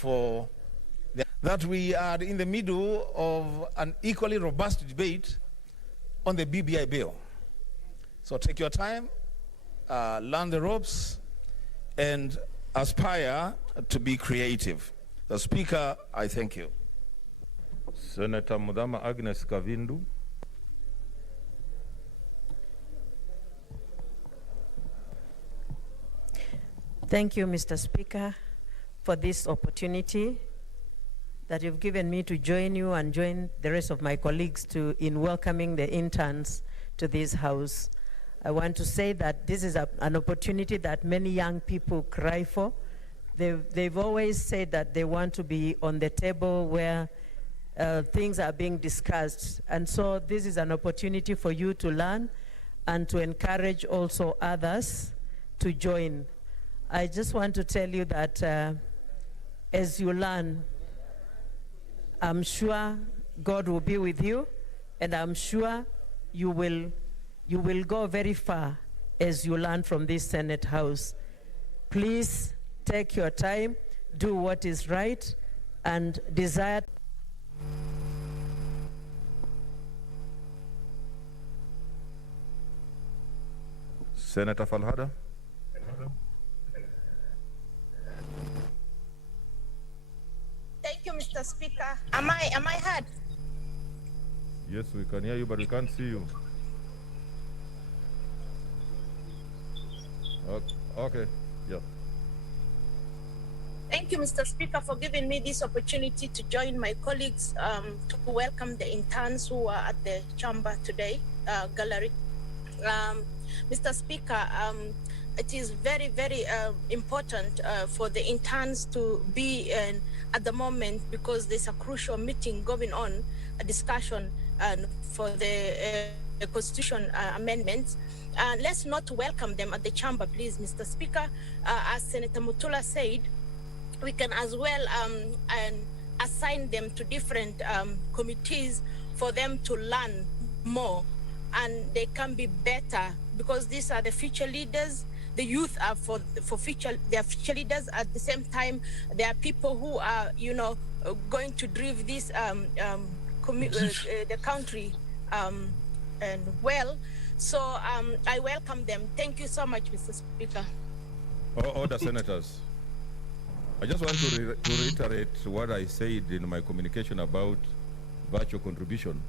for that we are in the middle of an equally robust debate on the BBI bill. So take your time, learn the ropes, and aspire to be creative. The Speaker, I thank you. Senator Mudama Agnes Kavindu. Thank you, Mr. Speaker, for this opportunity that you've given me to join you and join the rest of my colleagues in welcoming the interns to this house. I want to say that this is an opportunity that many young people cry for. They've always said that they want to be on the table where things are being discussed. And so this is an opportunity for you to learn and to encourage also others to join. I just want to tell you that as you learn, I'm sure God will be with you, and I'm sure you will go very far as you learn from this Senate House. Please take your time, do what is right, and desire. Senator Falhada. Thank you, Mr. Speaker. Am I heard? Yes, we can hear you, but we can't see you. Okay, yeah. Thank you, Mr. Speaker, for giving me this opportunity to join my colleagues to welcome the interns who are at the chamber today, gallery. Mr. Speaker, it is very, very important for the interns to be at the moment, because there's a crucial meeting going on, a discussion for the constitution amendments. Let's not welcome them at the chamber, please, Mr. Speaker. As Senator Mutula said, we can as well assign them to different committees for them to learn more, and they can be better, because these are the future leaders. The youth are for future, they are future leaders. At the same time, there are people who are, going to drive this the country and well. So I welcome them. Thank you so much, Mr. Speaker. Order, senators. I just want to reiterate what I said in my communication about virtual contribution,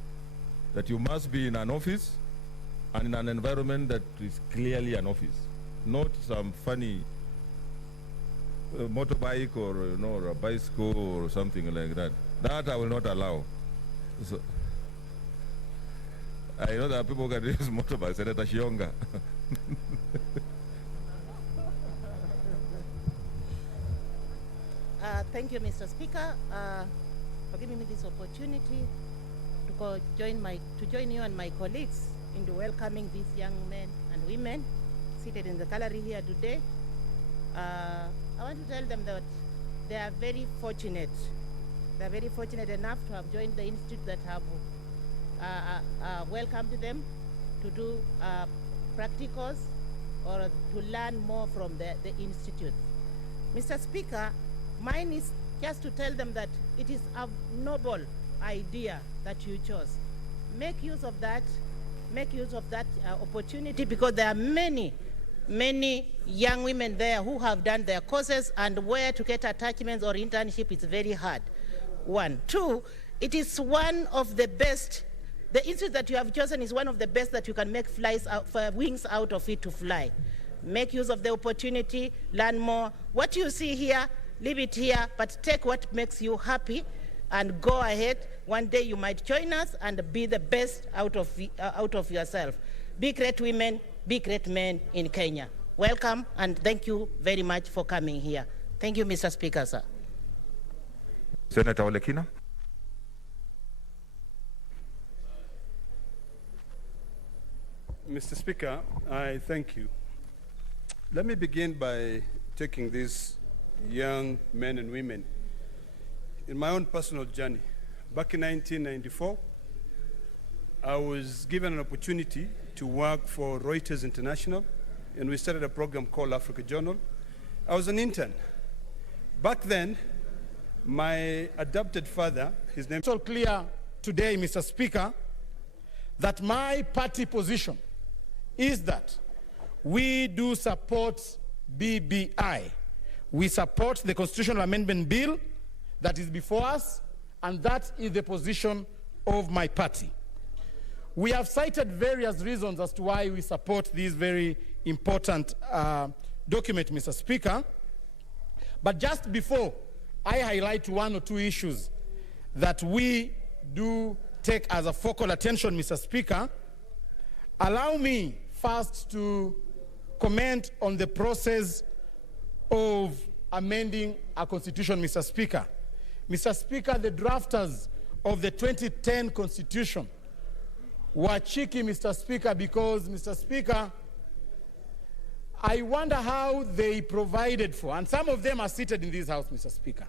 that you must be in an office and in an environment that is clearly an office, not some funny motorbike or a bicycle or something like that. That I will not allow. So, I know that people can use motorbikes, Senator Shionga. Thank you, Mr. Speaker, for giving me this opportunity to join you and my colleagues in welcoming these young men and women seated in the gallery here today. I want to tell them that they are very fortunate. They are very fortunate enough to have joined the institute that have welcomed them to do practicals or to learn more from the institute. Mr. Speaker, mine is just to tell them that it is a noble idea that you chose. Make use of that opportunity, because there are many young women there who have done their courses, and where to get attachments or internship is very hard. One. Two, it is one of the best, the institute that you have chosen is one of the best that you can make wings out of it to fly. Make use of the opportunity, learn more. What you see here, leave it here, but take what makes you happy and go ahead. One day you might join us and be the best out of yourself. Be great women, be great men in Kenya. Welcome, and thank you very much for coming here. Thank you, Mr. Speaker, sir. Senator Olekina. Mr. Speaker, I thank you. Let me begin by taking these young men and women in my own personal journey. Back in 1994, I was given an opportunity to work for Reuters International, and we started a program called Africa Journal. I was an intern. Back then, My adopted father, his name... It's all clear today, Mr. Speaker, that my party position is that we do support BBI. We support the constitutional amendment bill that is before us, and that is the position of my party. We have cited various reasons as to why we support this very important document, Mr. Speaker. But just before I highlight one or two issues that we do take as a focal attention, Mr. Speaker, allow me first to comment on the process of amending our constitution, Mr. Speaker. Mr. Speaker, the drafters of the 2010 constitution were cheeky, Mr. Speaker, because, Mr. Speaker, I wonder how they provided for, and some of them are seated in this house, Mr. Speaker,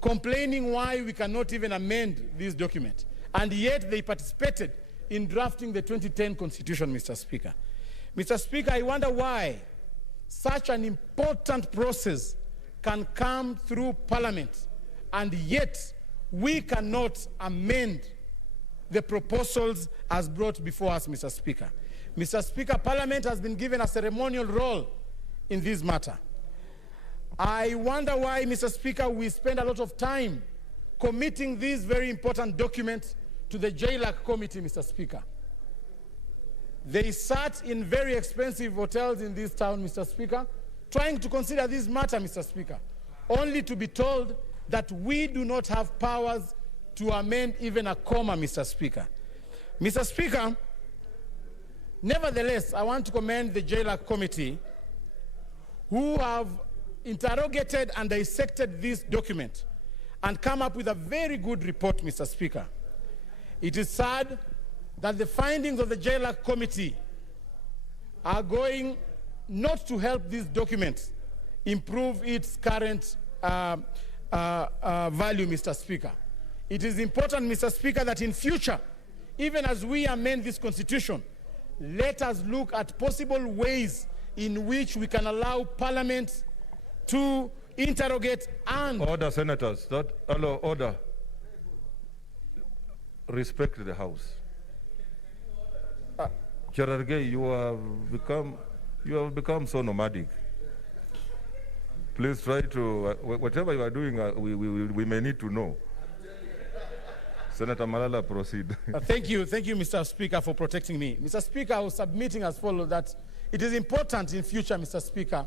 complaining why we cannot even amend this document, and yet they participated in drafting the 2010 constitution, Mr. Speaker. Mr. Speaker, I wonder why such an important process can come through Parliament, and yet we cannot amend the proposals as brought before us, Mr. Speaker. Mr. Speaker, Parliament has been given a ceremonial role in this matter. I wonder why, Mr. Speaker, we spend a lot of time committing this very important document to the JLAC committee, Mr. Speaker. They sat in very expensive hotels in this town, Mr. Speaker, trying to consider this matter, Mr. Speaker, only to be told that we do not have powers to amend even a comma, Mr. Speaker. Mr. Speaker, nevertheless, I want to commend the JLAC committee who have interrogated and dissected this document and come up with a very good report, Mr. Speaker. It is sad that the findings of the JLAC committee are going not to help this document improve its current value, Mr. Speaker. It is important, Mr. Speaker, that in future, even as we amend this constitution, let us look at possible ways in which we can allow Parliament to interrogate and... Order, senators. Order. Respect the House. Cherargei, you have become so nomadic. Please try to, whatever you are doing, we may need to know. Senator Malala, proceed. Thank you, Mr. Speaker, for protecting me. Mr. Speaker, I was submitting as follows, that it is important in future, Mr. Speaker,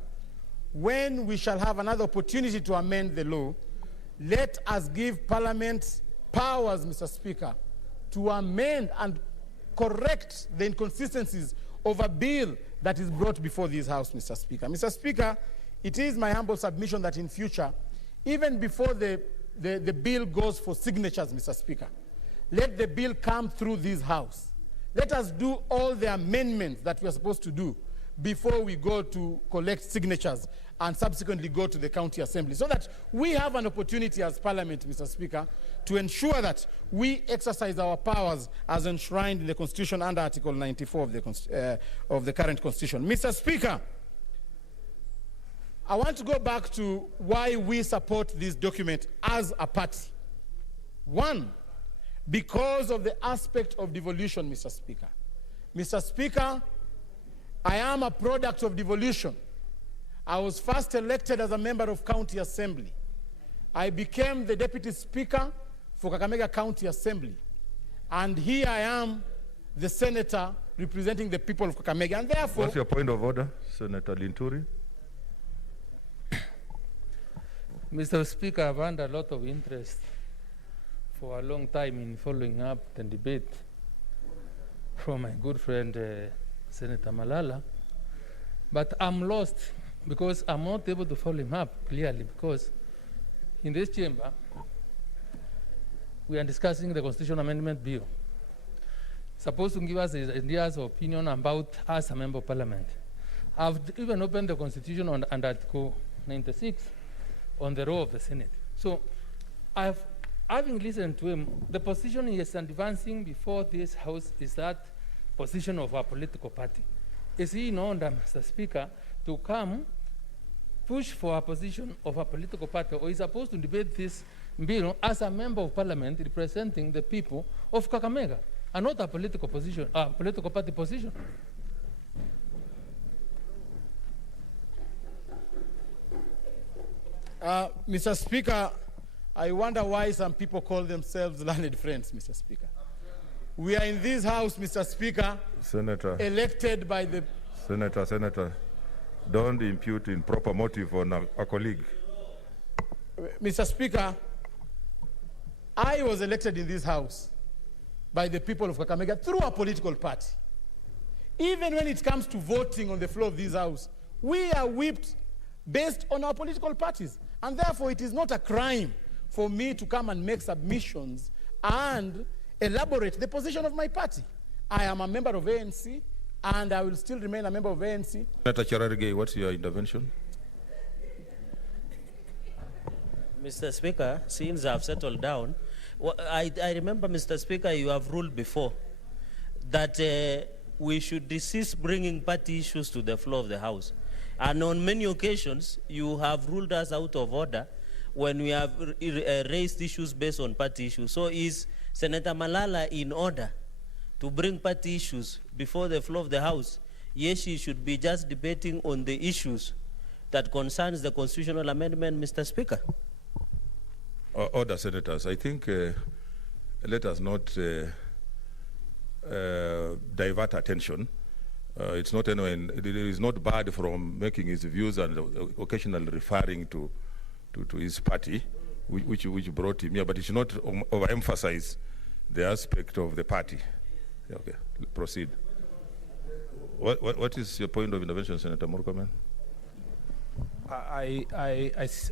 when we shall have another opportunity to amend the law, let us give Parliament powers, Mr. Speaker, to amend and correct the inconsistencies of a bill that is brought before this House, Mr. Speaker. Mr. Speaker, it is my humble submission that in future, even before the bill goes for signatures, Mr. Speaker, let the bill come through this House. Let us do all the amendments that we are supposed to do before we go to collect signatures and subsequently go to the county assembly, so that we have an opportunity as Parliament, Mr. Speaker, to ensure that we exercise our powers as enshrined in the Constitution under Article 94 of the current Constitution. Mr. Speaker, I want to go back to why we support this document as a party. One, because of the aspect of devolution, Mr. Speaker. Mr. Speaker, I am a product of devolution. I was first elected as a member of County Assembly. I became the Deputy Speaker for Kakamega County Assembly. And here I am, the Senator representing the people of Kakamega. And therefore... What's your point of order, Senator Linturi? Mr. Speaker, I've had a lot of interest for a long time in following up the debate from my good friend Senator Malala, but I'm lost because I'm not able to follow him up clearly, because in this chamber we are discussing the Constitutional Amendment Bill, supposed to give us ideas of opinion about us, a member of Parliament. I've even opened the Constitution under Article 96 on the role of the Senate. So having listened to him, the position he is advancing before this House is that position of our political party. Is he in order, Mr. Speaker, to come push for a position of a political party, or is supposed to debate this Mbilo as a member of parliament representing the people of Kakamega, and not a political position, political party position. Mr. Speaker, I wonder why some people call themselves learned friends, Mr. Speaker. We are in this house, Mr. Speaker, Senator, elected by the... Senator, don't impute improper motive on a colleague. Mr. Speaker, I was elected in this house by the people of Kakamega through a political party. Even when it comes to voting on the floor of this house, we are whipped based on our political parties. And therefore, it is not a crime for me to come and make submissions and elaborate the position of my party. I am a member of ANC, and I will still remain a member of ANC. Senator Cherargei, what's your intervention? Mr. Speaker, since I've settled down, I remember, Mr. Speaker, you have ruled before that we should desist bringing party issues to the floor of the House. And on many occasions, you have ruled us out of order when we have raised issues based on party issues. So is Senator Malala in order to bring party issues before the floor of the House? Yes, she should be just debating on the issues that concerns the constitutional amendment, Mr. Speaker. Order, senators. I think let us not divert attention. It's not anyone, it is not bad from making his views and occasionally referring to his party, which brought him here, but it should not overemphasize the aspect of the party. Okay, proceed. What is your point of intervention, Senator Murkomen? I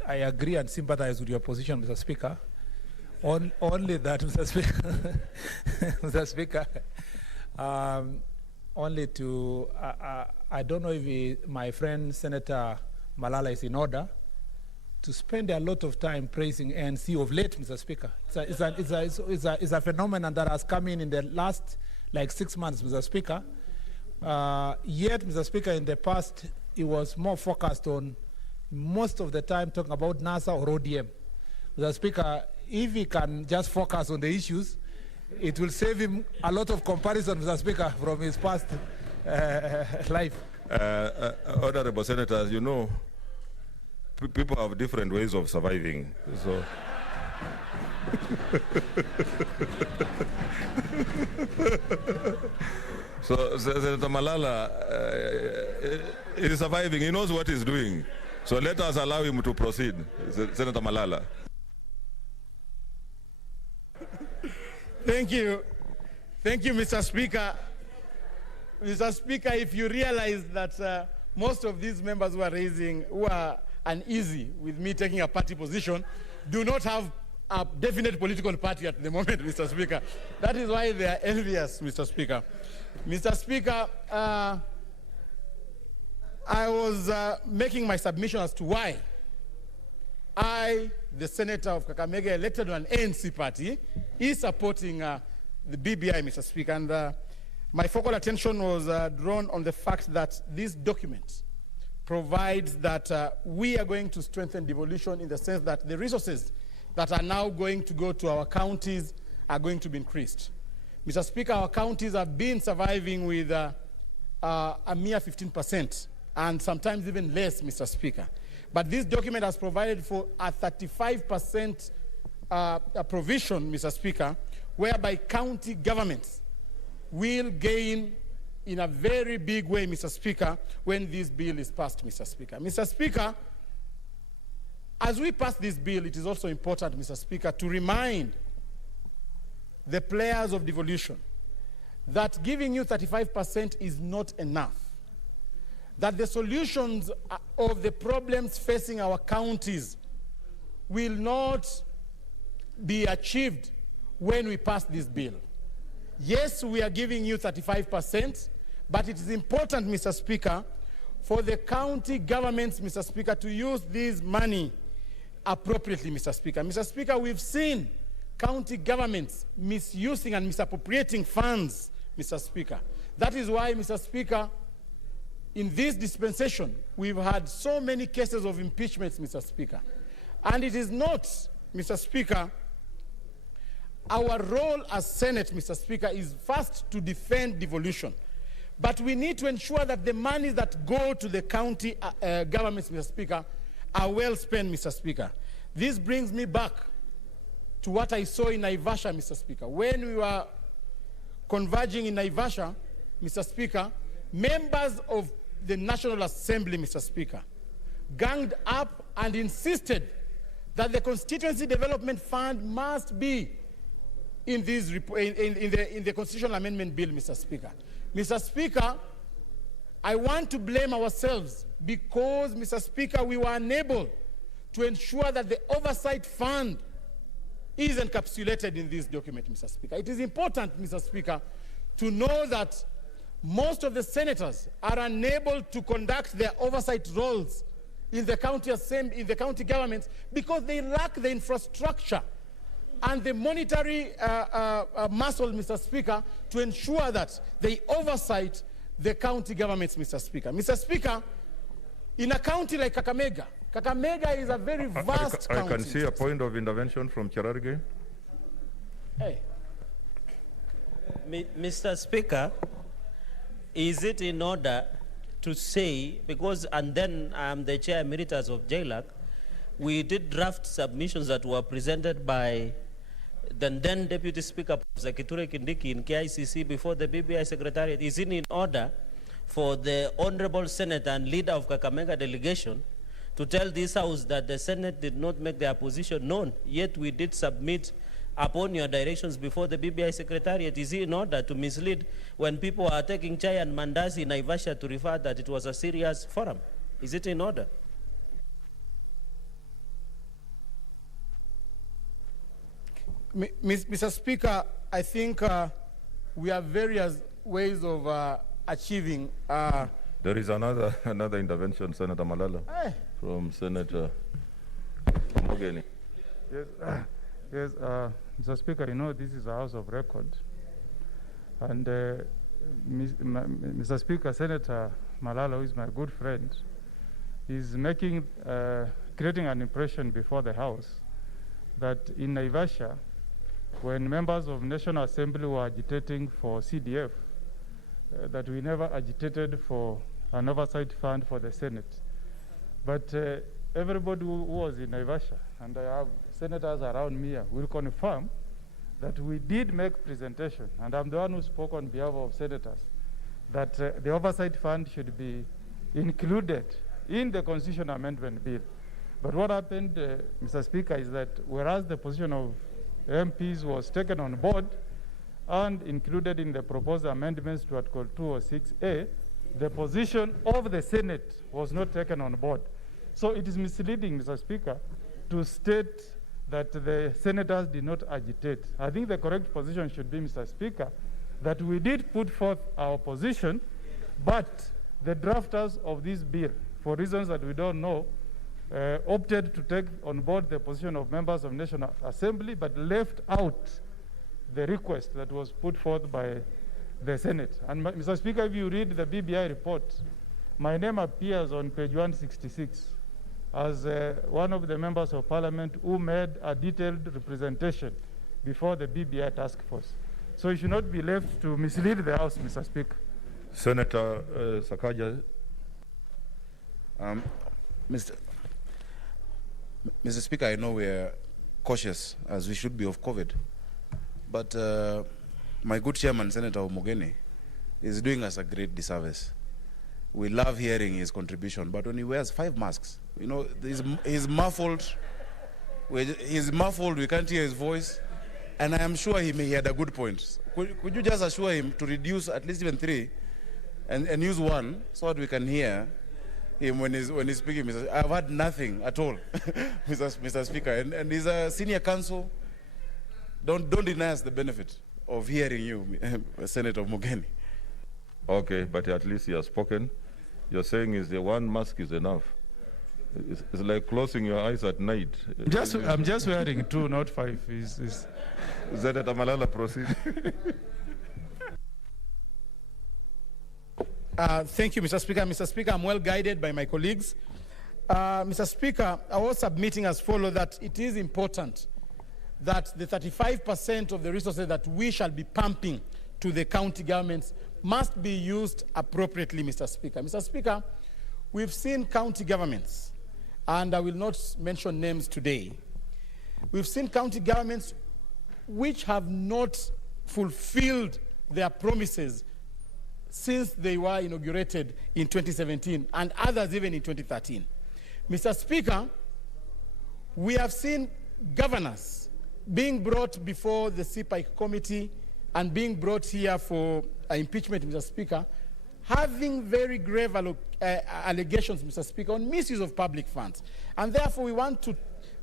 agree and sympathize with your position, Mr. Speaker. Only that, Mr. Speaker, Mr. Speaker, only to, I don't know if my friend Senator Malala is in order to spend a lot of time praising ANC of late, Mr. Speaker. It's a phenomenon that has come in the last like 6 months, Mr. Speaker. Yet, Mr. Speaker, in the past, it was more focused on most of the time talking about NASA or ODM. Mr. Speaker, if he can just focus on the issues, it will save him a lot of comparison, Mr. Speaker, from his past life. Honorable Senators, you know, people have different ways of surviving. So Senator Malala is surviving. He knows what he's doing. So let us allow him to proceed. Senator Malala. Thank you. Thank you, Mr. Speaker. Mr. Speaker, if you realize that most of these members who are uneasy with me taking a party position do not have a definite political party at the moment, Mr. Speaker. That is why they are envious, Mr. Speaker. Mr. Speaker, I was making my submission as to why I, the senator of Kakamega, elected on an ANC party, is supporting the BBI, Mr. Speaker. And my focal attention was drawn on the fact that this document provides that we are going to strengthen devolution in the sense that the resources that are now going to go to our counties are going to be increased. Mr. Speaker, our counties have been surviving with a mere 15%, and sometimes even less, Mr. Speaker. But this document has provided for a 35% provision, Mr. Speaker, whereby county governments will gain in a very big way, Mr. Speaker, when this bill is passed, Mr. Speaker. Mr. Speaker, as we pass this bill, it is also important, Mr. Speaker, to remind the players of devolution that giving you 35% is not enough. That the solutions of the problems facing our counties will not be achieved when we pass this bill. Yes, we are giving you 35%, but it is important, Mr. Speaker, for the county governments, Mr. Speaker, to use this money appropriately, Mr. Speaker. Mr. Speaker, we've seen county governments misusing and misappropriating funds, Mr. Speaker. That is why, Mr. Speaker, in this dispensation, we've had so many cases of impeachments, Mr. Speaker. And it is not Mr. Speaker, our role as Senate, Mr. Speaker, is first to defend devolution. But we need to ensure that the monies that go to the county governments, Mr. Speaker, are well spent, Mr. Speaker. This brings me back to what I saw in Naivasha, Mr. Speaker. When we were converging in Naivasha, Mr. Speaker, members of the National Assembly, Mr. Speaker, ganged up and insisted that the Constituency Development Fund must be in the Constitutional Amendment Bill, Mr. Speaker. Mr. Speaker, I want to blame ourselves because, Mr. Speaker, we were unable to ensure that the Oversight Fund is encapsulated in this document, Mr. Speaker. It is important, Mr. Speaker, to know that most of the senators are unable to conduct their oversight roles in the county assembly, in the county governments, because they lack the infrastructure and the monetary muscle, Mr. Speaker, to ensure that they oversight the county governments, Mr. Speaker. Mr. Speaker, in a county like Kakamega, Kakamega is a very vast county. I can see a point of intervention from Cherargei. Hey. Mr. Speaker, is it in order to say, because, and then I'm the chair emeritus of JLAC, we did draft submissions that were presented by the then Deputy Speaker, Professor Kithure Kindiki, in KICC before the BBI Secretariat. Is it in order for the Honorable Senator and leader of Kakamega delegation to tell this House that the Senate did not make their position known, yet we did submit upon your directions before the BBI Secretariat? Is it in order to mislead when people are taking chai and mandazi in Naivasha to refer that it was a serious forum? Is it in order? Mr. Speaker, I think we have various ways of achieving. There is another intervention, Senator Malala, from Senator Mogeni. Yes, Mr. Speaker, you know this is a House of Record. And Mr. Speaker, Senator Malala, who is my good friend, is creating an impression before the House that in Naivasha, when members of National Assembly were agitating for CDF, that we never agitated for an oversight fund for the Senate. But everybody who was in Naivasha, and I have senators around me, will confirm that we did make presentation, and I'm the one who spoke on behalf of senators, that the oversight fund should be included in the Constitutional Amendment Bill. But what happened, Mr. Speaker, is that whereas the position of MPs was taken on board and included in the proposed amendments to Article 206A, the position of the Senate was not taken on board. So it is misleading, Mr. Speaker, to state that the senators did not agitate. I think the correct position should be, Mr. Speaker, that we did put forth our position, but the drafters of this bill, for reasons that we don't know, opted to take on board the position of members of National Assembly, but left out the request that was put forth by the Senate. And Mr. Speaker, if you read the BBI report, my name appears on page 166 as one of the members of Parliament who made a detailed representation before the BBI task force. So it should not be left to mislead the House, Mr. Speaker. Senator Sakaja. Mr. Speaker, I know we're cautious, as we should be, of COVID. But my good chairman, Senator Mogeni, is doing us a great disservice. We love hearing his contribution, but when he wears 5 masks, you know, he's muffled. He's muffled, we can't hear his voice. And I am sure he had a good point. Could you just assure him to reduce at least even 3 and use 1 so that we can hear him when he's speaking? I've had nothing at all, Mr. Speaker. And he's a senior counsel. Don't deny us the benefit of hearing you, Senator Mogeni. Okay, but at least he has spoken. You're saying is the 1 mask is enough. It's like closing your eyes at night. I'm just wearing 2, not 5. Senator Malala, proceed. Thank you, Mr. Speaker. Mr. Speaker, I'm well guided by my colleagues. Mr. Speaker, I was submitting as follows, that it is important that the 35% of the resources that we shall be pumping to the county governments must be used appropriately, Mr. Speaker. Mr. Speaker, we've seen county governments, and I will not mention names today. We've seen county governments which have not fulfilled their promises since they were inaugurated in 2017, and others even in 2013. Mr. Speaker, we have seen governors being brought before the CPIC committee and being brought here for impeachment, Mr. Speaker, having very grave allegations, Mr. Speaker, on misuse of public funds. And therefore, we want to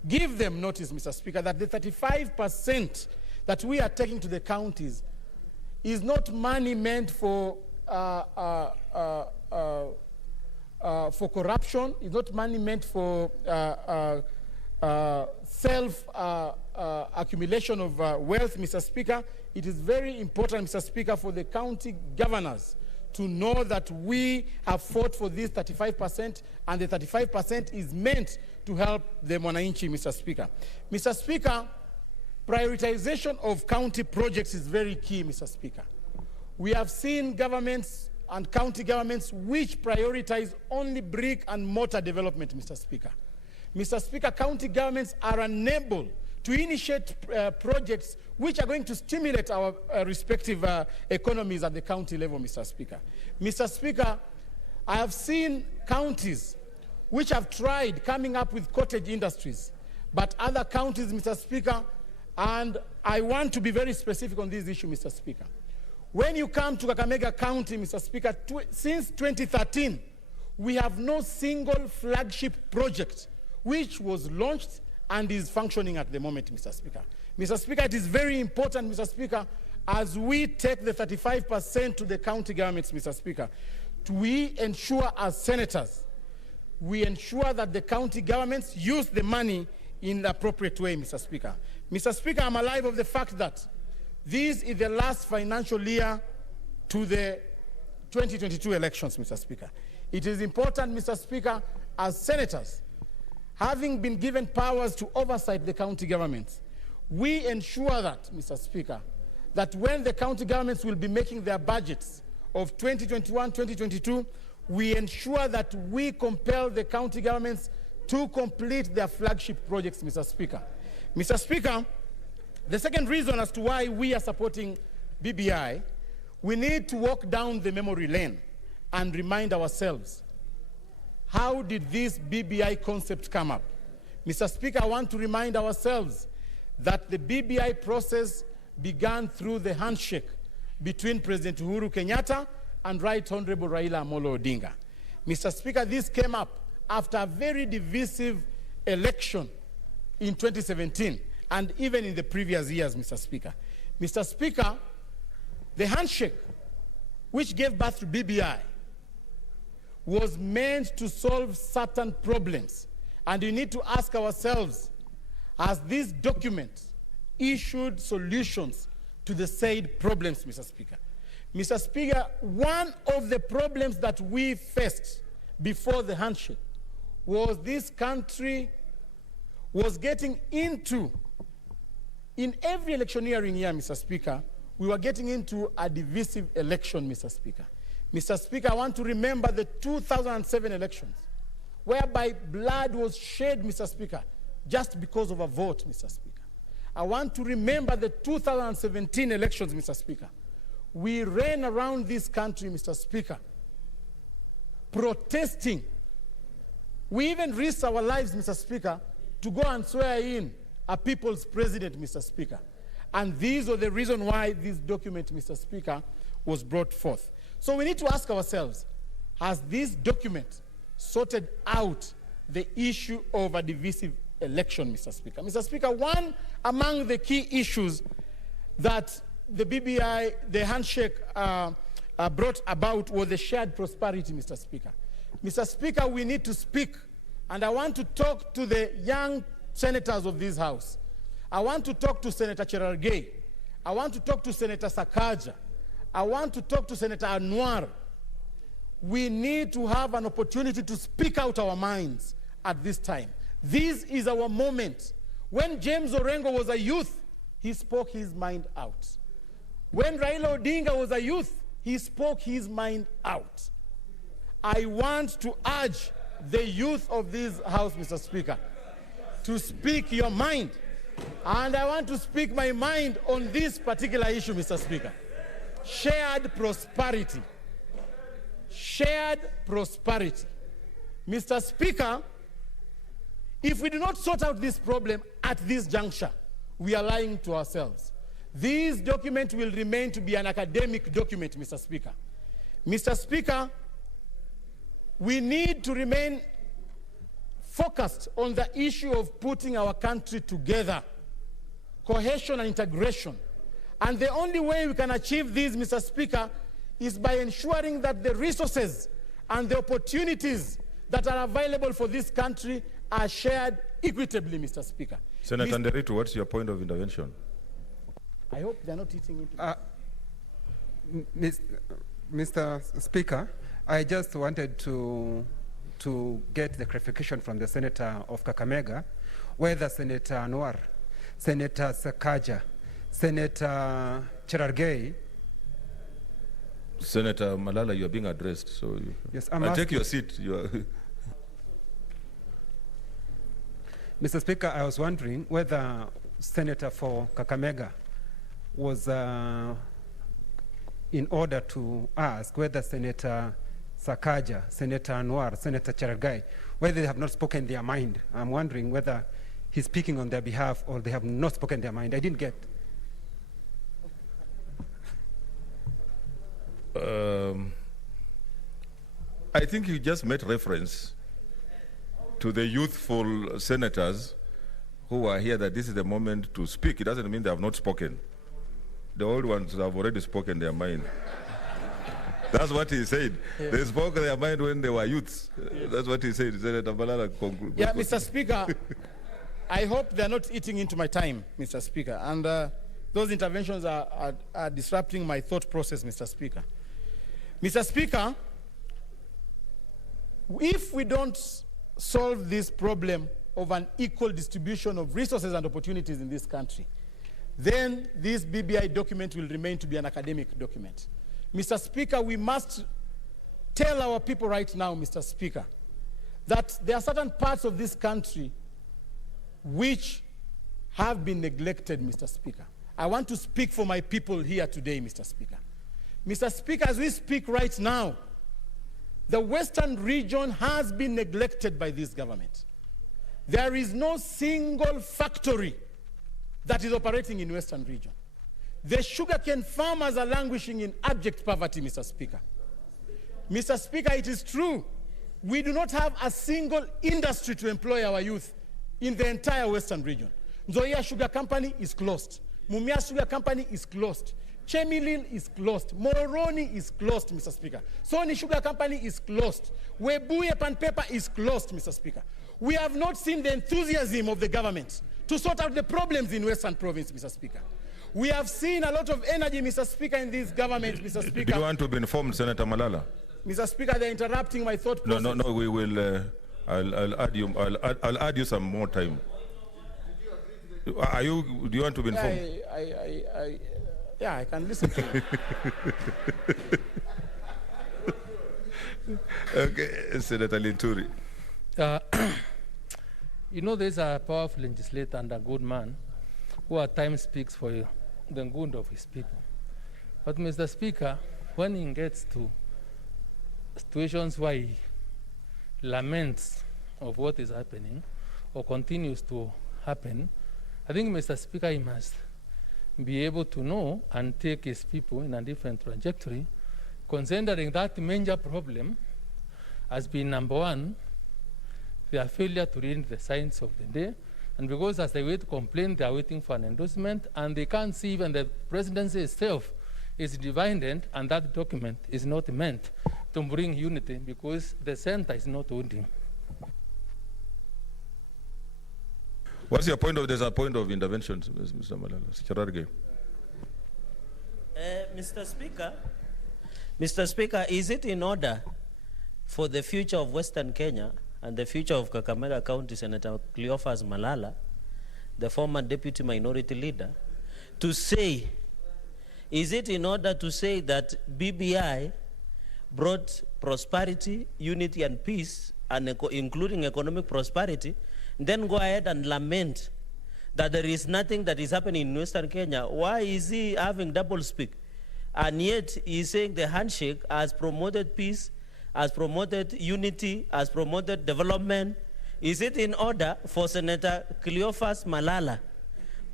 give them notice, Mr. Speaker, that the 35% that we are taking to the counties is not money meant for corruption, is not money meant for accumulation of wealth, Mr. Speaker. It is very important, Mr. Speaker, for the county governors to know that we have fought for this 35%, and the 35% is meant to help the Mwananchi, Mr. Speaker. Mr. Speaker, prioritization of county projects is very key, Mr. Speaker. We have seen governments and county governments which prioritize only brick and mortar development, Mr. Speaker. Mr. Speaker, county governments are unable to initiate projects which are going to stimulate our respective economies at the county level, Mr. Speaker. Mr. Speaker, I have seen counties which have tried coming up with cottage industries, but other counties, Mr. Speaker, and I want to be very specific on this issue, Mr. Speaker. When you come to Kakamega County, Mr. Speaker, since 2013, we have no single flagship project which was launched and is functioning at the moment, Mr. Speaker. Mr. Speaker, it is very important, Mr. Speaker, as we take the 35% to the county governments, Mr. Speaker, we ensure as senators, we ensure that the county governments use the money in the appropriate way, Mr. Speaker. Mr. Speaker, I'm alive of the fact that this is the last financial year to the 2022 elections, Mr. Speaker. It is important, Mr. Speaker, as senators, having been given powers to oversight the county governments, we ensure that, Mr. Speaker, that when the county governments will be making their budgets of 2021, 2022, we ensure that we compel the county governments to complete their flagship projects, Mr. Speaker. Mr. Speaker, the second reason as to why we are supporting BBI, we need to walk down the memory lane and remind ourselves, how did this BBI concept come up? Mr. Speaker, I want to remind ourselves that the BBI process began through the handshake between President Uhuru Kenyatta and Right Honorable Raila Amolo Odinga. Mr. Speaker, this came up after a very divisive election in 2017 and even in the previous years, Mr. Speaker. Mr. Speaker, the handshake which gave birth to BBI was meant to solve certain problems. And we need to ask ourselves, has this document issued solutions to the said problems, Mr. Speaker? Mr. Speaker, one of the problems that we faced before the handshake was this country was getting into, in every electioneering year, Mr. Speaker, we were getting into a divisive election, Mr. Speaker. Mr. Speaker, I want to remember the 2007 elections, whereby blood was shed, Mr. Speaker, just because of a vote, Mr. Speaker. I want to remember the 2017 elections, Mr. Speaker. We ran around this country, Mr. Speaker, protesting. We even risked our lives, Mr. Speaker, to go and swear in a people's president, Mr. Speaker. And these are the reason why this document, Mr. Speaker, was brought forth. So we need to ask ourselves, has this document sorted out the issue of a divisive election, Mr. Speaker? Mr. Speaker, one among the key issues that the BBI, the handshake, brought about was the shared prosperity, Mr. Speaker. Mr. Speaker, we need to speak, and I want to talk to the young senators of this House. I want to talk to Senator Cherargei. I want to talk to Senator Sakaja. I want to talk to Senator Anwar. We need to have an opportunity to speak out our minds at this time. This is our moment. When James Orengo was a youth, he spoke his mind out. When Raila Odinga was a youth, he spoke his mind out. I want to urge the youth of this House, Mr. Speaker, to speak your mind. And I want to speak my mind on this particular issue, Mr. Speaker. Shared prosperity. Shared prosperity. Mr. Speaker, if we do not sort out this problem at this juncture, we are lying to ourselves. This document will remain to be an academic document, Mr. Speaker. Mr. Speaker, we need to remain focused on the issue of putting our country together, cohesion and integration. And the only way we can achieve this, Mr. Speaker, is by ensuring that the resources and the opportunities that are available for this country are shared equitably, Mr. Speaker. Senator Nderitu, what's your point of intervention? I hope they're not eating into Mr. Speaker, I just wanted to get the clarification from the Senator of Kakamega, whether Senator Anwar, Senator Sakaja, Senator Cherargei. Senator Malala, you are being addressed, so yes, I'll take your seat. Mr. Speaker, I was wondering whether Senator for Kakamega was in order to ask whether Senator Sakaja, Senator Anwar, Senator Cherargei, whether they have not spoken their mind. I'm wondering whether he's speaking on their behalf or they have not spoken their mind. I didn't get. I think you just made reference to the youthful senators who are here that this is the moment to speak. It doesn't mean they have not spoken. The old ones have already spoken their mind. That's what he said. Yes. They spoke their mind when they were youths. Yes. That's what he said. Senator Malala conclude. Yeah, Mr. Speaker, I hope they're not eating into my time, Mr. Speaker. And those interventions are disrupting my thought process, Mr. Speaker. Mr. Speaker, if we don't solve this problem of an equal distribution of resources and opportunities in this country, then this BBI document will remain to be an academic document. Mr. Speaker, we must tell our people right now, Mr. Speaker, that there are certain parts of this country which have been neglected, Mr. Speaker. I want to speak for my people here today, Mr. Speaker. Mr. Speaker, as we speak right now, the Western region has been neglected by this government. There is no single factory that is operating in Western region. The sugarcane farmers are languishing in abject poverty, Mr. Speaker. Mr. Speaker, it is true. We do not have a single industry to employ our youth in the entire Western region. Nzoia Sugar Company is closed. Mumia Sugar Company is closed. Chemilil is closed. Moroni is closed, Mr. Speaker. Sony Sugar Company is closed. Webuye Pan Paper is closed, Mr. Speaker. We have not seen the enthusiasm of the government to sort out the problems in Western Province, Mr. Speaker. We have seen a lot of energy, Mr. Speaker, in this government, Mr. Speaker. Do you want to be informed, Senator Malala? Mr. Speaker, they're interrupting my thought process. No, we will, I'll add you some more time. Do you want to be informed? Yeah, I can listen to you. Okay, Senator Linturi. You know, there's a powerful legislator and a good man who at times speaks for the good of his people. But Mr. Speaker, when he gets to situations where he laments of what is happening or continues to happen, I think, Mr. Speaker, he must be able to know and take his people in a different trajectory, considering that major problem has been, number one, their failure to read the signs of the day. And because as they wait to complain, they are waiting for an endorsement, and they can't see even the presidency itself is divided, and that document is not meant to bring unity because the center is not holding. What's your point of, there's a point of intervention, Mr. Malala? Mr. Speaker, is it in order for the future of Western Kenya and the future of Kakamega County, Senator Cleophas Malala, the former deputy minority leader, to say, is it in order to say that BBI brought prosperity, unity, and peace, and including economic prosperity, then go ahead and lament that there is nothing that is happening in Western Kenya? Why is he having double speak? And yet he's saying the handshake has promoted peace, has promoted unity, has promoted development. Is it in order for Senator Cleophas Malala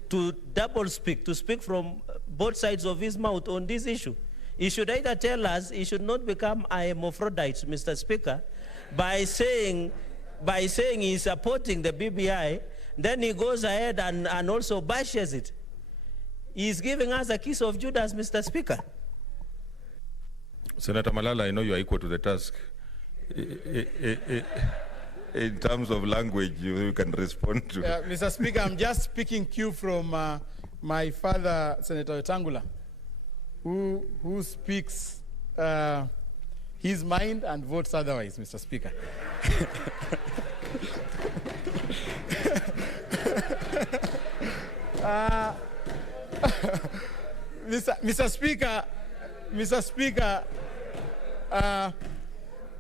to double speak, to speak from both sides of his mouth on this issue? He should either tell us he should not become a hermaphrodite, Mr. Speaker, by saying he's supporting the BBI, then he goes ahead and also bashes it. He's giving us a kiss of Judas, Mr. Speaker. Senator Malala, I know you are equal to the task. In terms of language, you can respond to. Mr. Speaker, I'm just picking cue from my father, Senator Wetangula, who speaks his mind and votes otherwise, Mr. Speaker.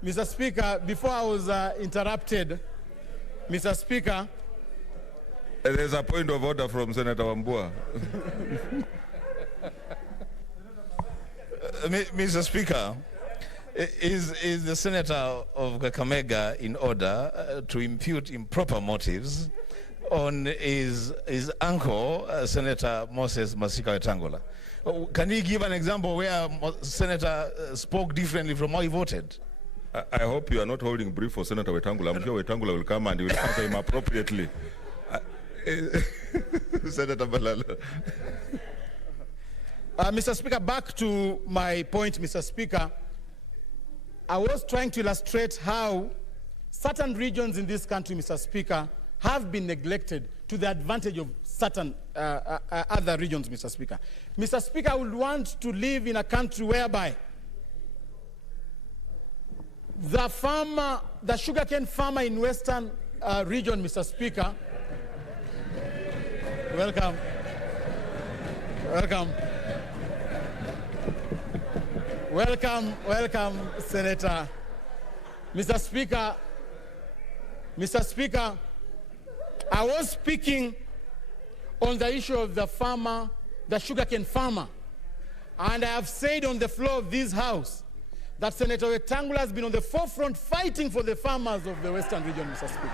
Mr. Speaker, before I was interrupted, Mr. Speaker. There's a point of order from Senator Wambua. Mr. Speaker, is the Senator of Kakamega in order to impute improper motives on his uncle, Senator Moses Masika Wetangula? Can he give an example where Senator spoke differently from how he voted? I hope you are not holding brief for Senator Wetangula. I'm sure Wetangula will come and he will answer him appropriately. Senator Malala. Mr. Speaker, back to my point, Mr. Speaker. I was trying to illustrate how certain regions in this country, Mr. Speaker, have been neglected to the advantage of certain other regions, Mr. Speaker. Mr. Speaker, I would want to live in a country whereby the sugarcane farmer in Western region, Mr. Speaker, welcome, Senator. Mr. Speaker, I was speaking on the issue of the farmer, the sugarcane farmer, and I have said on the floor of this House that Senator Wetangula has been on the forefront fighting for the farmers of the Western region, Mr. Speaker.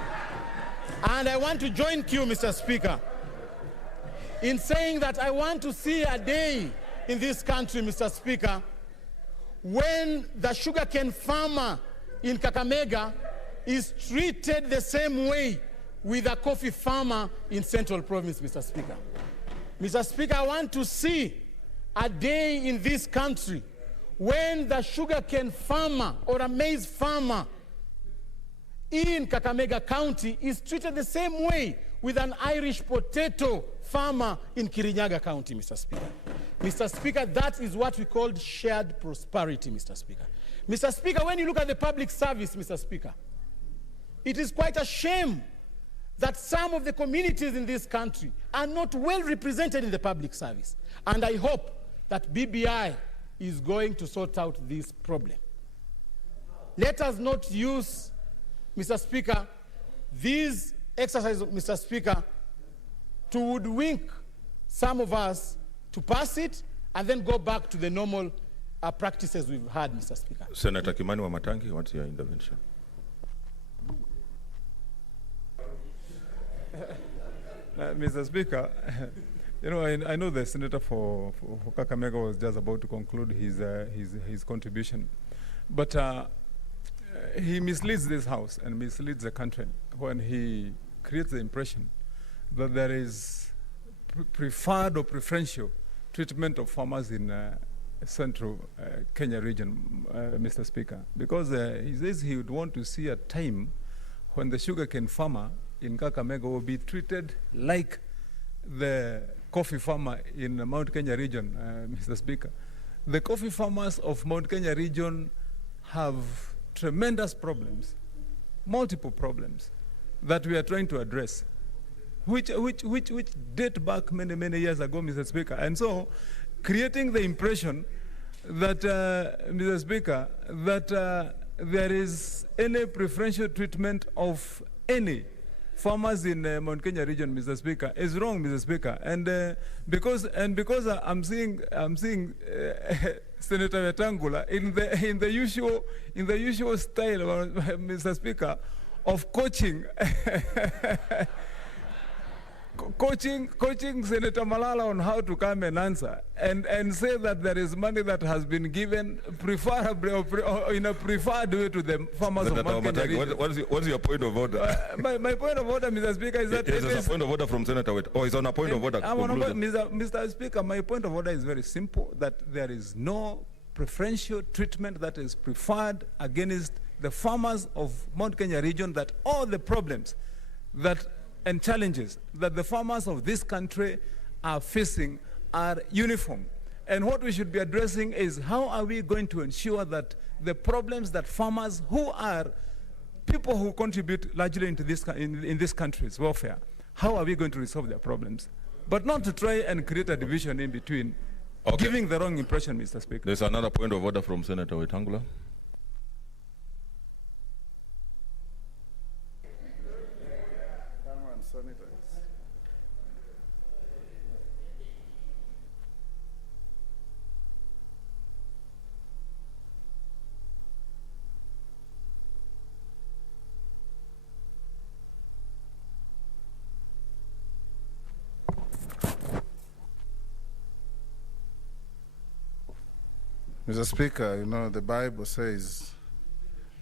And I want to join you, Mr. Speaker, in saying that I want to see a day in this country, Mr. Speaker, when the sugarcane farmer in Kakamega is treated the same way with a coffee farmer in Central Province, Mr. Speaker. Mr. Speaker, I want to see a day in this country when the sugarcane farmer or a maize farmer in Kakamega County is treated the same way with an Irish potato farmer in Kirinyaga County, Mr. Speaker. Mr. Speaker, that is what we call shared prosperity, Mr. Speaker. Mr. Speaker, when you look at the public service, Mr. Speaker, it is quite a shame that some of the communities in this country are not well represented in the public service. And I hope that BBI is going to sort out this problem. Let us not use, Mr. Speaker, these exercises, Mr. Speaker, to woodwink some of us to pass it and then go back to the normal practices we've had, Mr. Speaker. Senator Kimani Wamatangi, what's your intervention? Mr. Speaker, you know, I know the senator for Kakamega was just about to conclude his contribution, but he misleads this House and misleads the country when he creates the impression that there is preferred or preferential treatment of farmers in central Kenya region, Mr. Speaker, because he says he would want to see a time when the sugarcane farmer in Kakamega will be treated like the coffee farmer in the Mount Kenya region, Mr. Speaker. The coffee farmers of Mount Kenya region have tremendous problems, multiple problems that we are trying to address, which date back many, many years ago, Mr. Speaker. And so creating the impression that, Mr. Speaker, that there is any preferential treatment of any farmers in Mount Kenya region, Mr. Speaker, is wrong, Mr. Speaker. And because I'm seeing Senator Wetangula in the usual style, Mr. Speaker, of coaching Senator Malala on how to come and answer, and say that there is money that has been given preferably or in a preferred way to the farmers of Mount Kenya region. What's your point of order? My point of order, Mr. Speaker, is that it is a point of order from Senator Wet, or is on a point of order? Mr. Speaker, my point of order is very simple: that there is no preferential treatment that is preferred against the farmers of Mount Kenya region. That all the problems that and challenges that the farmers of this country are facing are uniform. And what we should be addressing is how are we going to ensure that the problems that farmers, who are people who contribute largely into this, in this country's welfare, how are we going to resolve their problems? But not to try and create a division in between, giving the wrong impression, Mr. Speaker. There's another point of order from Senator Wetangula. Mr. Speaker, you know, the Bible says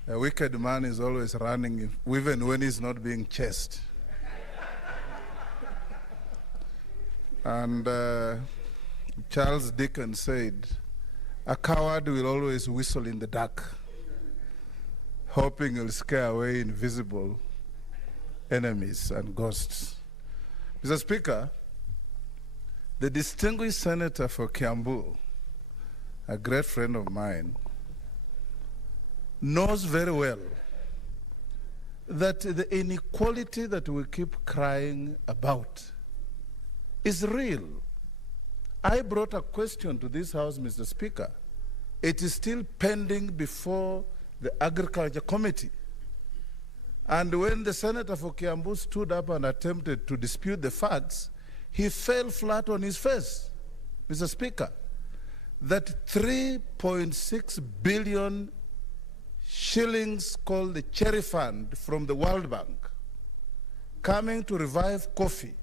a wicked man is always running even when he's not being chased. And Charles Dickens said, a coward will always whistle in the dark, hoping he'll scare away invisible enemies and ghosts. Mr. Speaker, the distinguished senator for Kiambu, a great friend of mine, knows very well that the inequality that we keep crying about is real. I brought a question to this House, Mr. Speaker. It is still pending before the Agriculture Committee. And when the senator for Kiambu stood up and attempted to dispute the facts, he fell flat on his face, Mr. Speaker. That 3.6 billion shillings called the Cherry Fund from the World Bank coming to revive coffee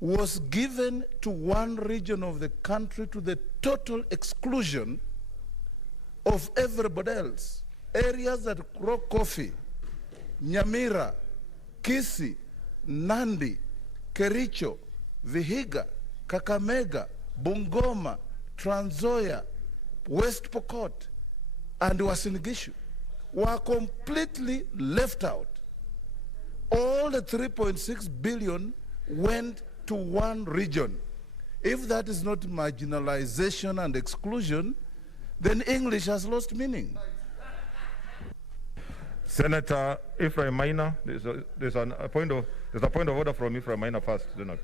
was given to one region of the country to the total exclusion of everybody else. Areas that grow coffee, Nyamira, Kisii, Nandi, Kericho, Vihiga, Kakamega, Bungoma, Trans Nzoia, West Pokot, and Uasin Gishu were completely left out. All the 3.6 billion went to one region. If that is not marginalization and exclusion, then English has lost meaning. Senator Ephraim Maina, there's a point of order from Ephraim Maina first. Senator.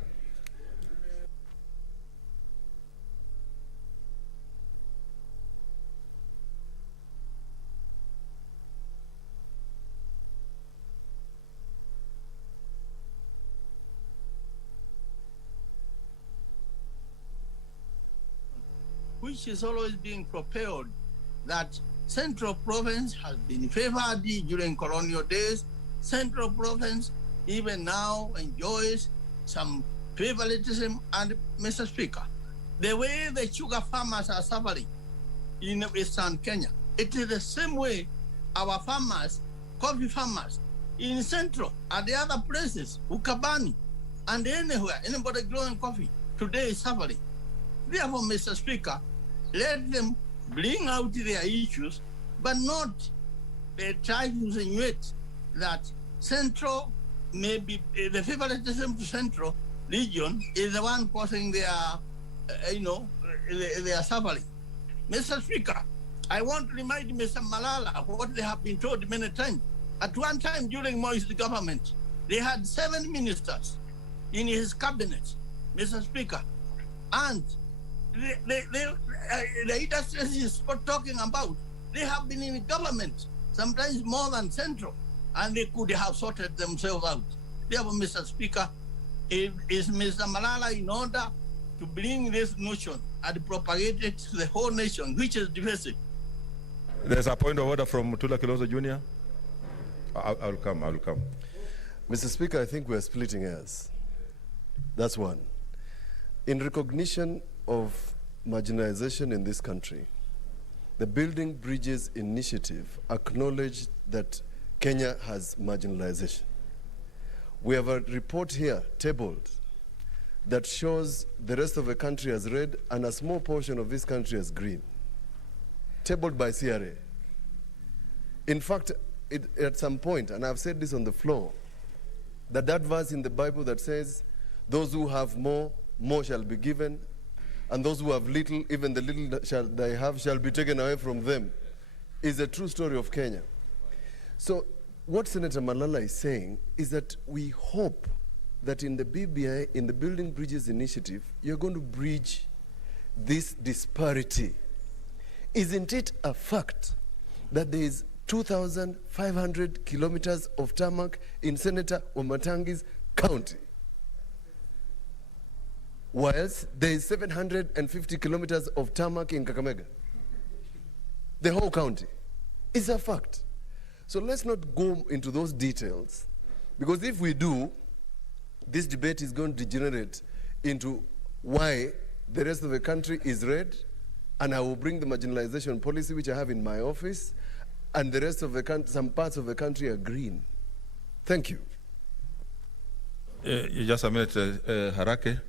Which is always being propelled that Central Province has been favored during colonial days. Central Province even now enjoys some favoritism. And Mr. Speaker, the way the sugar farmers are suffering in Eastern Kenya, it is the same way our farmers, coffee farmers in Central and the other places, Ukabani and anywhere, anybody growing coffee today is suffering. Therefore, Mr. Speaker, let them bring out their issues, but not try to insinuate that Central, maybe the favoritism to Central region is the one causing their, their suffering. Mr. Speaker, I want to remind Mr. Malala what they have been told many times At one time during Moi's government, they had 7 ministers in his cabinet, Mr. Speaker. And the industries he's talking about, they have been in government, sometimes more than central, and they could have sorted themselves out. Therefore, Mr. Speaker, is Mr. Malala in order to bring this notion and propagate it to the whole nation, which is divisive? There's a point of order from Mutula Kiloso Jr. I'll come. Mr. Speaker, I think we're splitting hairs. That's one. In recognition of marginalization in this country, the Building Bridges Initiative acknowledged that Kenya has marginalization. We have a report here tabled that shows the rest of the country as red and a small portion of this country as green, tabled by CRA. In fact, at some point, and I've said this on the floor, that verse in the Bible that says, those who have more shall be given, and those who have little, even the little they have shall be taken away from them, is a true story of Kenya. So what Senator Malala is saying is that we hope that in the BBI, in the Building Bridges Initiative, you're going to bridge this disparity. Isn't it a fact that there is 2,500 kilometers of tarmac in Senator Wamatangi's county, whilst there is 750 kilometers of tarmac in Kakamega? The whole county. It's a fact. So let's not go into those details, because if we do, this debate is going to degenerate into why the rest of the country is red, and I will bring the marginalization policy which I have in my office, and the rest of the country, some parts of the country are green. Thank you. Just a minute, Harake.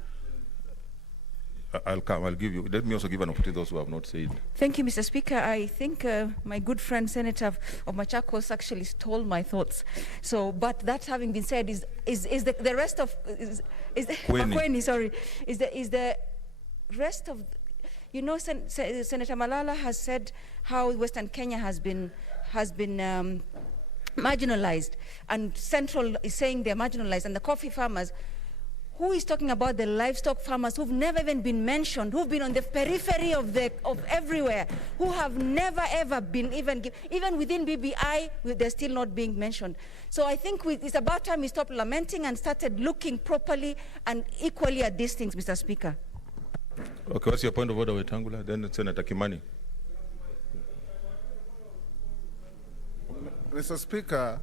I'll give you. Let me also give an opportunity to those who have not said. Thank you, Mr. Speaker. I think my good friend Senator of Machakos actually stole my thoughts. So, but that having been said, is the rest of Makueni, sorry, is the rest of, you know, Senator Malala has said how Western Kenya has been marginalized, and Central is saying they're marginalized, and the coffee farmers. Who is talking about the livestock farmers who've never even been mentioned, who've been on the periphery of everywhere, who have never ever been even within BBI, they're still not being mentioned. So I think it's about time we stopped lamenting and started looking properly and equally at these things, Mr. Speaker. Okay, what's your point of order, Wetangula? Then Senator Kimani. Mr. Speaker,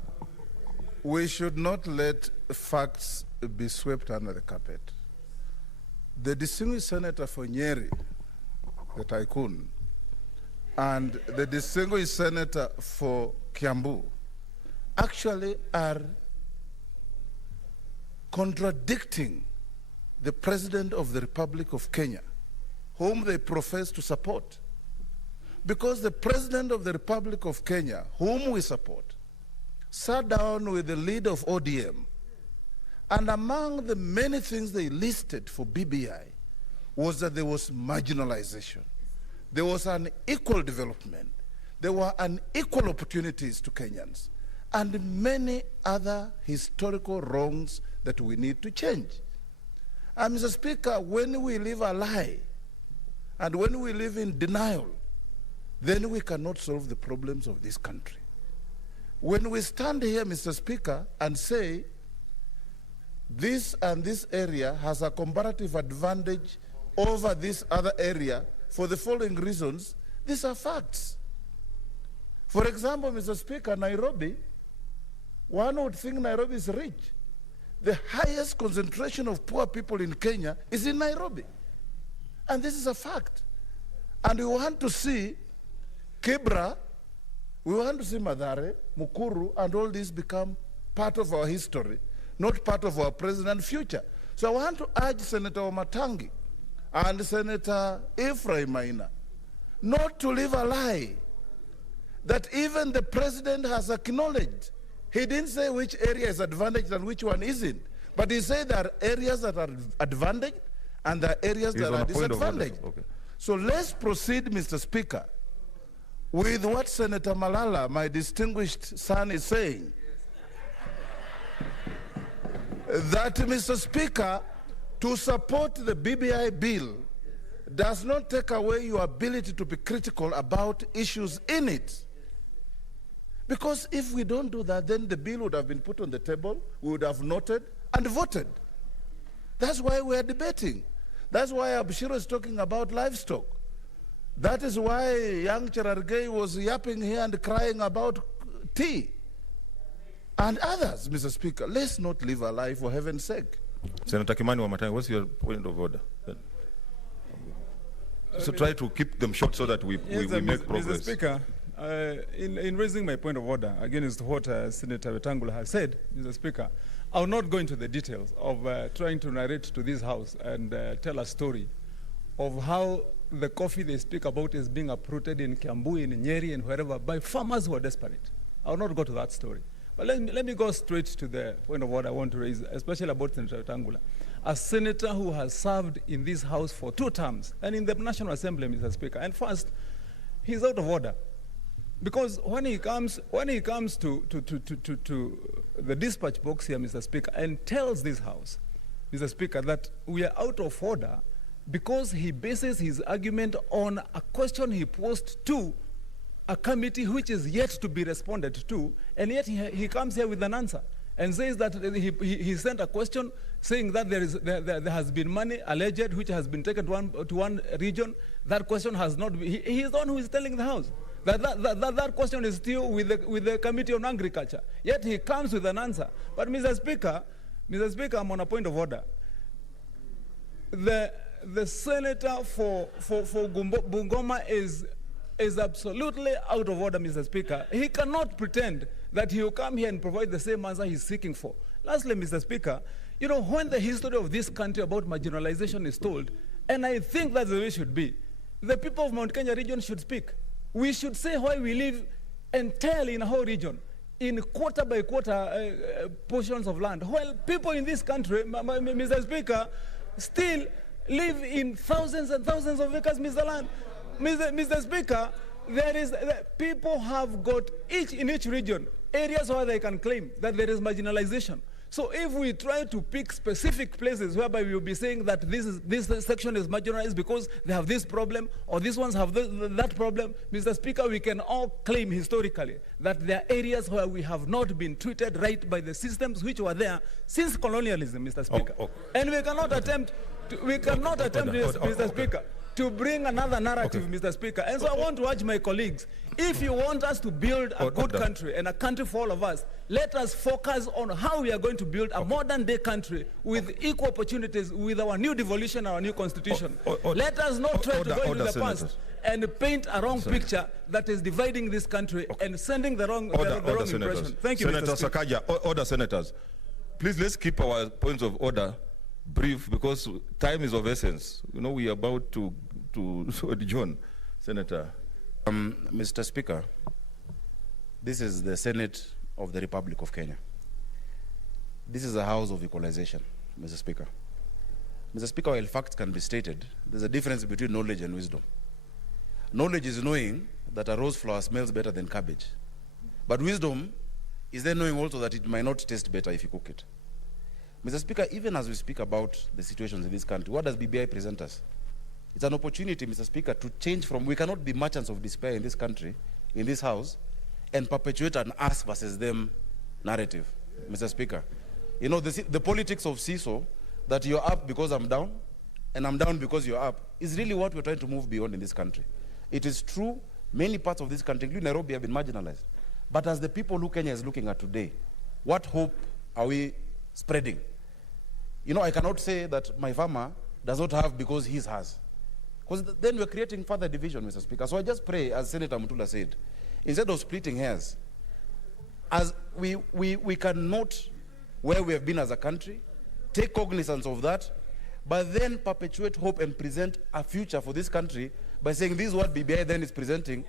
we should not let facts be swept under the carpet. The distinguished senator for Nyeri, the tycoon, and the distinguished senator for Kiambu actually are contradicting the President of the Republic of Kenya, whom they profess to support. Because the President of the Republic of Kenya, whom we support, sat down with the leader of ODM, and among the many things they listed for BBI was that there was marginalization. There was unequal development. There were unequal opportunities to Kenyans, and many other historical wrongs that we need to change. And Mr. Speaker, when we live a lie, and when we live in denial, then we cannot solve the problems of this country. When we stand here, Mr. Speaker, and say, this and this area has a comparative advantage over this other area for the following reasons, these are facts. For example, Mr. Speaker, Nairobi, one would think Nairobi is rich. The highest concentration of poor people in Kenya is in Nairobi. And this is a fact. And we want to see Kibra, we want to see Mathare, Mukuru, and all these become part of our history, not part of our present and future. So I want to urge Senator Wamatangi and Senator Ephraim Maina not to live a lie that even the president has acknowledged. He didn't say which area is advantaged and which one isn't, but he said there are areas that are advantaged and there are areas that are disadvantaged. Okay. So let's proceed, Mr. Speaker, with what Senator Malala, my distinguished son, is saying. that, Mr. Speaker, to support the BBI bill does not take away your ability to be critical about issues in it. Because if we don't do that, then the bill would have been put on the table, we would have noted and voted. That's why we're debating. That's why Abshiro is talking about livestock. That is why young Cherargei was yapping here and crying about tea. And others, Mr. Speaker. Let's not live our life, for heaven's sake. Senator Kimani Wamatangi, what's your point of order? So try to keep them short so that we make progress. Mr. Speaker, in raising my point of order against what Senator Wetangula has said, Mr. Speaker, I will not go into the details of trying to narrate to this House and tell a story of how the coffee they speak about is being uprooted in Kiambu, in Nyeri, and wherever by farmers who are desperate. I will not go to that story. But let me go straight to the point of order I want to raise, especially about Senator Wetangula. A senator who has served in this House for 2 terms and in the National Assembly, Mr. Speaker. And first, he's out of order. Because when he comes to the dispatch box here, Mr. Speaker, and tells this House, Mr. Speaker, that we are out of order because he bases his argument on a question he posed to a committee which is yet to be responded to, and yet he comes here with an answer and says that he sent a question saying that there has been money alleged which has been taken to one region. That question has not been, he is the one who is telling the House that question is still with the Committee on Agriculture. Yet he comes with an answer. But Mr. Speaker, I'm on a point of order. The senator for Bungoma is absolutely out of order, Mr. Speaker. He cannot pretend that he will come here and provide the same answer he's seeking for. Lastly, Mr. Speaker, you know, when the history of this country about marginalization is told, and I think that's the way it should be, the people of Mount Kenya region should speak. We should say why we live entirely in a whole region, in quarter by quarter portions of land. While people in this country, Mr. Speaker, still live in thousands and thousands of acres, Mr. Speaker, people have got in each region areas where they can claim that there is marginalization. So if we try to pick specific places whereby we will be saying that this section is marginalized because they have this problem or these ones have that problem, Mr. Speaker, we can all claim historically that there are areas where we have not been treated right by the systems which were there since colonialism, Mr. Speaker. And we cannot attempt, Mr. Speaker, to bring another narrative, Mr. Speaker. And so I want to urge my colleagues, if you want us to build a good country and a country for all of us, let us focus on how we are going to build a modern day country with equal opportunities with our new devolution, our new constitution. Let us not try to go into the past and paint a wrong picture that is dividing this country and sending the wrong impression. Thank you, Senator Mr. Speaker. Sakaja, order, senators. Please, let's keep our points of order brief because time is of essence. You know, we are about to adjourn. Senator. Mr. Speaker, this is the Senate of the Republic of Kenya. This is a house of equalization, Mr. Speaker. Mr. Speaker, while facts can be stated, there's a difference between knowledge and wisdom. Knowledge is knowing that a rose flower smells better than cabbage. But wisdom is then knowing also that it might not taste better if you cook it. Mr. Speaker, even as we speak about the situations in this country, what does BBI present us? It's an opportunity, Mr. Speaker, to change from, we cannot be merchants of despair in this country, in this house, and perpetuate an us versus them narrative, Mr. Speaker. You know, the politics of seesaw, that you're up because I'm down, and I'm down because you're up, is really what we're trying to move beyond in this country. It is true, many parts of this country, including Nairobi, have been marginalized. But as the people who Kenya is looking at today, what hope are we spreading? You know, I cannot say that my farmer does not have because his has. Because then we're creating further division, Mr. Speaker. So I just pray, as Senator Mutula said, instead of splitting hairs, as we cannot, where we have been as a country, take cognizance of that, but then perpetuate hope and present a future for this country by saying this is what BBI then is presenting,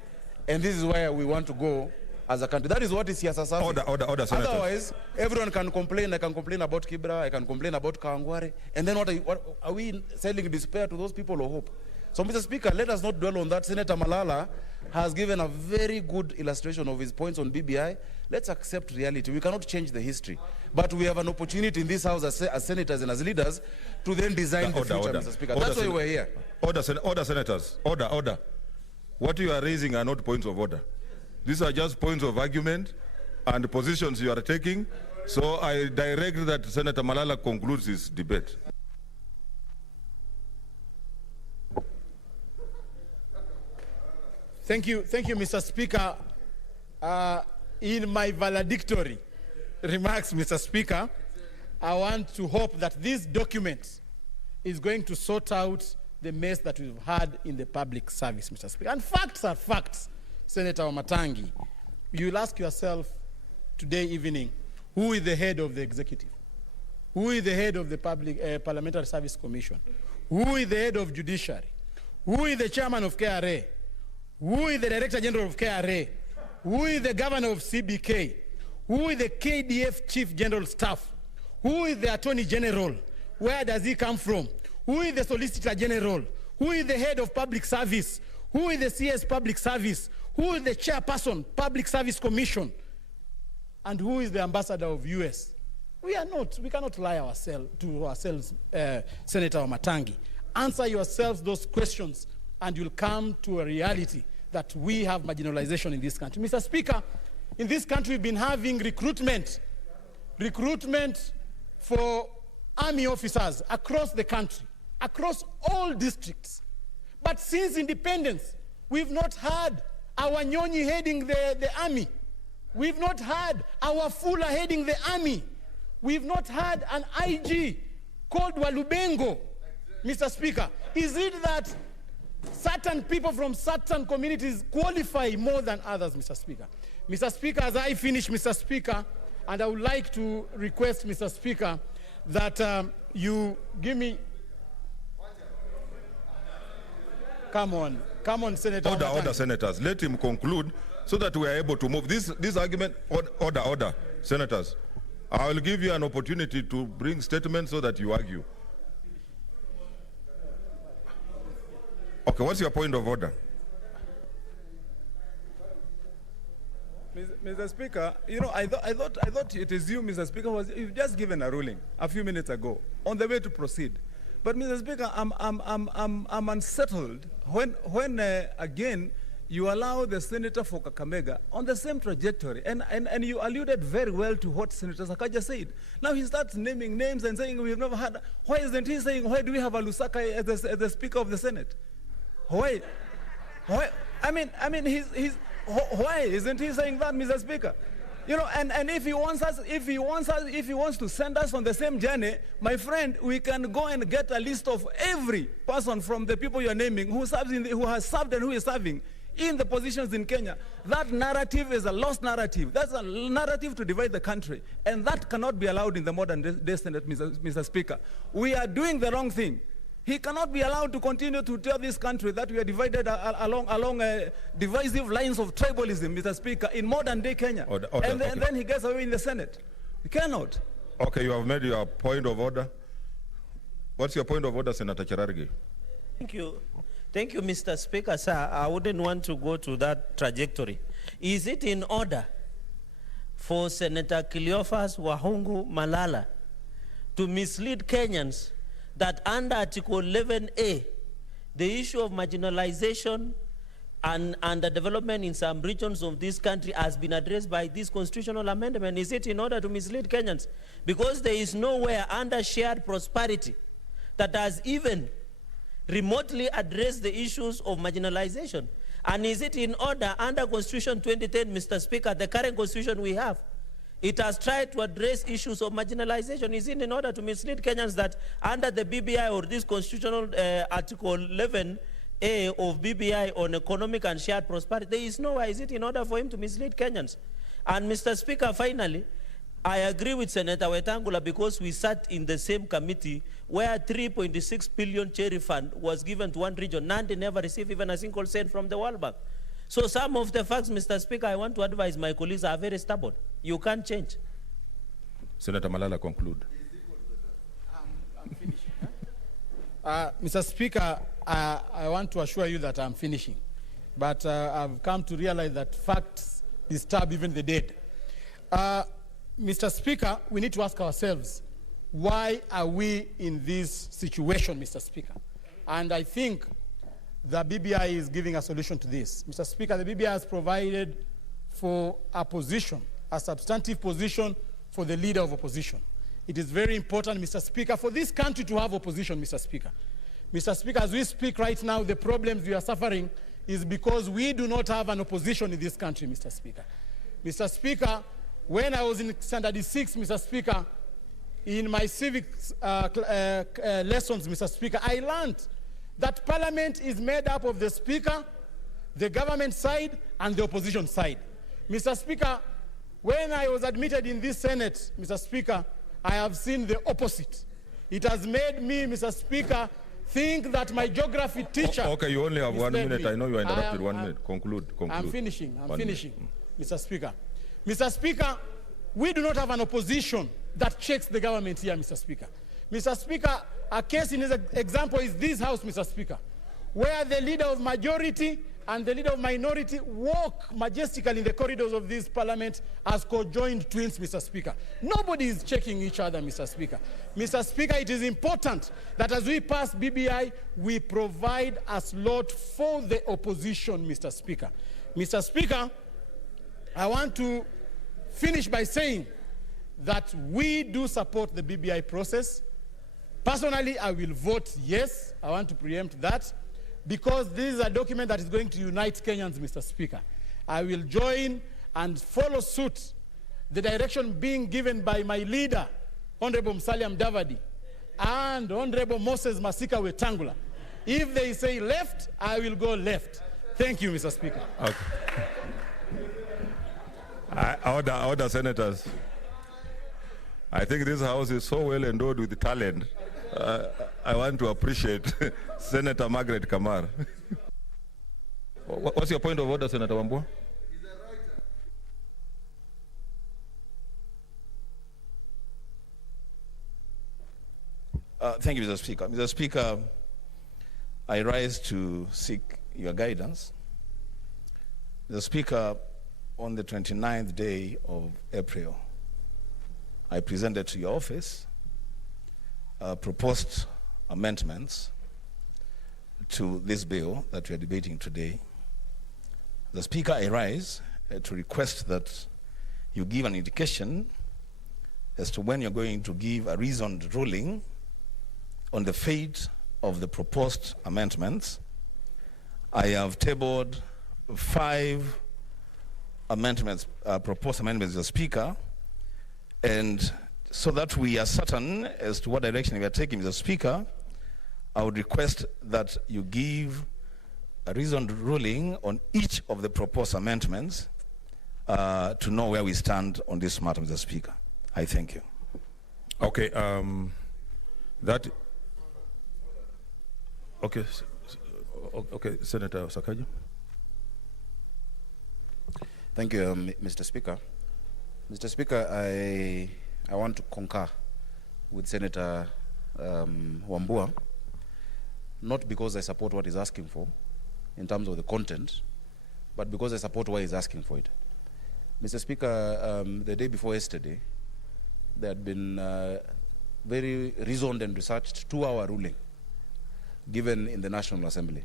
and this is where we want to go as a country. That is what is here. Order, Senator. Otherwise, everyone can complain. I can complain about Kibra, I can complain about Kawangware, and then what are we selling despair to those people or hope? So, Mr. Speaker, let us not dwell on that. Senator Malala has given a very good illustration of his points on BBI. Let's accept reality. We cannot change the history. But we have an opportunity in this House as senators and as leaders to then design the future, Mr. Speaker. That's why we're here. Order, senators. Order. What you are raising are not points of order. These are just points of argument and positions you are taking. So I direct that Senator Malala concludes his debate. Thank you, Mr. Speaker. In my valedictory remarks, Mr. Speaker, I want to hope that this document is going to sort out the mess that we've had in the public service, Mr. Speaker. And facts are facts, Senator Wamatangi. You'll ask yourself today evening, who is the head of the executive? Who is the head of the Parliamentary Service Commission? Who is the head of judiciary? Who is the chairman of KRA? Who is the Director General of KRA? Who is the governor of CBK? Who is the KDF Chief General Staff? Who is the Attorney General? Where does he come from? Who is the Solicitor General? Who is the head of Public Service? Who is the CS Public Service? Who is the chairperson, Public Service Commission? And who is the ambassador of US? We cannot lie to ourselves, Senator Wamatangi. Answer yourselves those questions and you'll come to a reality that we have marginalization in this country. Mr. Speaker, in this country we've been having recruitment for army officers across the country, across all districts. But since independence, we've not had our Nyonyi heading the army. We've not had our Fula heading the army. We've not had an IG called Walubengo. Mr. Speaker, is it that certain people from certain communities qualify more than others, Mr. Speaker? Mr. Speaker, as I finish, Mr. Speaker, and I would like to request, Mr. Speaker, that you give me... Come on, Senator. Order, senators. Let him conclude so that we are able to move. This argument, order, senators. I will give you an opportunity to bring statements so that you argue. Okay, what's your point of order? Mr. Speaker, I thought it is you, Mr. Speaker, you've just given a ruling a few minutes ago on the way to proceed. But, Mr. Speaker, I'm unsettled when again you allow the senator for Kakamega on the same trajectory, and you alluded very well to what Senator Sakaja said. Now he starts naming names and saying we've never had. Why isn't he saying why do we have a Lusaka as the Speaker of the Senate? Why? I mean, why isn't he saying that, Mr. Speaker? And if he wants to send us on the same journey, my friend, we can go and get a list of every person from the people you're naming who has served and who is serving in the positions in Kenya. That narrative is a lost narrative. That's a narrative to divide the country, and that cannot be allowed in the modern day Senate, Mr. Speaker. We are doing the wrong thing. He cannot be allowed to continue to tell this country that we are divided along divisive lines of tribalism, Mr. Speaker, in modern day Kenya. Order, and then he gets away in the Senate. He cannot. Okay, you have made your point of order. What's your point of order, Senator Cherargei? Thank you, Mr. Speaker, sir. I wouldn't want to go to that trajectory. Is it in order for Senator Cleophas Wahungu Malala to mislead Kenyans that under Article 11A, the issue of marginalization and the development in some regions of this country has been addressed by this constitutional amendment? Is it in order to mislead Kenyans? Because there is nowhere under shared prosperity that has even remotely addressed the issues of marginalization. And is it in order under Constitution 2010, Mr. Speaker, the current constitution we have? It has tried to address issues of marginalization. Is it in order to mislead Kenyans that under the BBI or this constitutional Article 11A of BBI on economic and shared prosperity, there is nowhere? Is it in order for him to mislead Kenyans? And Mr. Speaker, finally, I agree with Senator Wetangula because we sat in the same committee where 3.6 billion cherry fund was given to one region. Nandi never received even a single cent from the World Bank. So some of the facts, Mr. Speaker, I want to advise my colleagues are very stubborn. You can't change. Senator Malala, conclude. I'm finishing. Mr. Speaker, I want to assure you that I'm finishing. But I've come to realize that facts disturb even the dead. Mr. Speaker, we need to ask ourselves, why are we in this situation, Mr. Speaker? And I think the BBI is giving a solution to this. Mr. Speaker, the BBI has provided for a position, a substantive position for the leader of opposition. It is very important, Mr. Speaker, for this country to have opposition, Mr. Speaker. Mr. Speaker, as we speak right now, the problems we are suffering is because we do not have an opposition in this country, Mr. Speaker. Mr. Speaker, when I was in Standard 6, Mr. Speaker, in my civics lessons, Mr. Speaker, I learned that Parliament is made up of the Speaker, the government side, and the opposition side. Mr. Speaker, when I was admitted in this Senate, Mr. Speaker, I have seen the opposite. It has made me, Mr. Speaker, think that my geography teacher... Okay, you only have 1 minute. I know you are interrupted. 1 minute. Conclude. I'm finishing. Mr. Speaker. Mr. Speaker, we do not have an opposition that checks the government here, Mr. Speaker. Mr. Speaker, a case in example is this House, Mr. Speaker, where the leader of majority and the leader of minority walk majestically in the corridors of this parliament as co-joined twins, Mr. Speaker. Nobody is checking each other, Mr. Speaker. Mr. Speaker, it is important that as we pass BBI, we provide a slot for the opposition, Mr. Speaker. Mr. Speaker, I want to finish by saying that we do support the BBI process. Personally, I will vote yes. I want to preempt that, because this is a document that is going to unite Kenyans, Mr. Speaker. I will join and follow suit the direction being given by my leader, Honorable Musalia Mudavadi, and Honorable Moses Masika Wetangula. If they say left, I will go left. Thank you, Mr. Speaker. Okay. Order, senators. I think this House is so well endowed with talent. I want to appreciate Senator Margaret Kamar. What's your point of order, Senator Wambua? Thank you, Mr. Speaker. Mr. Speaker, I rise to seek your guidance. Mr. Speaker, on the 29th day of April, I presented to your office proposed amendments to this bill that we are debating today. The Speaker, I rise to request that you give an indication as to when you're going to give a reasoned ruling on the fate of the proposed amendments. I have tabled 5 amendments, proposed amendments, Mr. Speaker, and so that we are certain as to what direction we are taking, Mr. Speaker, I would request that you give a reasoned ruling on each of the proposed amendments to know where we stand on this matter, Mr. Speaker. I thank you. Okay, okay, Senator Sakaja. Thank you, Mr. Speaker. Mr. Speaker, I want to concur with Senator Wambua, not because I support what he's asking for in terms of the content, but because I support why he's asking for it. Mr. Speaker, the day before yesterday, there had been very reasoned and researched 2-hour ruling given in the National Assembly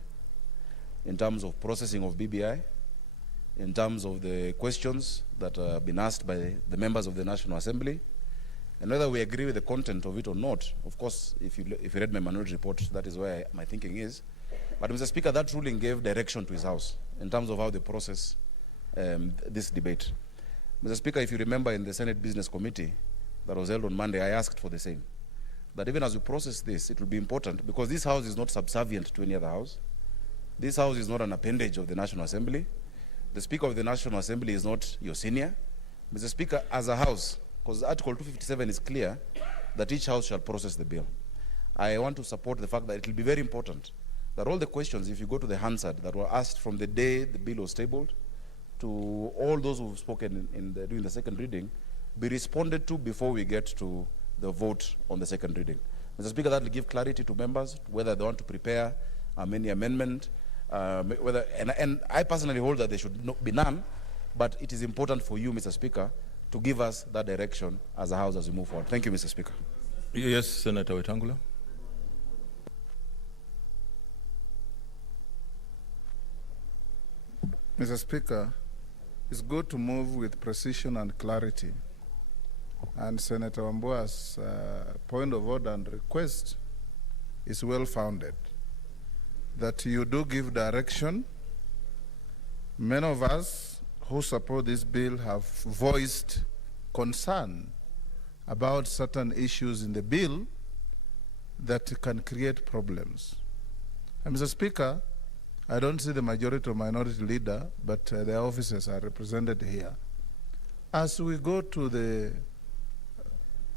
in terms of processing of BBI, in terms of the questions that have been asked by the members of the National Assembly, and whether we agree with the content of it or not. Of course, if you read my minority report, that is where my thinking is. But Mr. Speaker, that ruling gave direction to his House in terms of how they process this debate. Mr. Speaker, if you remember in the Senate Business Committee that was held on Monday, I asked for the same. That even as we process this, it will be important, because this House is not subservient to any other House. This House is not an appendage of the National Assembly. The Speaker of the National Assembly is not your senior. Mr. Speaker, as a House, because Article 257 is clear that each House shall process the bill. I want to support the fact that it will be very important that all the questions, if you go to the Hansard, that were asked from the day the bill was tabled to all those who've spoken during the second reading, be responded to before we get to the vote on the second reading. Mr. Speaker, that will give clarity to members whether they want to prepare any amendment, and I personally hold that there should not be none, but it is important for you, Mr. Speaker, to give us that direction as a House as we move forward. Thank you, Mr. Speaker. Yes, Senator Wetangula. Mr. Speaker, it's good to move with precision and clarity. And Senator Wambua's point of order and request is well-founded, that you do give direction. Many of us who support this bill have voiced concern about certain issues in the bill that can create problems. And Mr. Speaker, I don't see the majority or minority leader, but their officers are represented here. As we go to the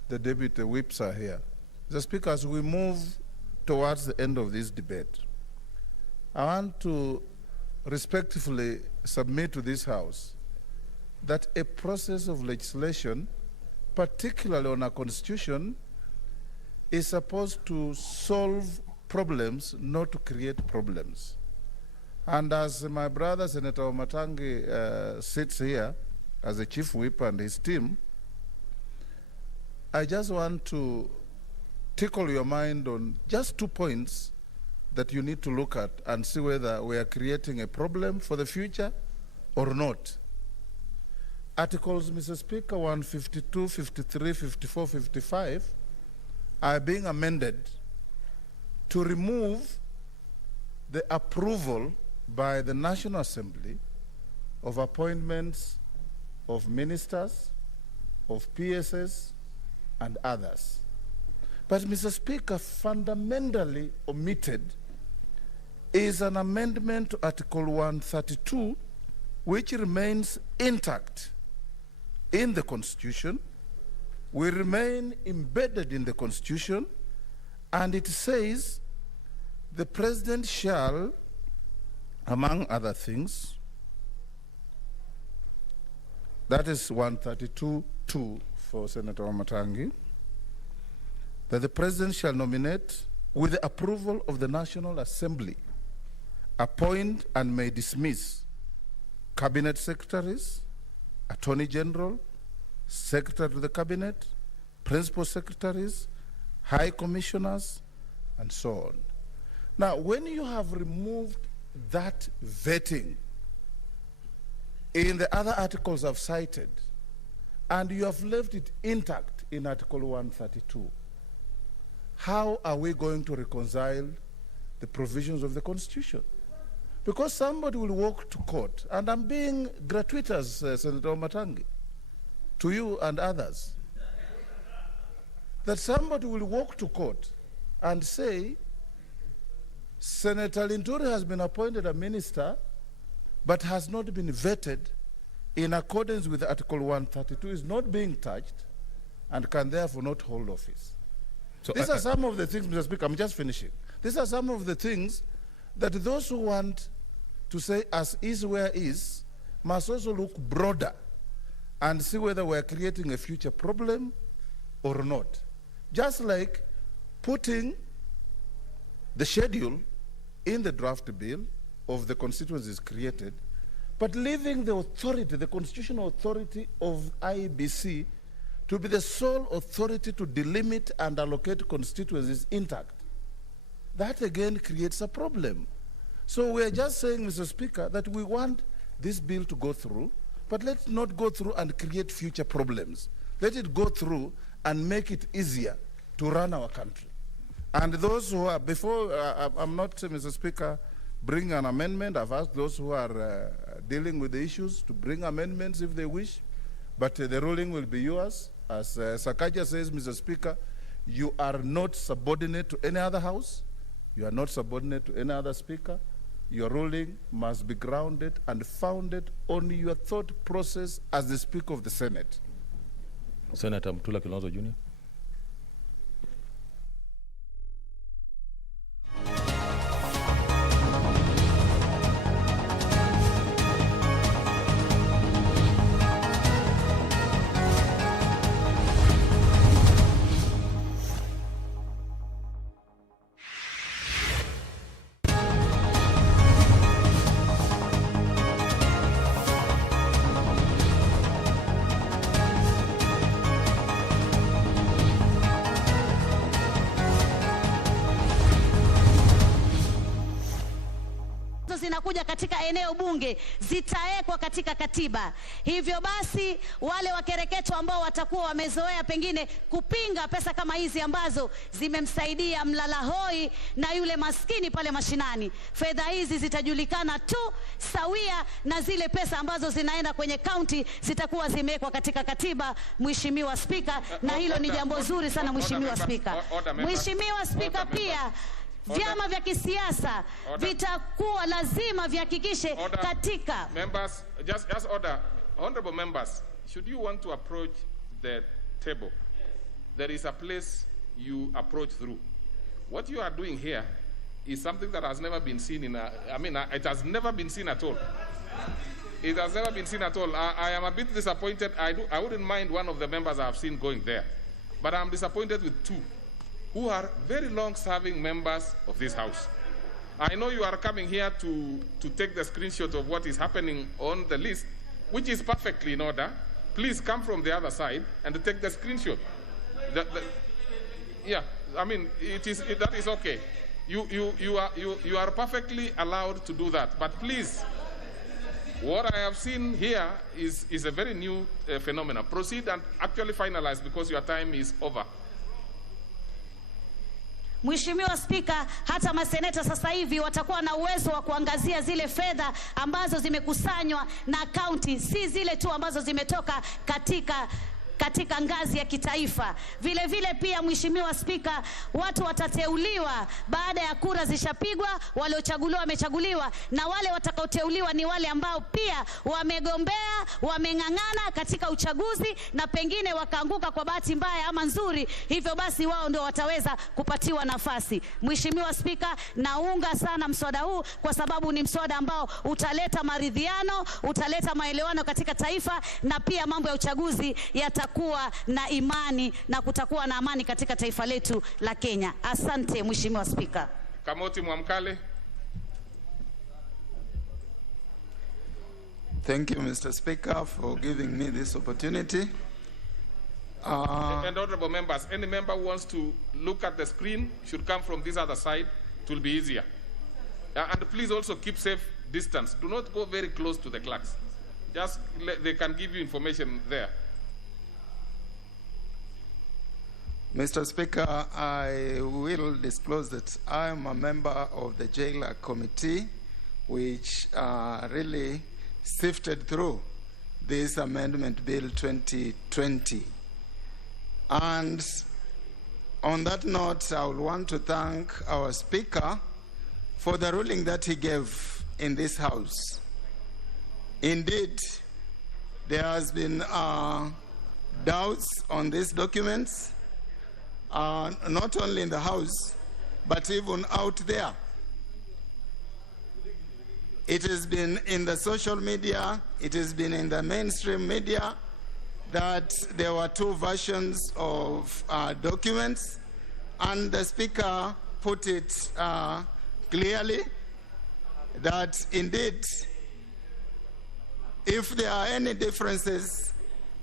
deputy whips are here. Mr. Speaker, as we move towards the end of this debate, I want to respectfully submit to this House that a process of legislation, particularly on a constitution, is supposed to solve problems, not to create problems. And as my brother, Senator Matangi, sits here as a chief whip and his team, I just want to tickle your mind on just 2 points that you need to look at and see whether we are creating a problem for the future or not. Articles, Mr. Speaker, 152, 53, 54, 55 are being amended to remove the approval by the National Assembly of appointments of ministers, of PSS, and others. But, Mr. Speaker, fundamentally omitted is an amendment to Article 132, which remains intact in the Constitution, will remain embedded in the Constitution, and it says the President shall, among other things, that is 132.2 for Senator Wamatangi, that the President shall nominate, with the approval of the National Assembly, appoint and may dismiss Cabinet Secretaries, Attorney General, Secretary to the Cabinet, Principal Secretaries, High Commissioners, and so on. Now, when you have removed that vetting in the other articles I've cited, and you have left it intact in Article 132, how are we going to reconcile the provisions of the Constitution? Because somebody will walk to court, and I'm being gratuitous, Senator Matangi, to you and others, that somebody will walk to court and say, Senator Linturi has been appointed a minister, but has not been vetted in accordance with Article 132, is not being touched, and can therefore not hold office. So these are some of the things, Mr. Speaker, I'm just finishing. These are some of the things that those who want to say as is where is must also look broader and see whether we're creating a future problem or not. Just like putting the schedule in the draft bill of the constituencies created, but leaving the authority, the constitutional authority of IEBC, to be the sole authority to delimit and allocate constituencies intact. That again creates a problem. So we're just saying, Mr. Speaker, that we want this bill to go through, but let's not go through and create future problems. Let it go through and make it easier to run our country. And those who are, before, I'm not, Mr. Speaker, bring an amendment. I've asked those who are dealing with the issues to bring amendments if they wish, but the ruling will be yours. As Sakaja says, Mr. Speaker, you are not subordinate to any other house. You are not subordinate to any other speaker. Your ruling must be grounded and founded on your thought process as the Speaker of the Senate. Senator Mutula Kilonzo Jr. zinakuja katika eneo bunge zitawekwa katika katiba. Hivyo basi wale wakereketo ambao watakuwa wamezoea pengine kupinga pesa kama hizi ambazo zimemsaidia mlala hoi na yule maskini pale mashinani, fedha hizi zitajulikana tu sawia na zile pesa ambazo zinaenda kwenye kaunti zitakuwa zimewekwa katika katiba, Mheshimiwa Spika, na hilo ni jambo zuri sana Mheshimiwa Spika. Mheshimiwa Spika, pia vyama vya kisiasa vitakuwa lazima vihakikishe katika members, just order. Honorable members, should you want to approach the table, there is a place you approach through. What you are doing here is something that has never been seen in it has never been seen at all. It has never been seen at all. I am a bit disappointed. I wouldn't mind one of the members I have seen going there, but I'm disappointed with two who are very long-serving members of this House. I know you are coming here to take the screenshot of what is happening on the list, which is perfectly in order. Please come from the other side and take the screenshot. Yeah, I mean, that is okay. You are perfectly allowed to do that, but please, what I have seen here is a very new phenomenon. Proceed and actually finalize because your time is over. Mheshimiwa Spika, hata maseneta sasa hivi watakuwa na uwezo wa kuangazia zile fedha ambazo zimekusanywa na kaunti, si zile tu ambazo zimetoka katika ngazi ya kitaifa. Vile vile pia Mheshimiwa Spika, watu watateuliwa baada ya kura zishapigwa, waliochaguliwa wamechaguliwa, na wale watakaoteuliwa ni wale ambao pia wamegombea, wameng'ang'ana katika uchaguzi na pengine wakaanguka kwa bahati mbaya ama nzuri, hivyo basi wao ndio wataweza kupatiwa nafasi. Mheshimiwa Spika, naunga sana mswada huu kwa sababu ni mswada ambao utaleta maridhiano, utaleta maelewano katika taifa, na pia mambo ya uchaguzi yatakuwa na imani na kutakuwa na amani katika taifa letu la Kenya. Asante Mheshimiwa Spika. Kamoti Mwamkale. Thank you, Mr. Speaker, for giving me this opportunity. And honorable members, any member who wants to look at the screen should come from this other side. It will be easier. And please also keep safe distance. Do not go very close to the clerks. Just they can give you information there. Mr. Speaker, I will disclose that I am a member of the Jailer Committee, which really sifted through this Amendment Bill 2020. And on that note, I would want to thank our Speaker for the ruling that he gave in this House. Indeed, there has been doubts on these documents, not only in the House, but even out there. It has been in the social media, it has been in the mainstream media, that there were two versions of documents, and the Speaker put it clearly that indeed, if there are any differences,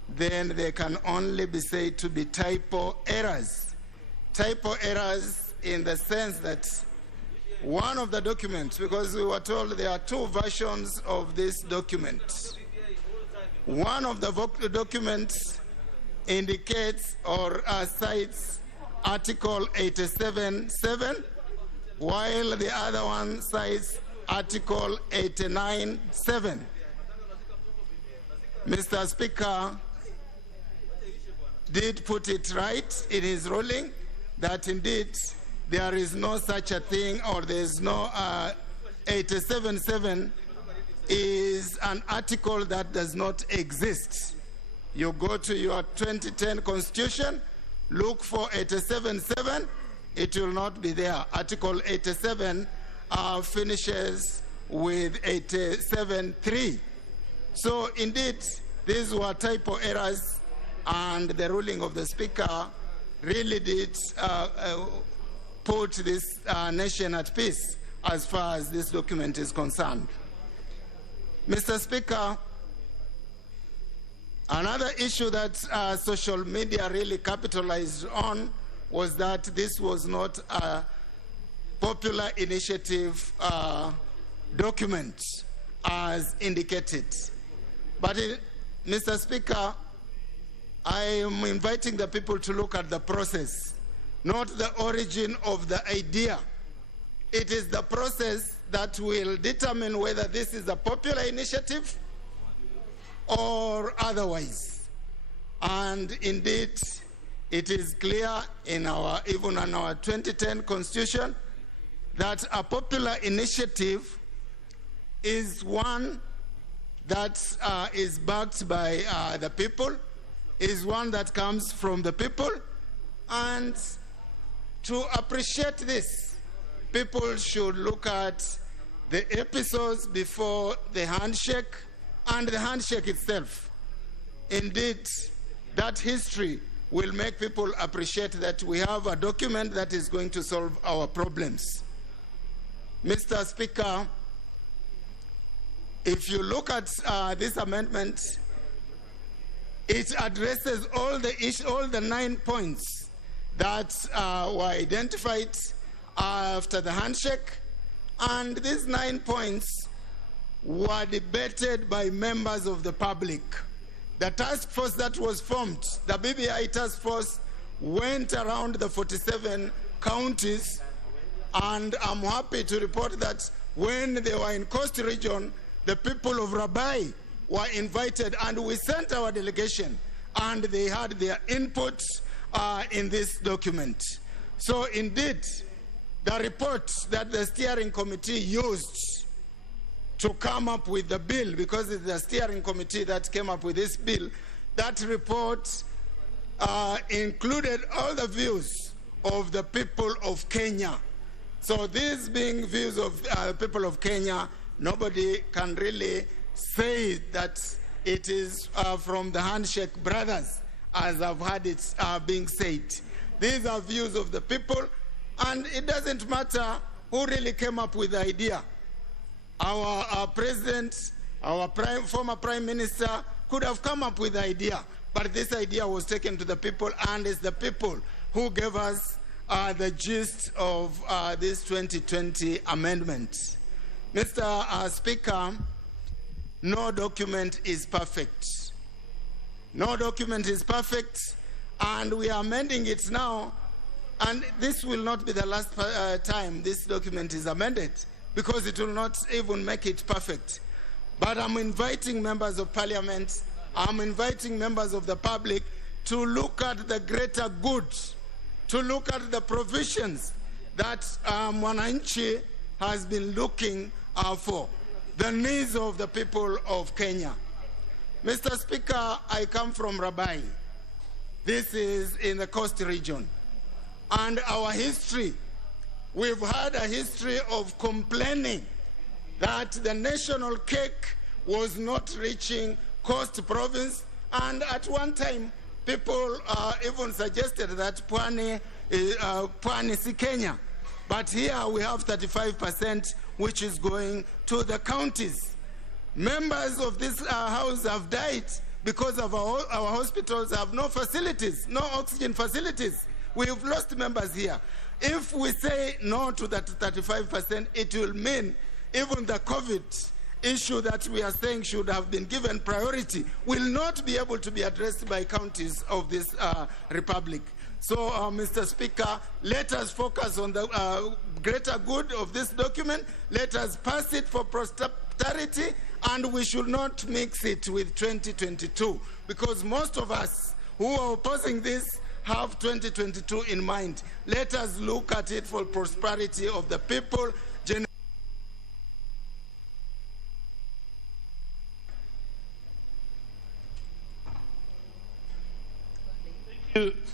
then they can only be said to be typo errors. Typo errors in the sense that one of the documents, because we were told there are two versions of this document. One of the documents indicates or cites Article 87.7, while the other one cites Article 89.7. Mr. Speaker did put it right in his ruling that indeed there is no such a thing, or there is no 87.7 is an article that does not exist. You go to your 2010 Constitution, look for 87.7, it will not be there. Article 87 finishes with 87.3. So indeed, these were typo errors, and the ruling of the Speaker really did put this nation at peace as far as this document is concerned. Mr. Speaker, another issue that social media really capitalized on was that this was not a popular initiative document as indicated. But Mr. Speaker, I am inviting the people to look at the process, not the origin of the idea. It is the process that will determine whether this is a popular initiative or otherwise. And indeed, it is clear in even in our 2010 Constitution that a popular initiative is one that is backed by the people, is one that comes from the people. And to appreciate this, people should look at the episodes before the handshake and the handshake itself. Indeed, that history will make people appreciate that we have a document that is going to solve our problems. Mr. Speaker, if you look at this amendment, it addresses all the 9 points that were identified after the handshake, and these 9 points were debated by members of the public. The task force that was formed, the BBI task force, went around the 47 counties, and I'm happy to report that when they were in Coast Region, the people of Rabai were invited, and we sent our delegation, and they had their input in this document. So indeed, the report that the steering committee used to come up with the bill, because it's the steering committee that came up with this bill, that report included all the views of the people of Kenya. So these being views of people of Kenya, nobody can really say that it is from the handshake brothers, as I've heard it being said. These are views of the people, and it doesn't matter who really came up with the idea. Our president, our former prime minister could have come up with the idea, but this idea was taken to the people, and it's the people who gave us the gist of this 2020 amendment. Mr. Speaker, no document is perfect. No document is perfect, and we are amending it now, and this will not be the last time this document is amended, because it will not even make it perfect. But I'm inviting members of parliament, I'm inviting members of the public to look at the greater good, to look at the provisions that Mwananchi has been looking for, the needs of the people of Kenya. Mr. Speaker, I come from Rabai. This is in the Coast Region. And our history, we've had a history of complaining that the national cake was not reaching Coast Province, and at one time people even suggested that Pwani si Kenya. But here we have 35%, which is going to the counties. Members of this house have died because of our hospitals have no facilities, no oxygen facilities. We've lost members here. If we say no to that 35%, it will mean even the COVID issue that we are saying should have been given priority will not be able to be addressed by counties of this republic. So, Mr. Speaker, let us focus on the greater good of this document. Let us pass it for posterity, and we should not mix it with 2022, because most of us who are opposing this have 2022 in mind. Let us look at it for prosperity of the people.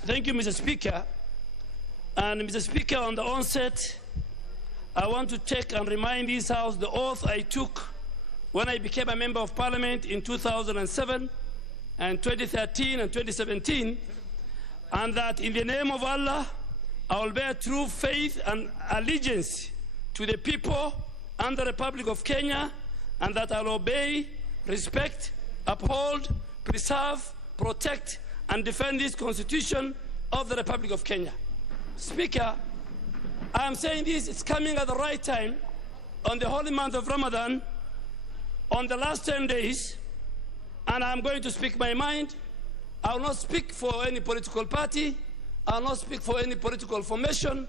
Thank you, Mr. Speaker. And Mr. Speaker, on the onset, I want to take and remind this House the oath I took when I became a member of Parliament in 2007 and 2013 and 2017, and that in the name of Allah, I will bear true faith and allegiance to the people and the Republic of Kenya, and that I will obey, respect, uphold, preserve, protect, and defend this Constitution of the Republic of Kenya. Speaker, I am saying this, it's coming at the right time, on the holy month of Ramadan, on the last 10 days, and I'm going to speak my mind. I will not speak for any political party. I will not speak for any political formation.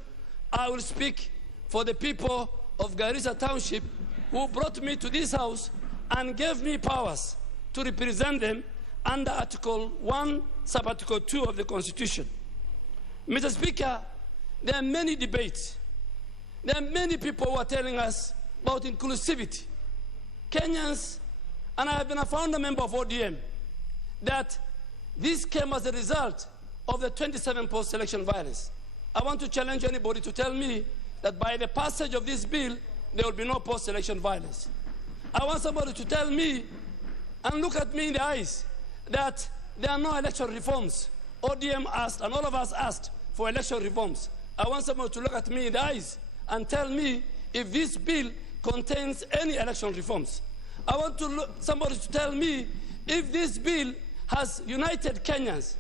I will speak for the people of Garissa Township who brought me to this house and gave me powers to represent them under Article 1, Sub-Article 2 of the Constitution. Mr. Speaker, there are many debates. There are many people who are telling us about inclusivity. Kenyans, and I have been a founder member of ODM, that this came as a result of the 27 post-election violence. I want to challenge anybody to tell me that by the passage of this bill, there will be no post-election violence. I want somebody to tell me and look at me in the eyes that there are no election reforms. ODM asked, and all of us asked for election reforms. I want somebody to look at me in the eyes and tell me if this bill contains any election reforms. I want somebody to tell me if this bill has united Kenyans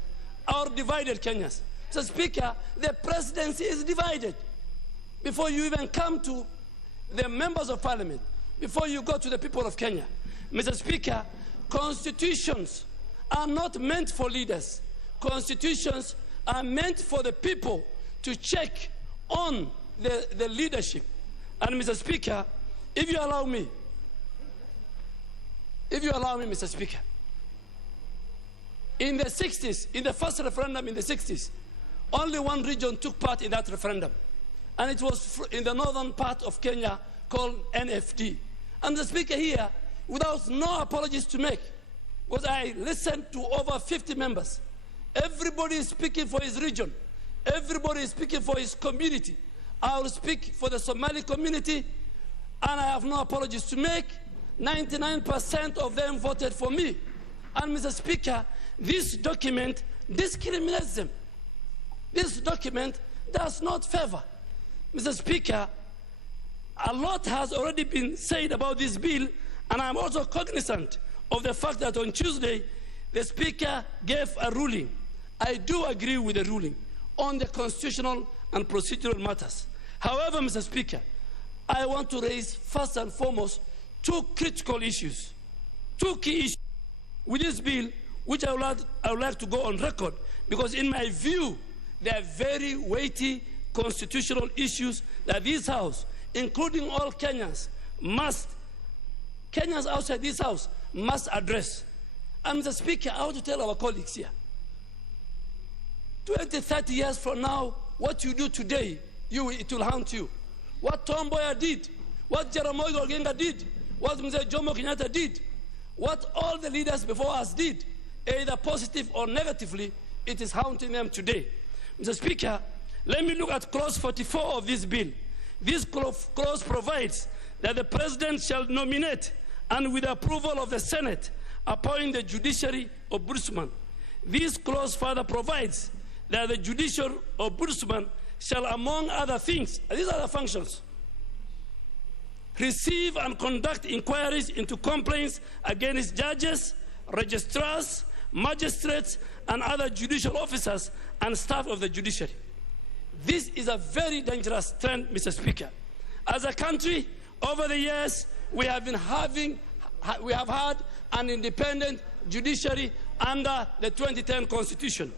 or divided Kenyans. So, Speaker, the presidency is divided. Before you even come to the members of parliament, before you go to the people of Kenya, Mr. Speaker, constitutions are not meant for leaders. Constitutions are meant for the people to check on the leadership. And Mr. Speaker, if you allow me, Mr. Speaker, in the 60s, in the first referendum in the 60s, only one region took part in that referendum. And it was in the northern part of Kenya called NFD. And the Speaker here, without no apologies to make, because I listened to over 50 members. Everybody is speaking for his region. Everybody is speaking for his community. I will speak for the Somali community, and I have no apologies to make. 99% of them voted for me. And Mr. Speaker, this document discriminates them. This document does not favor. Mr. Speaker, a lot has already been said about this bill, and I'm also cognizant of the fact that on Tuesday, the Speaker gave a ruling. I do agree with the ruling on the constitutional and procedural matters. However, Mr. Speaker, I want to raise first and foremost two critical issues, two key issues with this bill, which I would like to go on record, because in my view, they are very weighty constitutional issues that this House, including all Kenyans outside this House, must address. And Mr. Speaker, I want to tell our colleagues here, 20, 30 years from now, what you do today, it will haunt you. What Tom Mboya did, what Jaramogi Oginga did, what Mzee Jomo Kenyatta did, what all the leaders before us did, either positive or negatively, it is haunting them today. Mr. Speaker, let me look at clause 44 of this bill. This clause provides that the President shall nominate and with the approval of the Senate, appoint the judiciary ombudsman. This clause further provides that the judicial ombudsman shall, among other things, these are the functions, receive and conduct inquiries into complaints against judges, registrars, magistrates, and other judicial officers and staff of the judiciary. This is a very dangerous trend, Mr. Speaker. As a country, over the years, we have had an independent judiciary under the 2010 Constitution,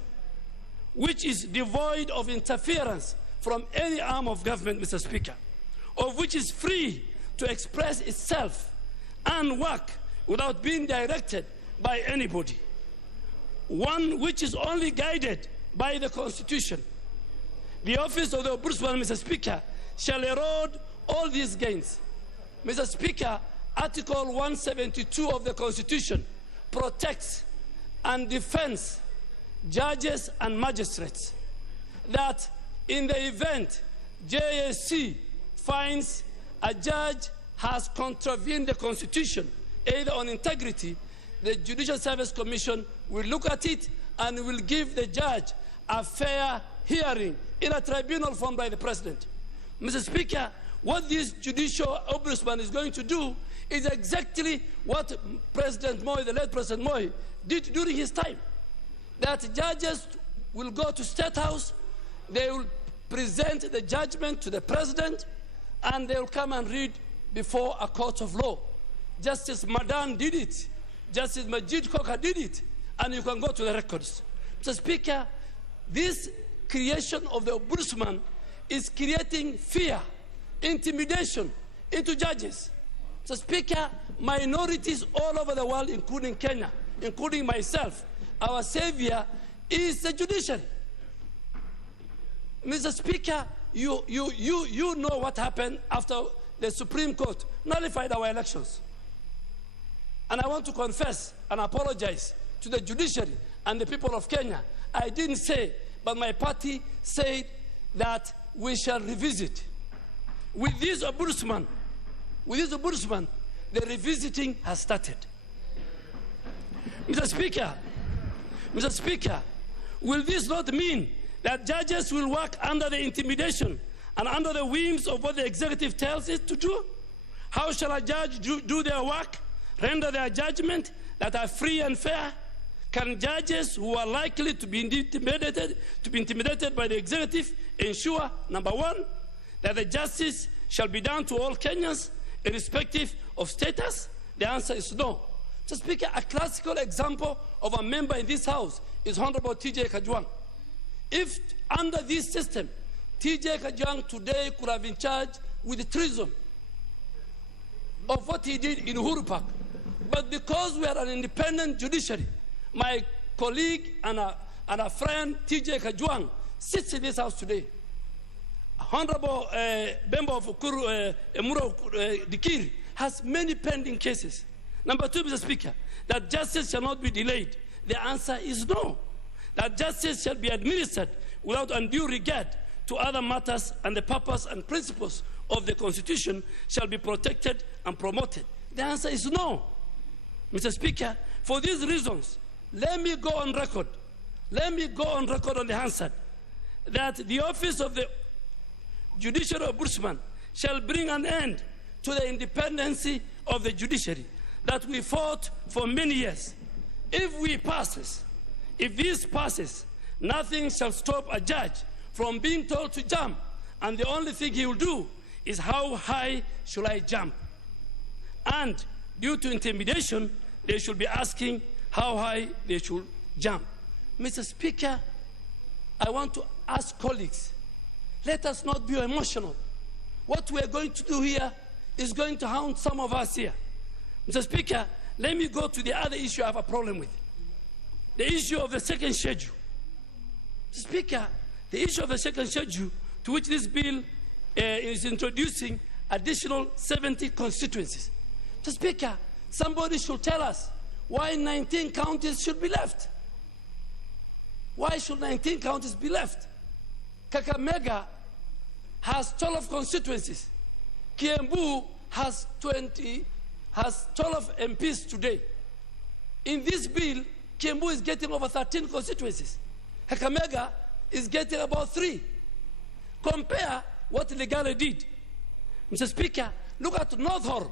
which is devoid of interference from any arm of government, Mr. Speaker, of which is free to express itself and work without being directed by anybody. One which is only guided by the Constitution. The office of the Ombudsman, Mr. Speaker, shall erode all these gains. Mr. Speaker, Article 172 of the Constitution protects and defends judges and magistrates, that in the event JSC finds a judge has contravened the Constitution, either on integrity, the Judicial Service Commission will look at it and will give the judge a fair hearing in a tribunal formed by the President. Mr. Speaker, what this judicial ombudsman is going to do is exactly what President Moi, the late President Moi, did during his time. That judges will go to State House, they will present the judgment to the President, and they will come and read before a court of law. Justice Madan did it. Justice Majid Koka did it. And you can go to the records. Mr. Speaker, this creation of the ombudsman is creating fear, intimidation into judges. Mr. Speaker, minorities all over the world, including Kenya, including myself, our savior is the judiciary. Mr. Speaker, you know what happened after the Supreme Court nullified our elections. And I want to confess and apologize to the judiciary and the people of Kenya. I didn't say, but my party said that we shall revisit. With this ombudsman, the revisiting has started. Mr. Speaker, will this not mean that judges will work under the intimidation and under the whims of what the executive tells it to do? How shall a judge do their work, render their judgment that are free and fair? Can judges who are likely to be intimidated by the executive ensure, number one, that the justice shall be done to all Kenyans, irrespective of status? The answer is no. Mr. Speaker, a classical example of a member in this House is Honorable T.J. Kajwang. If under this system, T.J. Kajwang today could have been charged with treason of what he did in Uhuru Park. But because we are an independent judiciary, my colleague and a friend, T.J. Kajwang, sits in this House today. Honorable member of Emuro Dikiri has many pending cases. Number two, Mr. Speaker, that justice shall not be delayed. The answer is no. That justice shall be administered without undue regard to other matters, and the purpose and principles of the Constitution shall be protected and promoted. The answer is no. Mr. Speaker, for these reasons, let me go on record on the Hansard that the office of the Judicial Ombudsman shall bring an end to the independency of the judiciary that we fought for many years. If this passes, nothing shall stop a judge from being told to jump, and the only thing he will do is how high should I jump? And due to intimidation, they should be asking how high they should jump. Mr. Speaker, I want to ask colleagues, let us not be emotional. What we are going to do here is going to haunt some of us here. Mr. Speaker, let me go to the other issue I have a problem with. The issue of the second schedule. Mr. Speaker, the issue of the second schedule, to which this bill is introducing additional 70 constituencies. Mr. Speaker, somebody should tell us why 19 counties should be left. Why should 19 counties be left? Kakamega has 12 constituencies. Kiambu has 12 MPs today. In this bill, Kiambu is getting over 13 constituencies. Kakamega is getting about 3. Compare what Legale did. Mr. Speaker, look at North Horr.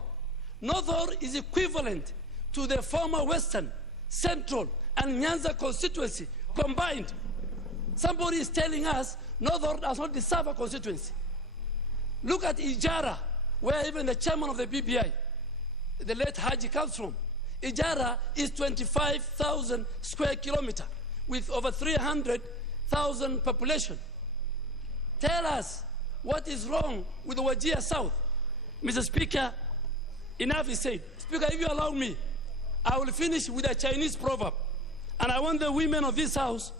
North Horr is equivalent to the former Western, Central, and Nyanza constituency combined. Somebody is telling us North Horr does not deserve a constituency. Look at Ijara, where even the chairman of the BBI, the late Haji, comes from. Ijara is 25,000 square kilometers with over 300,000 population. Tell us what is wrong with the Wajir South. Mr. Speaker, enough is said. Speaker, if you allow me, I will finish with a Chinese proverb. And I want the women of this House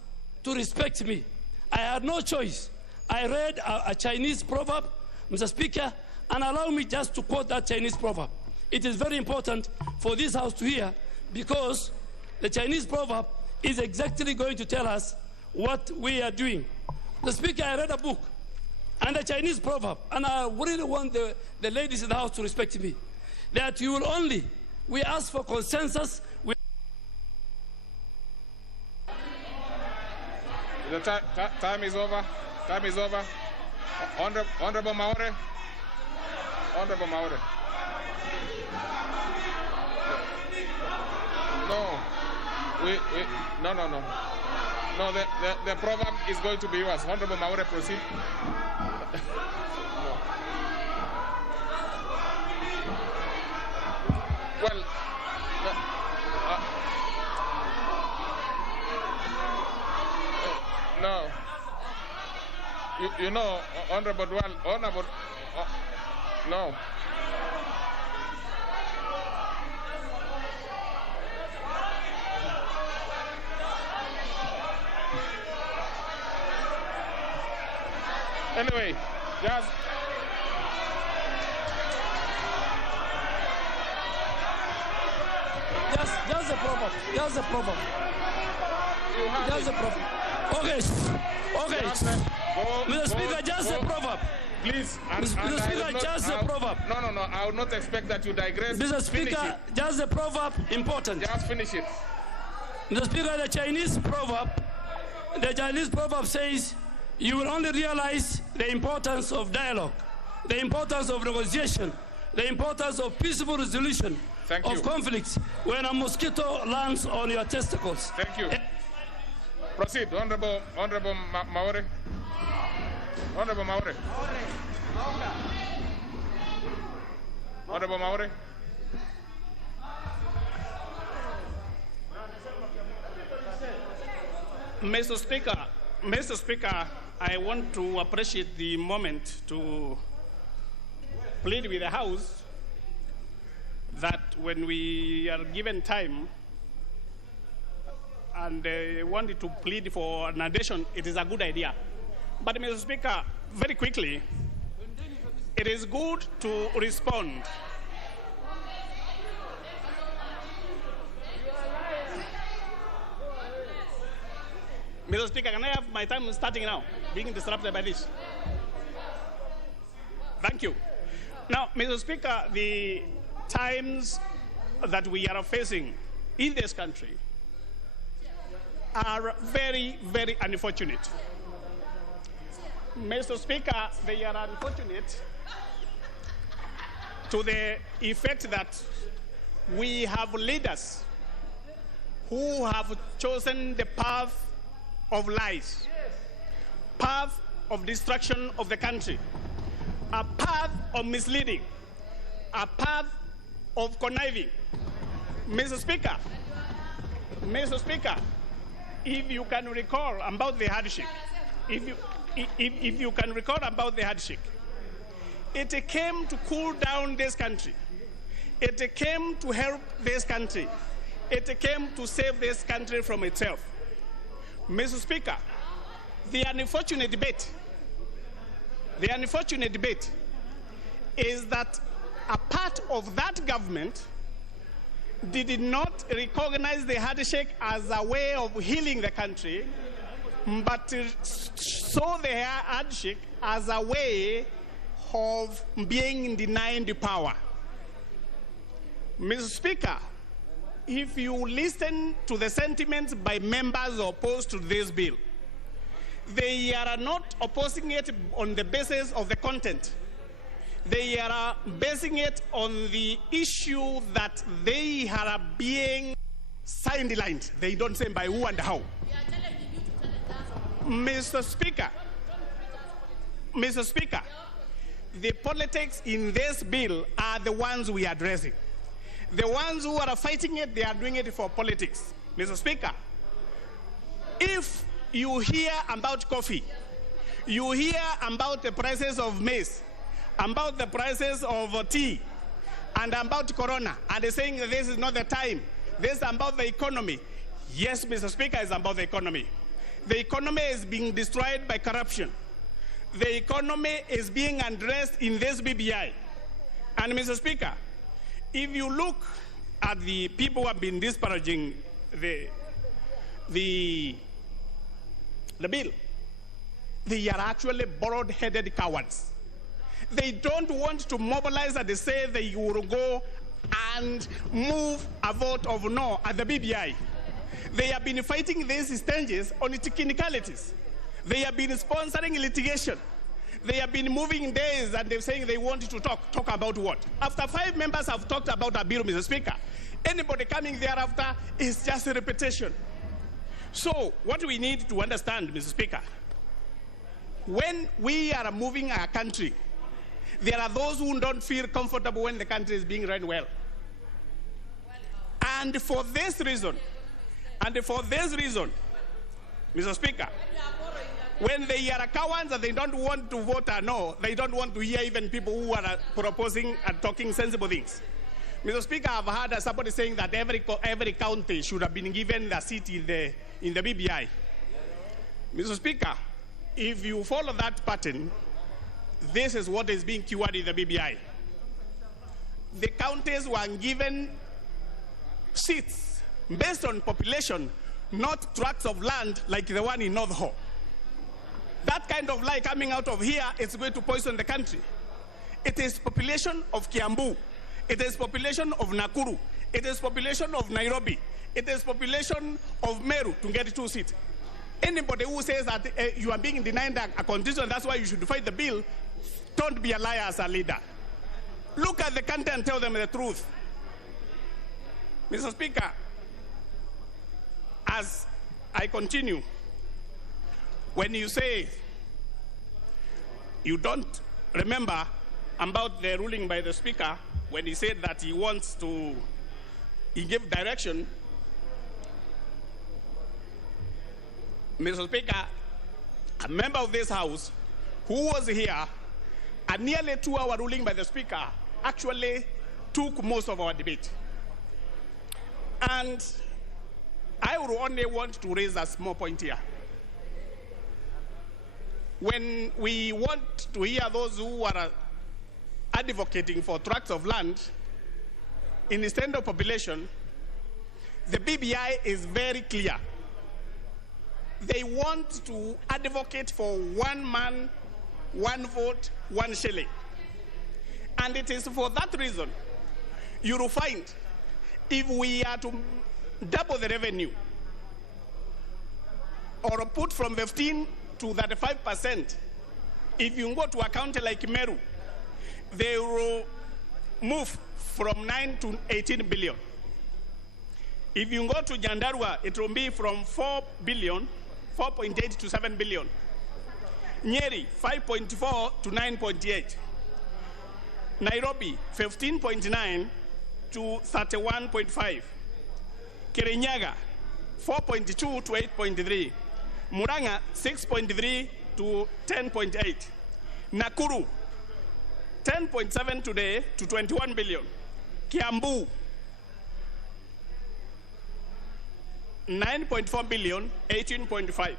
to respect me. I had no choice. I read a Chinese proverb, Mr. Speaker, and allow me just to quote that Chinese proverb. It is very important for this House to hear, because the Chinese proverb is exactly going to tell us what we are doing. The Speaker, I read a book and a Chinese proverb, and I really want the ladies in the House to respect me, that you will only, we ask for consensus. The time is over. Time is over. Honorable Maore. Honorable Maore. No. No. No, the proverb is going to be yours. Honorable Maore, proceed. No. You know, Honorable no. Anyway, just a problem. Just a problem. Just a problem. Okay. Okay. Mr. Speaker, just a proverb. Please. Mr. Speaker, just a proverb. No. I would not expect that you digress. Mr. Speaker, just a proverb important. Just finish it. Mr. Speaker, the Chinese proverb says, you will only realize the importance of dialogue, the importance of negotiation, the importance of peaceful resolution of conflicts when a mosquito lands on your testicles. Thank you. Proceed, Honorable Maore. Honorable Maore. Honorable Maore. Mr. Speaker, I want to appreciate the moment to plead with the House that when we are given time and wanted to plead for an addition, it is a good idea. But, Mr. Speaker, very quickly, it is good to respond. Mr. Speaker, can I have my time starting now, being disrupted by this? Thank you. Now, Mr. Speaker, the times that we are facing in this country are very, very unfortunate. Mr. Speaker, they are unfortunate to the effect that we have leaders who have chosen the path of lies, path of destruction of the country, a path of misleading, a path of conniving. Mr. Speaker, if you can recall about the handshake, if you can recall about the handshake, it came to cool down this country. It came to help this country. It came to save this country from itself. Mr. Speaker, the unfortunate debate is that a part of that government did not recognize the handshake as a way of healing the country, but saw the handshake as a way of being denied the power. Mr. Speaker, if you listen to the sentiments by members opposed to this bill, they are not opposing it on the basis of the content. They are basing it on the issue that they are being sidelined. They don't say by who and how. Mr. Speaker, the politics in this bill are the ones we are addressing. The ones who are fighting it, they are doing it for politics. Mr. Speaker, if you hear about coffee, you hear about the prices of maize, about the prices of tea, and about corona, and they're saying this is not the time, this is about the economy. Yes, Mr. Speaker, it's about the economy. The economy is being destroyed by corruption. The economy is being addressed in this BBI. And Mr. Speaker, if you look at the people who have been disparaging the bill, they are actually borrowed-headed cowards. They don't want to mobilize and they say they will go and move a vote of no at the BBI. They have been fighting these stages on technicalities. They have been sponsoring litigation. They have been moving days and they're saying they want to talk about what? After 5 members have talked about a bill, Mr. Speaker, anybody coming thereafter is just a repetition. So what we need to understand, Mr. Speaker, when we are moving our country, there are those who don't feel comfortable when the country is being run well. And for this reason, Mr. Speaker, When they are cowards and they don't want to vote or no, they don't want to hear even people who are proposing and talking sensible things. Mr. Speaker, I've heard somebody saying that every county should have been given a seat in the BBI. Mr. Speaker, if you follow that pattern, this is what is being cured in the BBI. The counties were given seats based on population, not tracts of land like the one in North Ho. That kind of lie coming out of here is going to poison the country. It is population of Kiambu. It is population of Nakuru. It is population of Nairobi. It is population of Meru to get 2 seats. Anybody who says that you are being denied a condition, that's why you should fight the bill, don't be a liar as a leader. Look at the country and tell them the truth. Mr. Speaker, as I continue, when you say you don't remember about the ruling by the Speaker when he said that he gave direction, Mr. Speaker, a member of this House who was here, a nearly 2-hour ruling by the Speaker actually took most of our debate. And I would only want to raise a small point here. When we want to hear those who are advocating for tracts of land in the standard population, the BBI is very clear. They want to advocate for 1 man, 1 vote, 1 shilling. And it is for that reason you will find if we are to double the revenue or put from 15 to 35%, if you go to a county like Meru, they will move from 9 to 18 billion. If you go to Nyandarua, it will be from 4 billion, 4.8 to 7 billion. Nyeri, 5.4 to 9.8. Nairobi, 15.9 to 31.5. Kirinyaga, 4.2 to 8.3. Muranga, 6.3 to 10.8. Nakuru, 10.7 today to 21 billion. Kiambu, 9.4 billion, 18.5.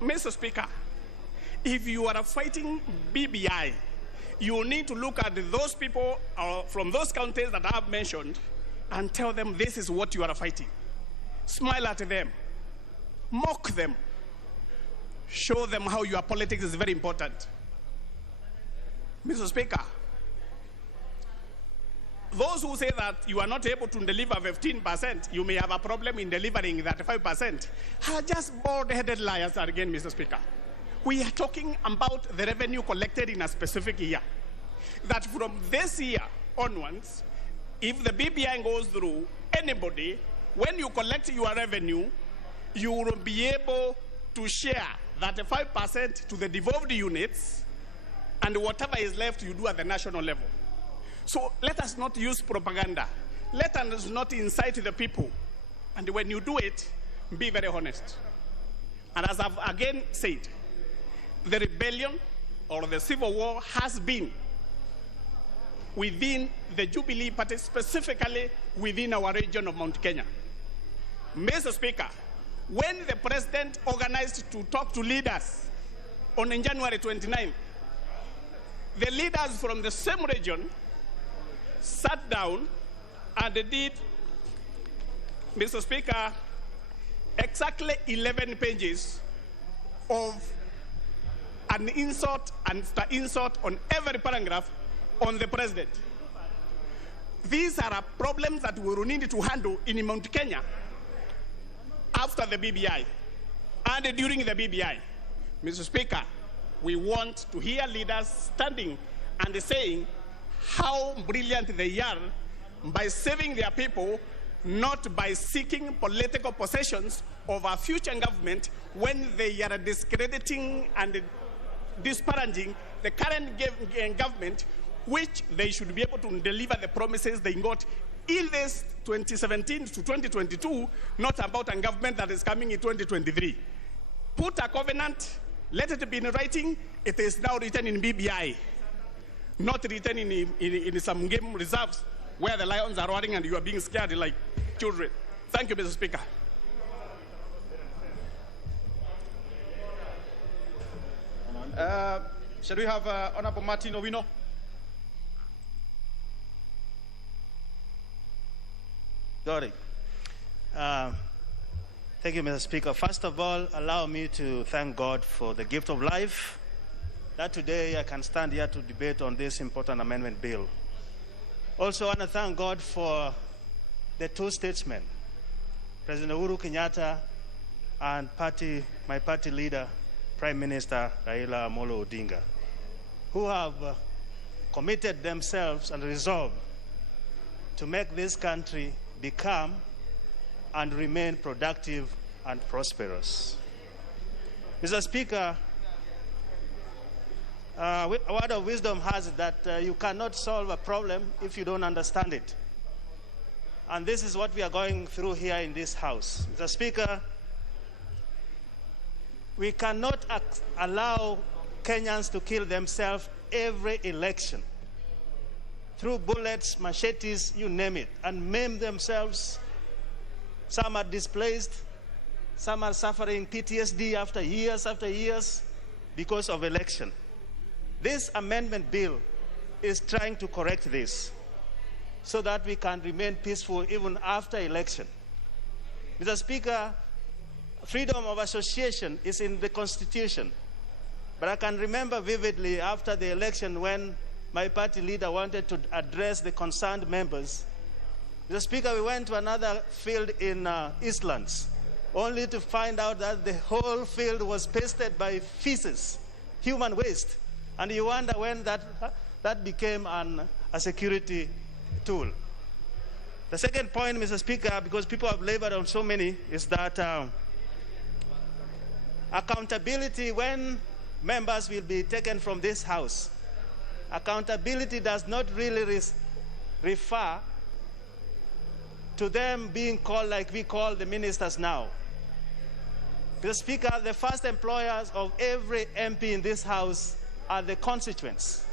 Mr. Speaker, if you are fighting BBI, you need to look at those people from those counties that I have mentioned and tell them this is what you are fighting. Smile at them. Mock them. Show them how your politics is very important. Mr. Speaker, those who say that you are not able to deliver 15%, you may have a problem in delivering that 5%, are just bald-headed liars again, Mr. Speaker. We are talking about the revenue collected in a specific year. That from this year onwards, if the BBI goes through, anybody, when you collect your revenue, you will be able to share that 5% to the devolved units, and whatever is left, you do at the national level. So let us not use propaganda. Let us not incite the people. And when you do it, be very honest. And as I've again said, the rebellion or the civil war has been within the Jubilee Party, specifically within our region of Mount Kenya. Mr. Speaker, when the president organized to talk to leaders on January 29th, the leaders from the same region sat down and they did, Mr. Speaker, exactly 11 pages of an insult and insult on every paragraph on the president. These are problems that we will need to handle in Mount Kenya after the BBI and during the BBI. Mr. Speaker, we want to hear leaders standing and saying how brilliant they are by saving their people, not by seeking political possessions of our future government when they are discrediting and disparaging the current government, which they should be able to deliver the promises they got in this 2017 to 2022, not about a government that is coming in 2023. put a covenant, let it be in writing. It is now written in BBI, not written in some game reserves where the lions are roaring and you are being scared like children. Thank you, Mr. Speaker. Shall we have Honorable Martin Owino? Got it. Thank you, Mr. Speaker. First of all, allow me to thank God for the gift of life, that today I can stand here to debate on this important amendment bill. Also, I want to thank God for the two statesmen, President Uhuru Kenyatta and my party leader, Prime Minister Raila Amolo Odinga, who have committed themselves and resolved to make this country become and remain productive and prosperous. Mr. Speaker, a word of wisdom has it that you cannot solve a problem if you don't understand it. And this is what we are going through here in this House. Mr. Speaker, we cannot allow Kenyans to kill themselves every election through bullets, machetes, you name it, and maim themselves. Some are displaced, some are suffering PTSD after years because of election. This amendment bill is trying to correct this so that we can remain peaceful even after election. Mr. Speaker, freedom of association is in the Constitution. But I can remember vividly after the election when my party leader wanted to address the concerned members. Mr. Speaker, we went to another field in Eastlands, only to find out that the whole field was pasted by feces, human waste. And you wonder when that became a security tool. The second point, Mr. Speaker, because people have labored on so many, is that accountability, when members will be taken from this House, accountability does not really refer to them being called like we call the ministers now. Mr. Speaker, the first employers of every MP in this House are the constituents.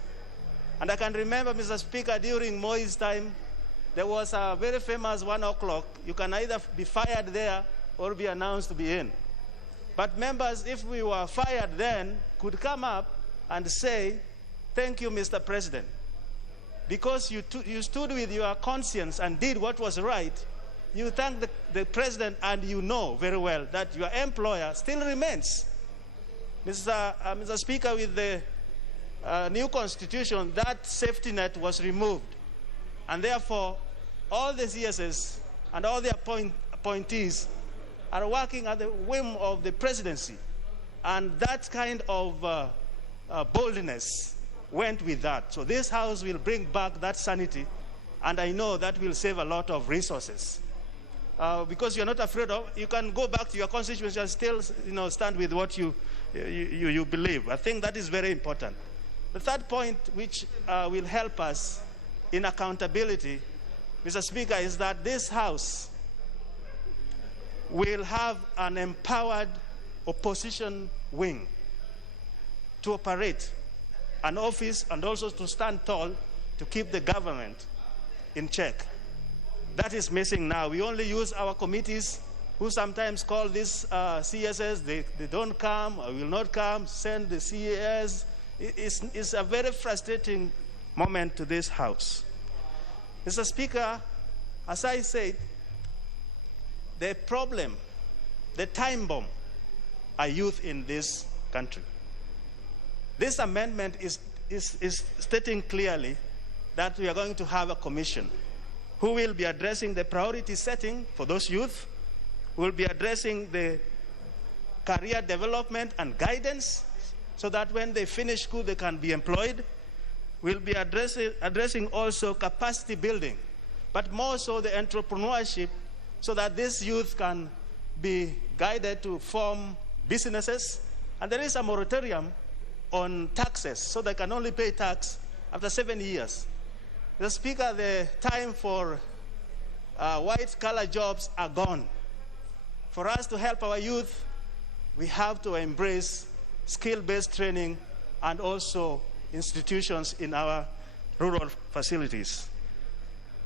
And I can remember, Mr. Speaker, during Moi's time, there was a very famous 1 o'clock. You can either be fired there or be announced to be in. But members, if we were fired then, could come up and say, thank you, Mr. President. Because you stood with your conscience and did what was right, you thank the President, and you know very well that your employer still remains. Mr. Speaker, with the new constitution, that safety net was removed. And therefore, all the CSS and all the appointees are working at the whim of the presidency. And that kind of boldness went with that. So this House will bring back that sanity, and I know that will save a lot of resources. Because you're not afraid of, you can go back to your constituency and still stand with what you believe. I think that is very important. The third point, which will help us in accountability, Mr. Speaker, is that this House will have an empowered opposition wing to operate an office and also to stand tall to keep the government in check. That is missing now. We only use our committees, who sometimes call this CSS, they don't come, or will not come, send the CAS. It's a very frustrating moment to this House. Mr. Speaker, as I said, the problem, the time bomb, are youth in this country. This amendment is stating clearly that we are going to have a commission who will be addressing the priority setting for those youth, who will be addressing the career development and guidance so that when they finish school they can be employed. We'll be addressing also capacity building, but more so the entrepreneurship, so that this youth can be guided to form businesses. And there is a moratorium on taxes, so they can only pay tax after 7 years. Mr. Speaker, the time for white-collar jobs are gone. For us to help our youth, we have to embrace skill-based training and also institutions in our rural facilities.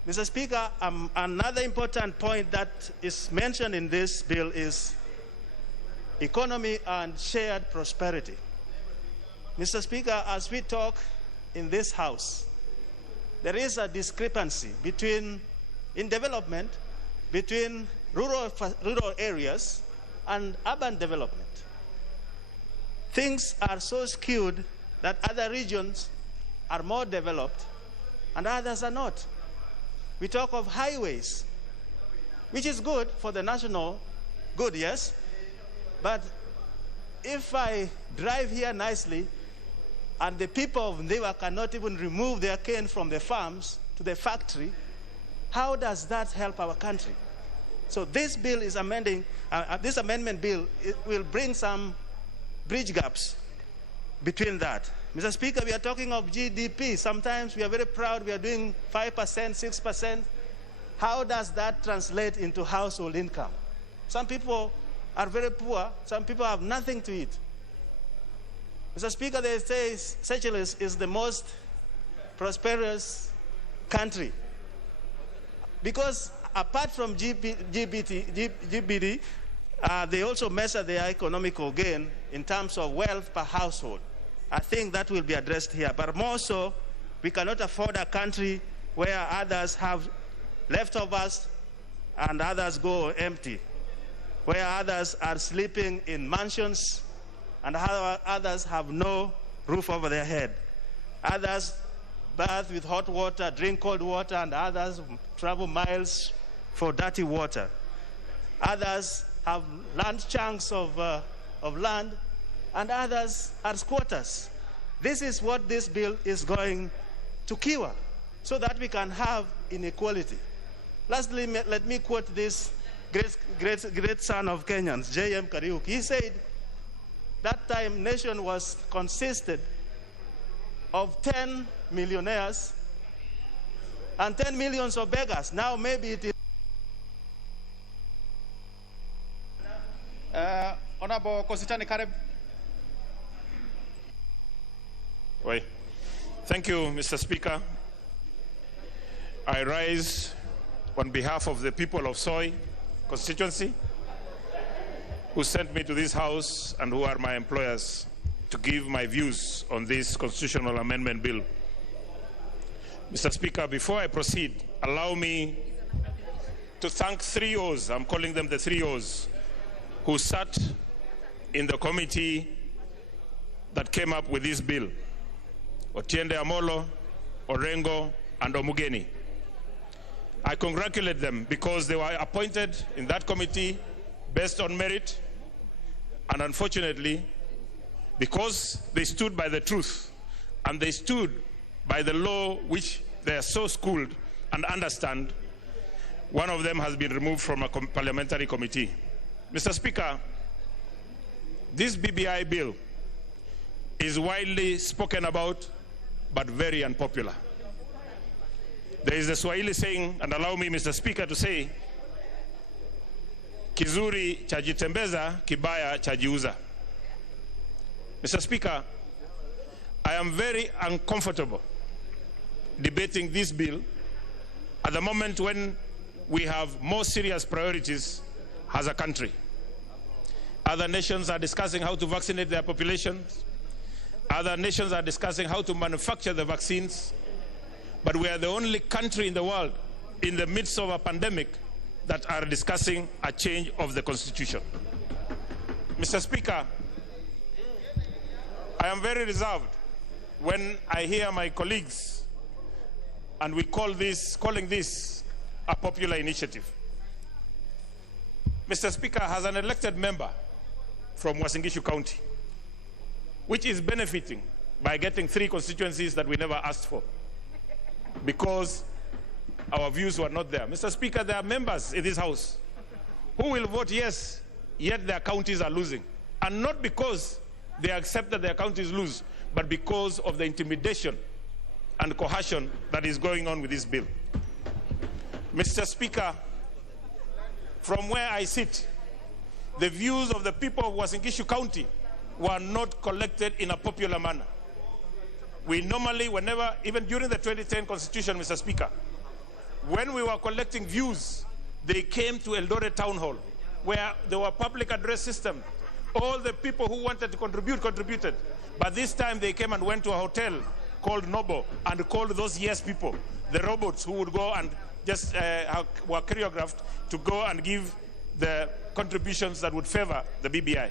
Mr. Speaker, another important point that is mentioned in this bill is economy and shared prosperity. Mr. Speaker, as we talk in this House, there is a discrepancy in development between rural areas and urban development. Things are so skewed that other regions are more developed and others are not. We talk of highways, which is good for the national good, yes, but if I drive here nicely and the people of Ndewa cannot even remove their cane from the farms to the factory, how does that help our country? So this bill is amending, this amendment bill, it will bring some bridge gaps between that. Mr. Speaker, we are talking of GDP. Sometimes we are very proud we are doing 5%, 6%. How does that translate into household income? Some people are very poor. Some people have nothing to eat. Mr. Speaker, they say Seychelles is the most prosperous country because apart from GBD, they also measure their economical gain in terms of wealth per household. I think that will be addressed here. But more so, we cannot afford a country where others have leftovers and others go empty, where others are sleeping in mansions and others have no roof over their head. Others bath with hot water, drink cold water, and others travel miles for dirty water. Others have land chunks of land, and others are squatters. This is what this bill is going to cure, so that we can have inequality. Lastly, let me quote this great son of Kenyans, J.M. Kariuki. He said, that time nation was consisted of 10 millionaires and 10 millions of beggars. Now maybe it is. Honorable Kositani Kareb. Wait. Thank you, Mr. Speaker. I rise on behalf of the people of Soy constituency who sent me to this House and who are my employers to give my views on this constitutional amendment bill. Mr. Speaker, before I proceed, allow me to thank 3 O's, I'm calling them the 3 O's, who sat in the committee that came up with this bill. Otiende Amolo, Orengo, and Omugeni. I congratulate them because they were appointed in that committee based on merit, and unfortunately, because they stood by the truth and they stood by the law which they are so schooled and understand, one of them has been removed from a parliamentary committee. Mr. Speaker, this BBI bill is widely spoken about but very unpopular. There is a Swahili saying, and allow me, Mr. Speaker, to say, kizuri chajitembeza, kibaya chajiuza. Mr. Speaker, I am very uncomfortable debating this bill at the moment when we have more serious priorities as a country. Other nations are discussing how to vaccinate their populations. Other nations are discussing how to manufacture the vaccines. But we are the only country in the world in the midst of a pandemic that are discussing a change of the Constitution. Mr. Speaker, I am very reserved when I hear my colleagues and we calling this a popular initiative. Mr. Speaker, as an elected member from Uasin-Gishu County, which is benefiting by getting 3 constituencies that we never asked for because our views were not there. Mr. Speaker, there are members in this House who will vote yes, yet their counties are losing. And not because they accept that their counties lose, but because of the intimidation and coercion that is going on with this bill. Mr. Speaker, from where I sit, the views of the people of Uasin Gishu County were not collected in a popular manner. We normally, whenever, even during the 2010 Constitution, Mr. Speaker, when we were collecting views, they came to Eldoret Town Hall, where there were public address system. All the people who wanted to contribute, contributed. But this time they came and went to a hotel called Nobo and called those yes people, the robots who would go and just were choreographed to go and give the contributions that would favor the BBI.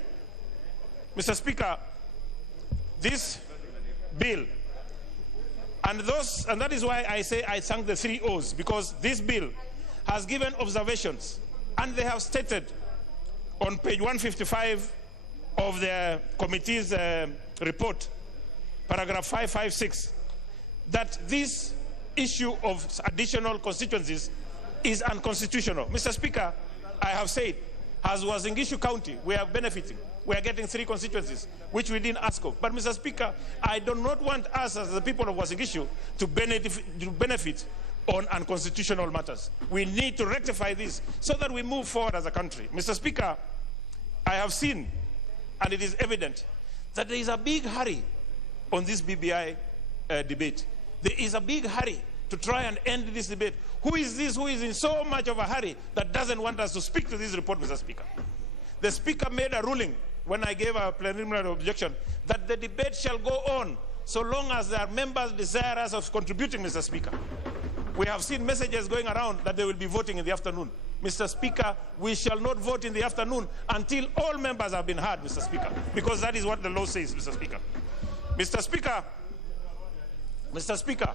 Mr. Speaker, this bill, and that is why I say I thank the 3 O's, because this bill has given observations, and they have stated on page 155 of the committee's report, paragraph 556, that this issue of additional constituencies is unconstitutional. Mr. Speaker, I have said, as Uasin Gishu County, we are benefiting. We are getting 3 constituencies, which we didn't ask of. But, Mr. Speaker, I do not want us as the people of Uasin Gishu to benefit on unconstitutional matters. We need to rectify this so that we move forward as a country. Mr. Speaker, I have seen, and it is evident, that there is a big hurry on this BBI debate. There is a big hurry to try and end this debate. Who is this who is in so much of a hurry that doesn't want us to speak to this report, Mr. Speaker? The Speaker made a ruling when I gave a preliminary objection that the debate shall go on so long as there are members desirous of contributing, Mr. Speaker. We have seen messages going around that they will be voting in the afternoon. Mr. Speaker, we shall not vote in the afternoon until all members have been heard, Mr. Speaker, because that is what the law says, Mr. Speaker. Mr. Speaker,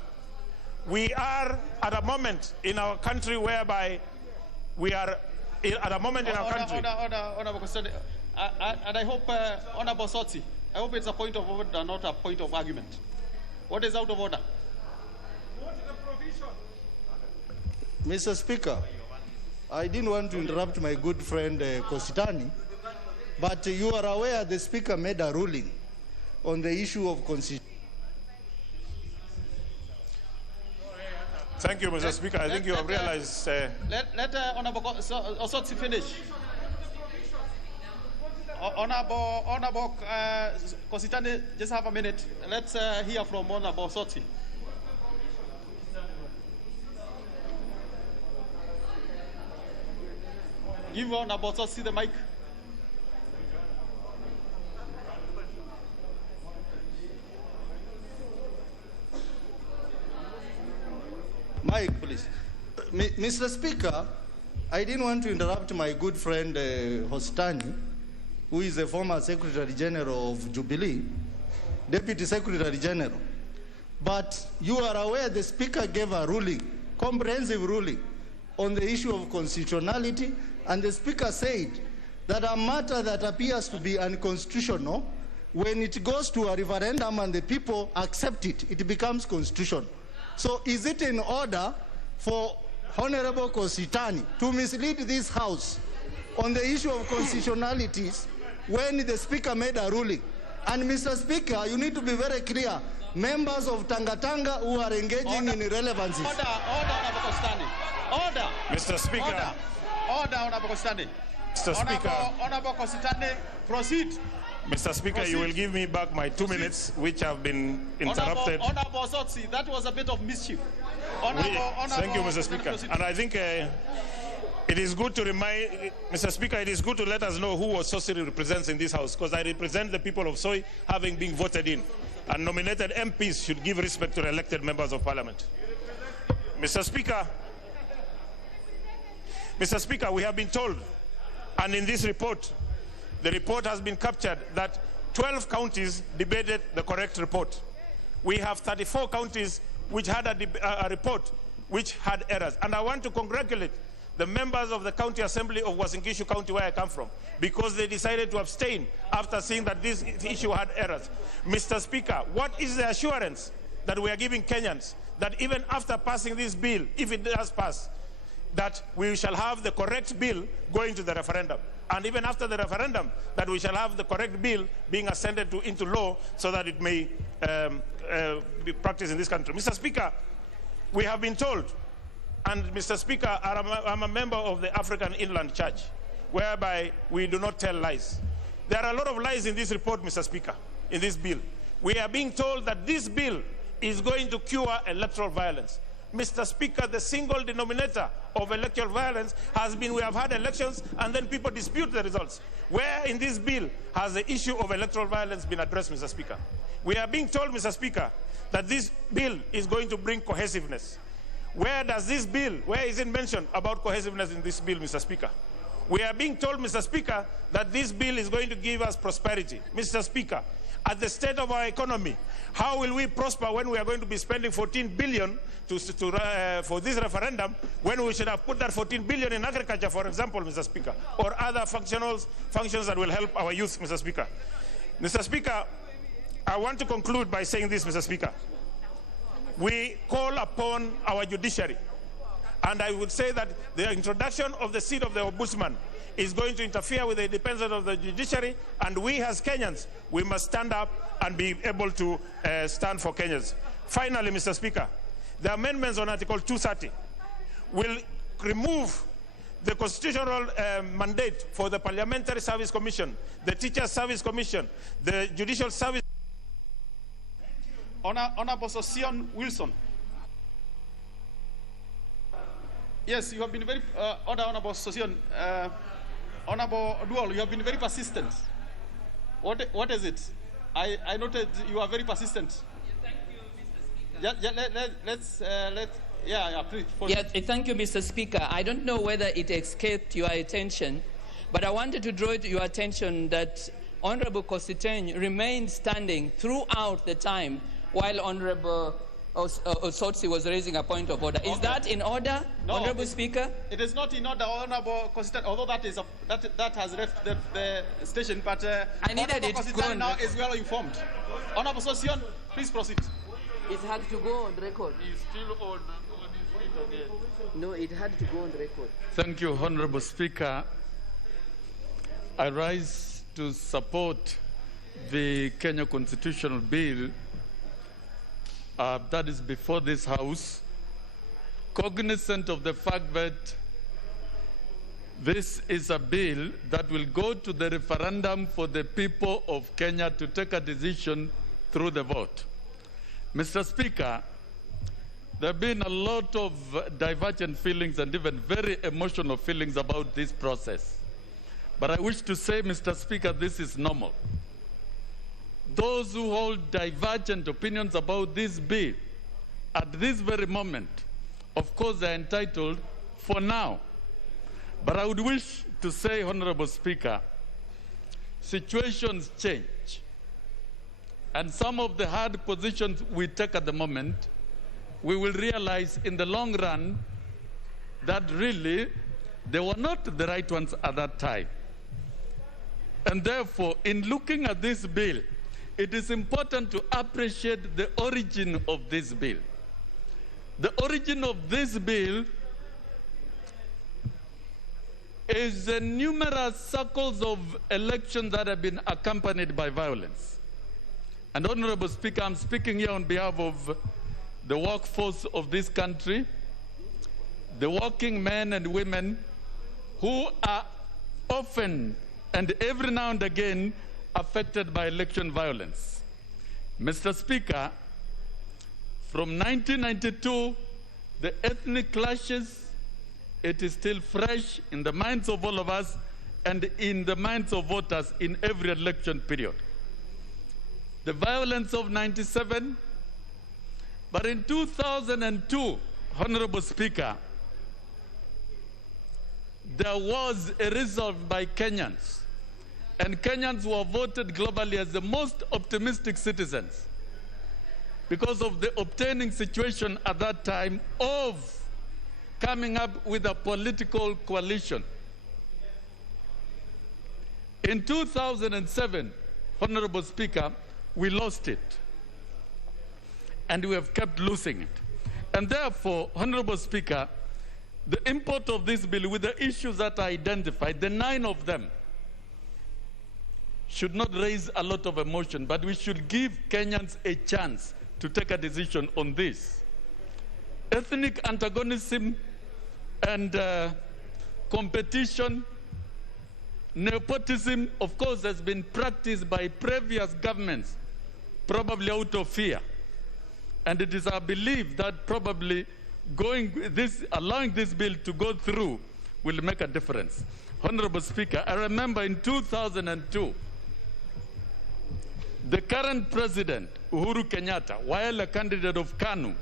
we are at a moment in our country whereby we are at a moment in our country. Honorable Question, and I hope, Honorable Sotsi, I hope it's a point of order, not a point of argument. What is out of order? Mr. Speaker, I didn't want to interrupt my good friend Kositani, but you are aware the Speaker made a ruling on the issue of constitution. Thank you, Mr. Speaker. I think you have realized... Let Honorable Osotsi finish. Honorable Kositani, just have a minute. Let's hear from Honorable Osotsi. Give Honorable Osotsi the mic. Mike, please. Mr. Speaker, I didn't want to interrupt my good friend Hostani, who is a former Secretary General of Jubilee, Deputy Secretary General. But you are aware the Speaker gave a ruling, comprehensive ruling, on the issue of constitutionality, and the Speaker said that a matter that appears to be unconstitutional, when it goes to a referendum and the people accept it, it becomes constitutional. So is it in order for Honorable Kositani to mislead this House on the issue of constitutionalities when the Speaker made a ruling? And Mr. Speaker, you need to be very clear. Members of Tanga who are engaging in irrelevancies. Order, Honorable Kositani. Order. Mr. Speaker. Order, Honorable Kositani. Mr. Speaker. Honorable Kositani, proceed. Mr. Speaker, you will give me back my 2 minutes, which have been interrupted. Honorable Sotsi, that was a bit of mischief. Thank you, Mr. Speaker. And I think it is good to remind, Mr. Speaker, it is good to let us know who Sotsi represents in this House, because I represent the people of Soy having been voted in. And nominated MPs should give respect to elected members of Parliament. Mr. Speaker, we have been told, and in this report, the report has been captured that 12 counties debated the correct report. We have 34 counties which had a report which had errors. And I want to congratulate the members of the County Assembly of Uasin Gishu County, where I come from, because they decided to abstain after seeing that this issue had errors. Mr. Speaker, what is the assurance that we are giving Kenyans that even after passing this bill, if it does pass, that we shall have the correct bill going to the referendum? And even after the referendum, that we shall have the correct bill being ascended into law so that it may be practiced in this country. Mr. Speaker, we have been told, and Mr. Speaker, I'm a member of the African Inland Church. whereby we do not tell lies. There are a lot of lies in this report, Mr. Speaker, in this bill. We are being told that this bill is going to cure electoral violence. Mr. Speaker, the single denominator of electoral violence has been we have had elections and then people dispute the results. Where in this bill has the issue of electoral violence been addressed, Mr. Speaker? We are being told, Mr. Speaker, that this bill is going to bring cohesiveness. Where does this bill, where is it mentioned about cohesiveness in this bill, Mr. Speaker? We are being told, Mr. Speaker, that this bill is going to give us prosperity. Mr. Speaker, at the state of our economy, how will we prosper when we are going to be spending 14 billion for this referendum, when we should have put that 14 billion in agriculture, for example, Mr. Speaker, or other functions that will help our youth, Mr. Speaker. Mr. Speaker, I want to conclude by saying this, Mr. Speaker. We call upon our judiciary, and I would say that the introduction of the seat of the Ombudsman is going to interfere with the independence of the judiciary, and we as Kenyans, we must stand up and be able to stand for Kenyans. Finally, Mr. Speaker, the amendments on Article 230 will remove the constitutional mandate for the Parliamentary Service Commission, the Teachers Service Commission, the Judicial Service. Honorable Sosion Wilson. Yes, you have been very, Honorable Sosion, Honorable Dual, you have been very persistent. What is it? I noted you are very persistent. Thank you, Mr. Speaker. I don't know whether it escaped your attention, but I wanted to draw to your attention that Honorable Kositeny remained standing throughout the time while Honorable Osotsi was raising a point of order. Is that in order, no, Honorable Speaker? It is not in order, Honorable Kositeny, although that has left the station, but I needed it to go on now is well informed. Honorable Sosion, please proceed. It had to go on record. It's still on his feet again. No, it had to go on record. Thank you, Honorable Speaker. I rise to support the Kenya Constitutional Bill that is before this House, cognizant of the fact that this is a bill that will go to the referendum for the people of Kenya to take a decision through the vote. Mr. Speaker, there have been a lot of divergent feelings and even very emotional feelings about this process. But I wish to say, Mr. Speaker, this is normal. Those who hold divergent opinions about this bill at this very moment, of course, are entitled for now. But I would wish to say, Honorable Speaker, situations change. And some of the hard positions we take at the moment, we will realize in the long run that really they were not the right ones at that time. And therefore, in looking at this bill, it is important to appreciate the origin of this bill. The origin of this bill is the numerous cycles of elections that have been accompanied by violence. And Honorable Speaker, I'm speaking here on behalf of the workforce of this country, the working men and women who are often and every now and again affected by election violence. Mr. Speaker, from 1992, the ethnic clashes, it is still fresh in the minds of all of us and in the minds of voters in every election period. The violence of 97, but in 2002, Honorable Speaker, there was a resolve by Kenyans, and Kenyans were voted globally as the most optimistic citizens because of the obtaining situation at that time of coming up with a political coalition. In 2007, Honorable Speaker, we lost it, and we have kept losing it. And therefore, Honorable Speaker, the import of this bill with the issues that are identified, the 9 of them, should not raise a lot of emotion, but we should give Kenyans a chance to take a decision on this. Ethnic antagonism and competition Nepotism, of course, has been practiced by previous governments, probably out of fear. And it is our belief that probably allowing this bill to go through will make a difference. Honorable Speaker, I remember in 2002, the current president, Uhuru Kenyatta, while a candidate of KANU,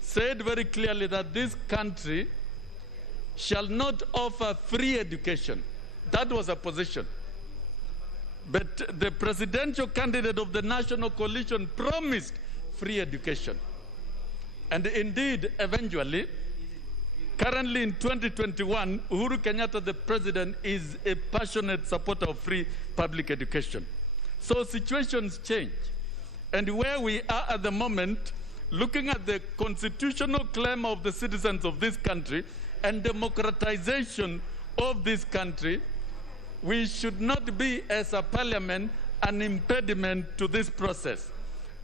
said very clearly that this country shall not offer free education. That was a position. But the presidential candidate of the National Coalition promised free education. And indeed, eventually, currently in 2021, Uhuru Kenyatta, the president, is a passionate supporter of free public education. So situations change. And where we are at the moment, looking at the constitutional claim of the citizens of this country and democratization of this country, we should not be, as a parliament, an impediment to this process.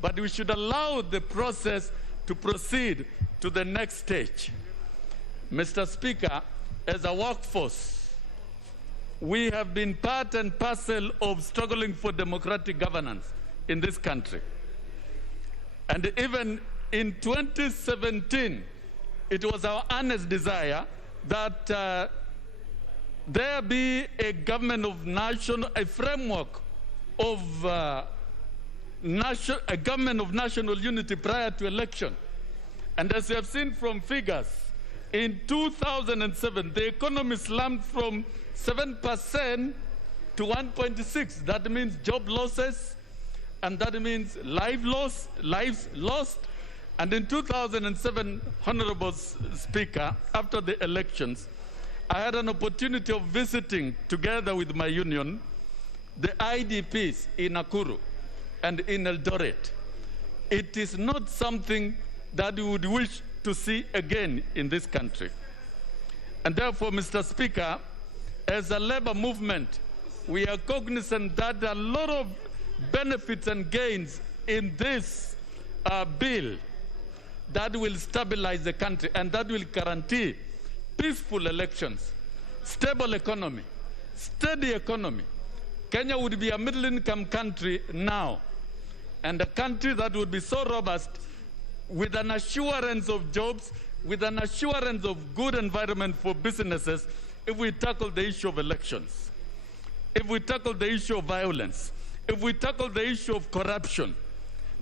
But we should allow the process to proceed to the next stage. Mr. Speaker, as a workforce, we have been part and parcel of struggling for democratic governance in this country. And even in 2017, it was our earnest desire that there be a government of a framework of a government of national unity prior to election. And as you have seen from figures, in 2007, the economy slumped from 7% to 1.6%. That means job losses, and that means lives lost. And in 2007, Honorable Speaker, after the elections, I had an opportunity of visiting, together with my union, the IDPs in Nakuru and in Eldoret. It is not something that we would wish to see again in this country. And therefore, Mr. Speaker, as a labor movement, we are cognizant that a lot of benefits and gains in this bill that will stabilize the country and that will guarantee peaceful elections, stable economy, steady economy. Kenya would be a middle-income country now, and a country that would be so robust with an assurance of jobs, with an assurance of good environment for businesses if we tackle the issue of elections, if we tackle the issue of violence, if we tackle the issue of corruption.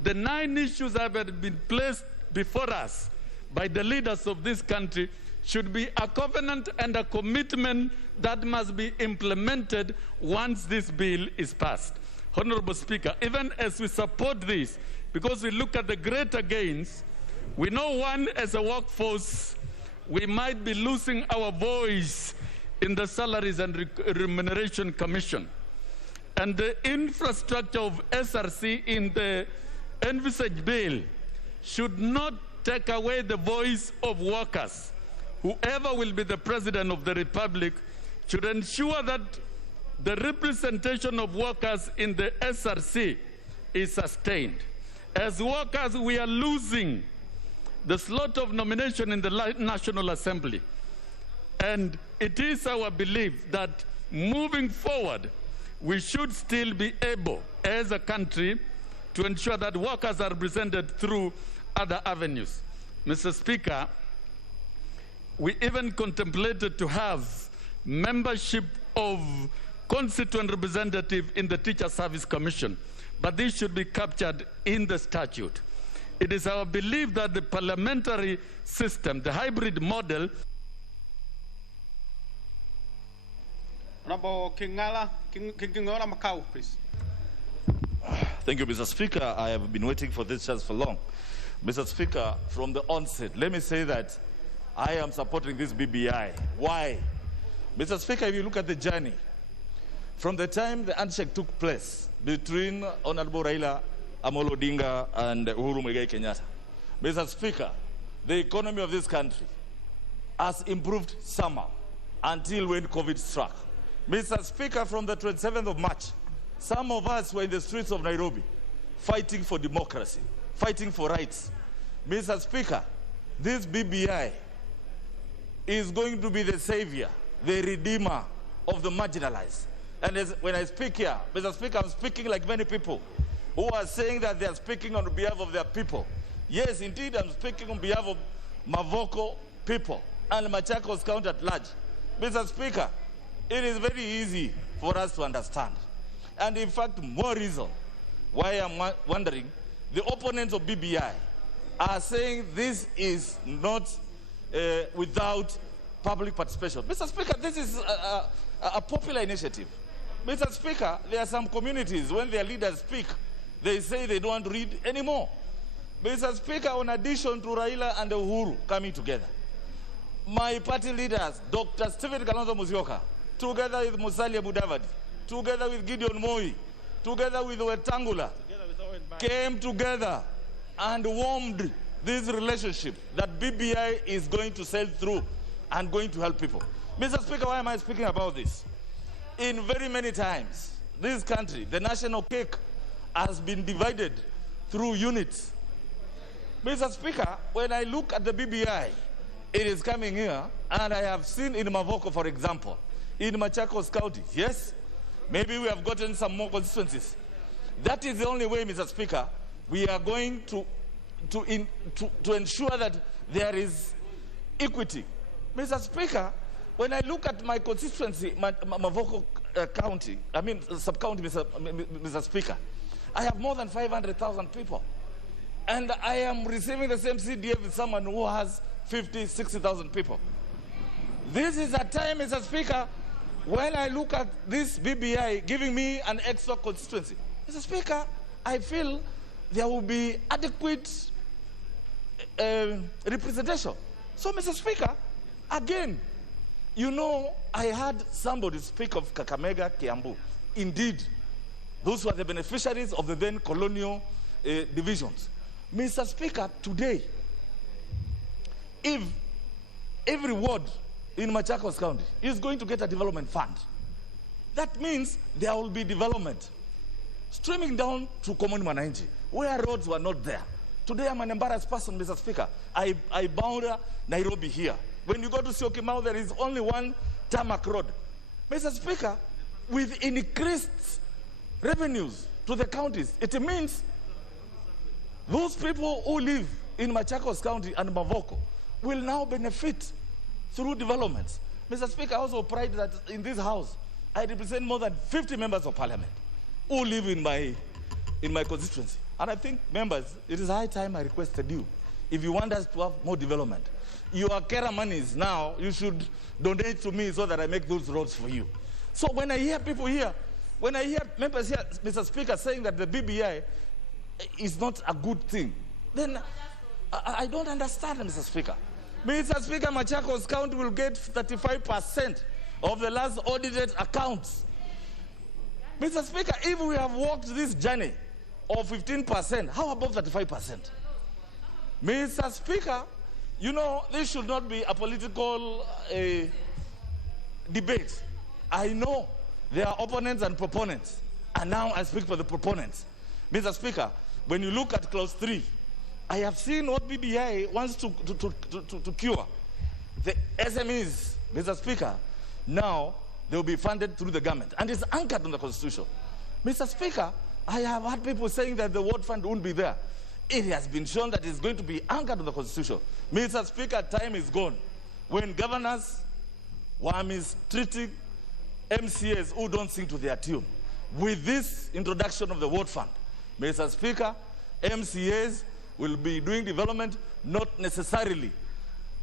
The 9 issues that have been placed before us by the leaders of this country should be a covenant and a commitment that must be implemented once this bill is passed. Honorable Speaker, even as we support this, because we look at the greater gains, we know, one, as a workforce, we might be losing our voice in the Salaries and Remuneration Commission. And the infrastructure of SRC in the envisaged bill should not take away the voice of workers. Whoever will be the President of the Republic should ensure that the representation of workers in the SRC is sustained. As workers, we are losing the slot of nomination in the National Assembly. And it is our belief that moving forward, we should still be able, as a country, to ensure that workers are represented through other avenues. Mr. Speaker, we even contemplated to have membership of constituent representative in the Teacher Service Commission, but this should be captured in the statute. It is our belief that the parliamentary system, the hybrid model. Honorable Kingala Makau, please. Thank you, Mr. Speaker. I have been waiting for this chance for long. Mr. Speaker, from the onset, let me say that I am supporting this BBI. Why? Mr. Speaker, if you look at the journey, from the time the handshake took place between Honorable Raila Amolo Odinga and Uhuru Muigai Kenyatta, Mr. Speaker, the economy of this country has improved somehow until when COVID struck. Mr. Speaker, from the 27th of March, some of us were in the streets of Nairobi fighting for democracy, fighting for rights. Mr. Speaker, this BBI is going to be the savior, the redeemer of the marginalized. And when I speak here, Mr. Speaker, I'm speaking like many people who are saying that they are speaking on behalf of their people. Yes, indeed, I'm speaking on behalf of Mavoko people and Machakos County at large. Mr. Speaker, it is very easy for us to understand. And in fact, more reason why I'm wondering, the opponents of BBI are saying this is not without public participation. Mr. Speaker, this is a popular initiative. Mr. Speaker, there are some communities, when their leaders speak, they say they don't want to read anymore. Mr. Speaker, in addition to Raila and Uhuru coming together, my party leaders, Dr. Stephen Kalonzo Musyoka, together with Musalia Mudavadi, together with Gideon Moi, together with Wetangula, came together and warmed this relationship that BBI is going to sail through and going to help people. Mr. Speaker, why am I speaking about this? In very many times, this country, the national cake has been divided through units. Mr. Speaker, when I look at the BBI, it is coming here, and I have seen in Mavoko, for example, in Machakos County, yes, maybe we have gotten some more constituencies. That is the only way, Mr. Speaker, we are going to ensure that there is equity. Mr. Speaker, when I look at my constituency, Mavoko County, I mean sub-county, Mr. Speaker, I have more than 500,000 people. And I am receiving the same CDF with someone who has 50, 60,000 people. This is a time, Mr. Speaker, when I look at this BBI giving me an extra constituency. Mr. Speaker, I feel there will be adequate representation. So, Mr. Speaker, again, you know, I heard somebody speak of Kakamega, Kiambu. Indeed, those were the beneficiaries of the then colonial divisions. Mr. Speaker, today, if every ward in Machakos County is going to get a development fund, that means there will be development streaming down to common Mwananchi, where roads were not there. Today, I'm an embarrassed person, Mr. Speaker. I bound Nairobi here. When you go to Syokimau, there is only one tarmac road. Mr. Speaker, with increased revenues to the counties, it means those people who live in Machakos County and Mavoko will now benefit through developments. Mr. Speaker, I also pride that in this house, I represent more than 50 members of parliament who live in my constituency. And I think, members, it is high time I requested you, if you want us to have more development, your Kera monies now, you should donate to me so that I make those roads for you. So when I hear people here, when I hear members here, Mr. Speaker, saying that the BBI is not a good thing, then I don't understand, Mr. Speaker. Mr. Speaker, Machakos County will get 35% of the last audited accounts. Mr. Speaker, if we have walked this journey of 15%, how about 35%? Mr. Speaker, you know, this should not be a political debate. I know there are opponents and proponents, and now I speak for the proponents. Mr. Speaker, when you look at clause 3, I have seen what BBI wants to cure. The SMEs, Mr. Speaker, now they will be funded through the government, and it's anchored in the Constitution. Mr. Speaker, I have heard people saying that the ward fund won't be there. It has been shown that it's going to be anchored in the Constitution. Mr. Speaker, time is gone when governors were mistreating MCAs who don't sing to their tune. With this introduction of the ward fund, Mr. Speaker, MCAs will be doing development, not necessarily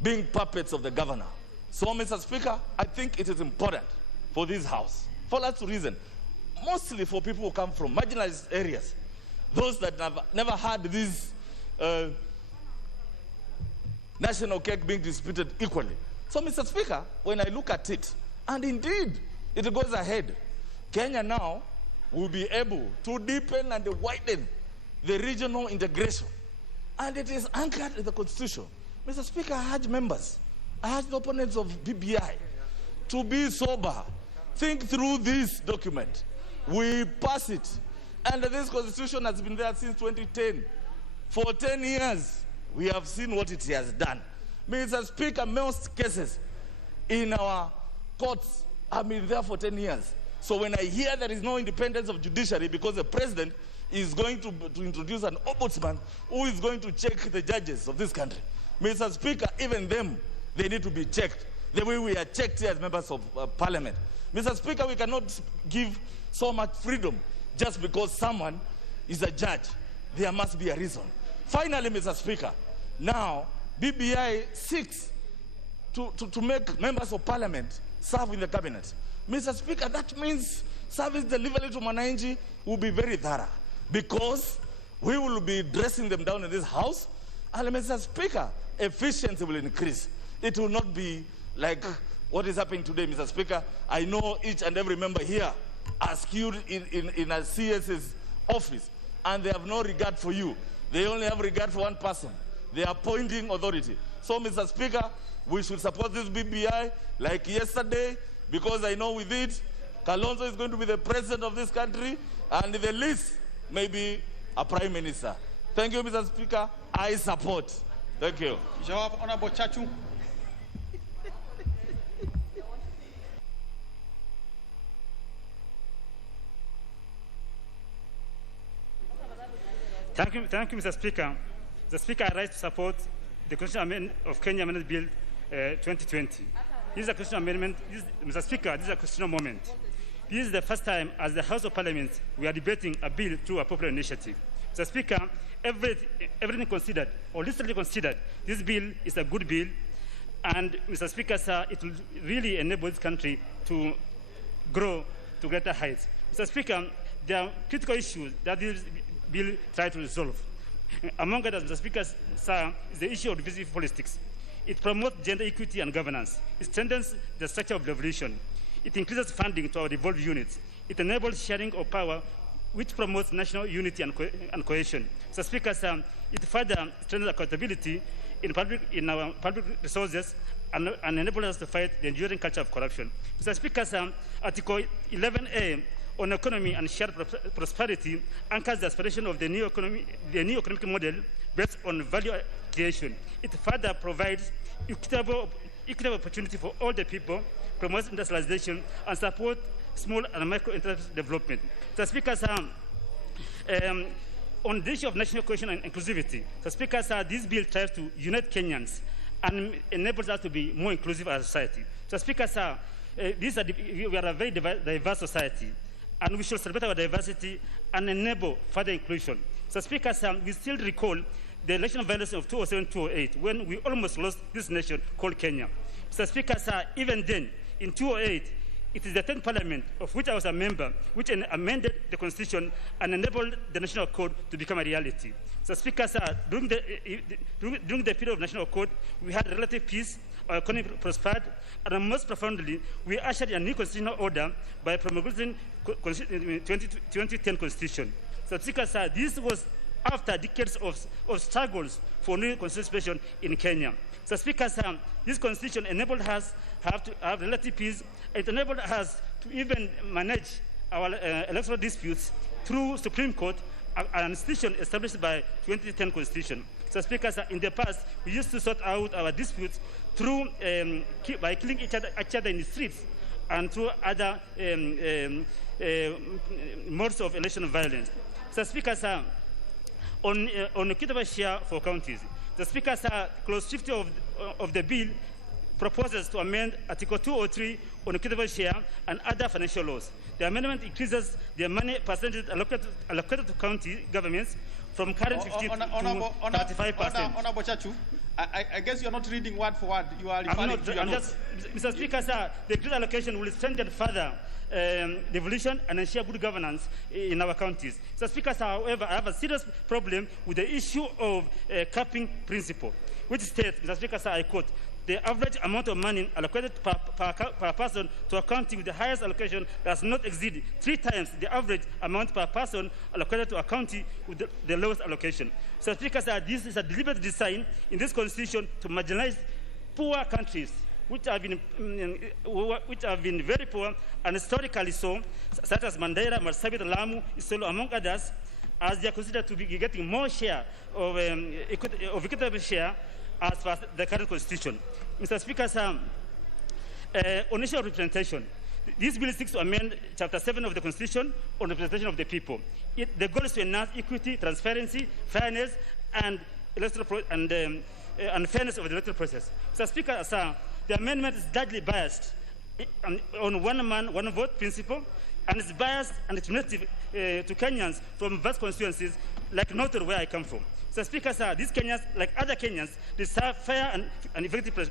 being puppets of the governor. So, Mr. Speaker, I think it is important for this House, for us to reason, mostly for people who come from marginalized areas, those that have never had this national cake being distributed equally. So, Mr. Speaker, when I look at it, and indeed it goes ahead, Kenya now will be able to deepen and widen the regional integration. And it is anchored in the Constitution. Mr. Speaker, I urge members, I urge the opponents of BBI to be sober. Think through this document. We pass it. And this Constitution has been there since 2010. For 10 years, we have seen what it has done. Mr. Speaker, most cases in our courts have been there for 10 years. So when I hear there is no independence of judiciary because the president is going to introduce an ombudsman who is going to check the judges of this country, Mr. Speaker, even them, they need to be checked the way we are checked here as members of parliament. Mr. Speaker, we cannot give so much freedom just because someone is a judge. There must be a reason. Finally, Mr. Speaker, now BBI seeks to make members of parliament serve in the cabinet. Mr. Speaker, that means service delivery to Mwananchi will be very thorough because we will be dressing them down in this house, and Mr. Speaker, efficiency will increase. It will not be like what is happening today, Mr. Speaker. I know each and every member here are skewed in a CS's office, and they have no regard for you. They only have regard for one person, the appointing authority. So, Mr. Speaker, we should support this BBI like yesterday, because I know with it, Kalonzo is going to be the president of this country, and the least, maybe a prime minister. Thank you, Mr. Speaker. I support. Thank you. Honorable Chachu. Thank you, Mr. Speaker. The Speaker, I rise to support the Constitutional Amendment of Kenya Amendment Bill 2020. This is a constitutional amendment. Mr. Speaker, this is a constitutional moment. This is the first time as the House of Parliament we are debating a bill through a popular initiative. Mr. Speaker, everything considered, or literally considered, this bill is a good bill. And Mr. Speaker, sir, it will really enable this country to grow to greater heights. Mr. Speaker, there are critical issues that this bill tries to resolve. Among others, Mr. Speaker, sir, is the issue of divisive politics. It promotes gender equity and governance. It strengthens the structure of devolution. It increases funding to our devolved units. It enables sharing of power, which promotes national unity and cohesion. Mr. Speaker, sir, it further strengthens accountability in our public resources and enables us to fight the enduring culture of corruption. Mr. Speaker, sir, Article 11A on economy and shared prosperity anchors the aspiration of the new economic model based on value creation. It further provides equitable opportunity for all the people, promotes industrialization, and supports small and micro enterprise development. Mr. Speaker, sir, on the issue of national cohesion and inclusivity, Mr. Speaker, sir, this bill tries to unite Kenyans and enables us to be more inclusive as a society. Mr. Speaker, sir, we are a very diverse society, and we should celebrate our diversity and enable further inclusion. So, Speaker, sir, we still recall the election violence of 2007-2008 when we almost lost this nation called Kenya. Mr. Speaker, sir, even then, in 2008, it is the 10th Parliament, of which I was a member, which amended the Constitution and enabled the National Code to become a reality. So, Speaker, sir, during the period of National Code, we had relative peace, our economy prospered, and most profoundly, we ushered a new constitutional order by promulgating the 2010 Constitution. So, Speaker, sir, this was after decades of struggles for new constitution in Kenya. So, Speaker, sir, this Constitution enabled us to have relative peace. It enabled us to even manage our electoral disputes through Supreme Court, an institution established by 2010 Constitution. So, Speaker, sir, in the past, we used to sort out our disputes through by killing each other in the streets and through other modes of election violence. So, Speaker, sir, on equitable share for counties, the Speaker, sir, Clause 50 of the bill proposes to amend Article 203 on equitable share and other financial laws. The amendment increases the money percentage allocated to county governments from current 50 to 35%. Honorable Chachu, I guess you're not reading word for word. You are referring to your notes. Mr. Speaker, sir, the grid allocation will strengthen further devolution and ensure good governance in our counties. Mr. Speaker, sir, however, I have a serious problem with the issue of capping principle, which states, Mr. Speaker, sir, I quote, the average amount of money allocated per person to a county with the highest allocation does not exceed 3 times the average amount per person allocated to a county with the lowest allocation. So, Speaker, sir, this is a deliberate design in this Constitution to marginalize poor countries, which have been very poor and historically so, such as Mandera, Marsabit, Lamu, Isolo, among others, as they are considered to be getting more share of equitable share as per the current Constitution. Mr. Speaker, sir, on issue of representation, This bill seeks to amend Chapter 7 of the Constitution on representation of the people. The goal is to enhance equity, transparency, fairness, and fairness of the electoral process. Mr. Speaker, sir, the amendment is largely biased on one man, one vote principle, and it's biased and discriminative to Kenyans from vast constituencies like Northern, where I come from. Mr. Speaker, sir, these Kenyans, like other Kenyans, deserve fair and effective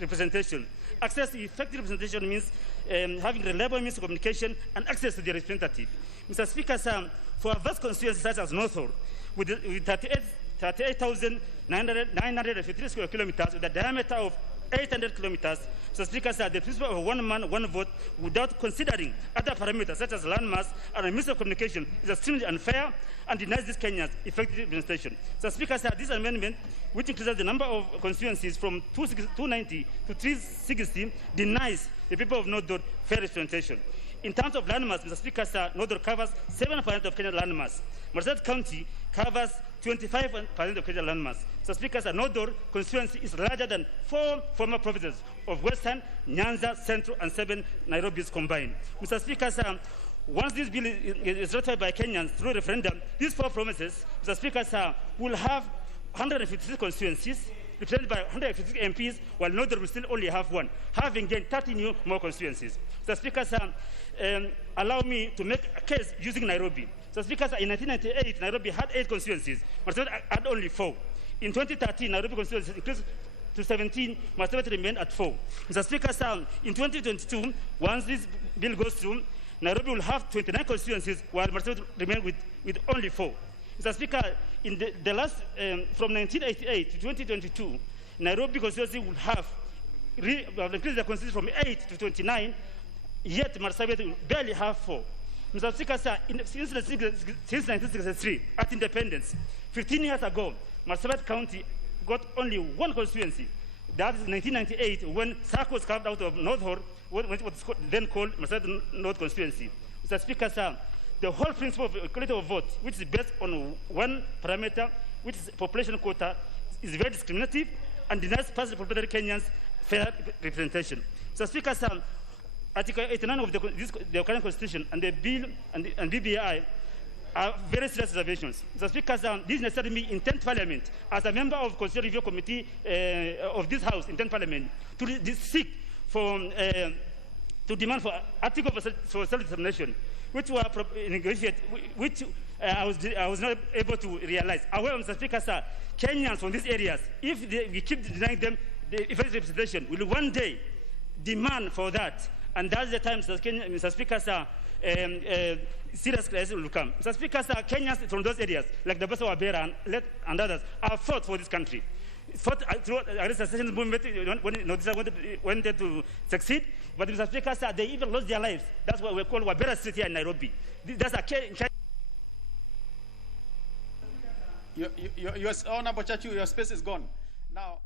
representation. Access to effective representation means having reliable means of communication and access to the representative. Mr. Speaker, sir, for a vast constituency such as Northern, with 38,953 square kilometers, with a diameter of 800 kilometers, Mr. Speaker, sir, the principle of one man, one vote, without considering other parameters such as land mass and means of communication, is extremely unfair and denies these Kenyans effective representation. Mr. Speaker, sir, this amendment, which increases the number of constituencies from 290 to 360, denies the people of North fair representation. In terms of land mass, Mr. Speaker, sir, North covers 7% of Kenya's land mass. Marsabit County covers 25% of Kenya's land mass. Mr. Speaker, sir, North constituency is larger than 4 former provinces of Western, Nyanza, Central, and 7 Nairobis combined. Mr. Speaker, sir, once this bill is ratified by Kenyans through referendum, these 4 provinces, Mr. Speaker, sir, will have 156 constituencies, represented by 156 MPs, while Northern will still only have 1, having gained 30 more constituencies. Mr. Speaker, sir, allow me to make a case using Nairobi. Mr. Speaker, sir, in 1998, Nairobi had 8 constituencies. Marsabit had only 4. In 2013, Nairobi constituency increased to 17. Marsabit remained at 4. Mr. Speaker, sir, in 2022, once this bill goes through, Nairobi will have 29 constituencies, while Marsabit remain with only 4. Mr. Speaker, in the last, from 1988 to 2022, Nairobi constituency would have increased the constituency from 8 to 29, yet Marsabit will barely have 4. Mr. Speaker, sir, since 1963, at independence, 15 years ago, Marsabit County got only 1 constituency. That is 1998, when SAC was carved out of North Horr, what was then called Marsabit North constituency. Mr. Speaker, sir, the whole principle of equality of vote, which is based on one parameter, which is population quota, is very discriminative and denies past proprietary Kenyans fair representation. Mr. Speaker, sir, Article 89 of the current Constitution and the bill and BBI are very serious reservations. Mr. Speaker, sir, this necessary me in 10th Parliament, as a member of Constitutional Review Committee of this House in 10th Parliament, to seek for, to demand for article for self-determination, which were negotiated, which I was not able to realize. However, Mr. Speaker, sir, Kenyans from these areas, if we keep denying them the effective representation, will one day demand for that. And that's the time, Mr. Speaker, sir, serious crisis will come. Mr. Speaker, sir, Kenyans from those areas, like the Basa Wabera and others, have fought for this country. Fought through the secession movement when wanted to succeed. But Mr. Speaker, sir, they even lost their lives. That's what we call Wabera Street here in Nairobi. That's a Your Honorable Chachu, your space is gone. Now.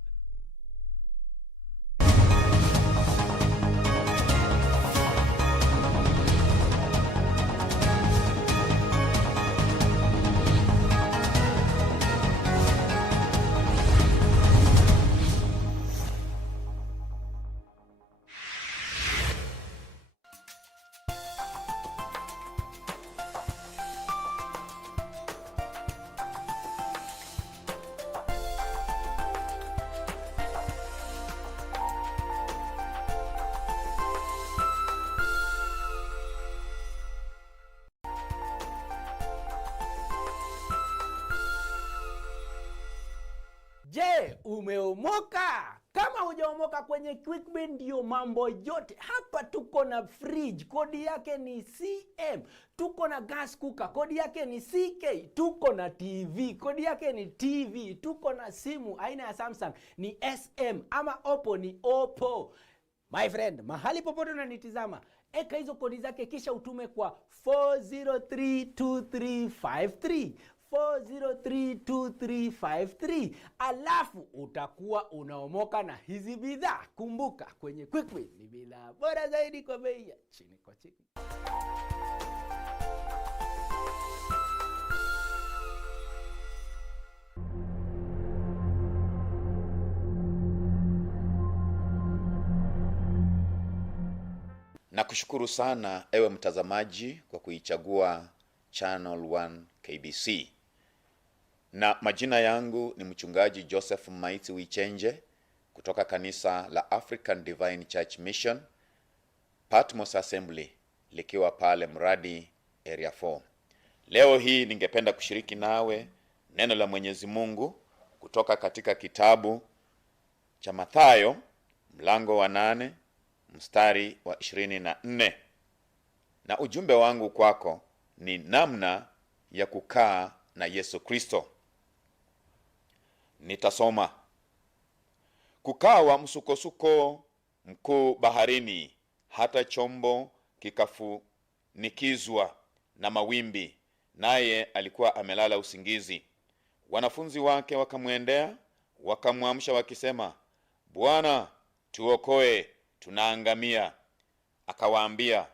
Je, umeomoka? Kama hujaomoka kwenye QuickBin ndio mambo yote. Hapa tuko na fridge, kodi yake ni CM. Tuko na gas cooker, kodi yake ni CK. Tuko na TV, kodi yake ni TV. Tuko na simu aina ya Samsung ni SM, ama Oppo ni Oppo. My friend, mahali popote unanitizama, eka hizo kodi zake kisha utume kwa 4032353. 4032353, alafu utakuwa unaomoka na hizi bidhaa. Kumbuka, kwenye QuickBin ni bidhaa bora zaidi kwa bei ya chini kwa chini. Nakushukuru sana ewe mtazamaji kwa kuichagua Channel 1 KBC. Na majina yangu ni mchungaji Joseph Maiti Wichenje kutoka kanisa la African Divine Church Mission, Patmos Assembly, likiwa pale Mradi Area 4. Leo hii ningependa kushiriki nawe neno la Mwenyezi Mungu kutoka katika kitabu cha Mathayo mlango wa 8 mstari wa 24. Na ujumbe wangu kwako ni namna ya kukaa na Yesu Kristo. Nitasoma. Kukawa msukosuko mkuu baharini, hata chombo kikafunikizwa na mawimbi, naye alikuwa amelala usingizi. Wanafunzi wake wakamwendea, wakamwamsha wakisema, Bwana, tuokoe, tunaangamia. Akawaambia,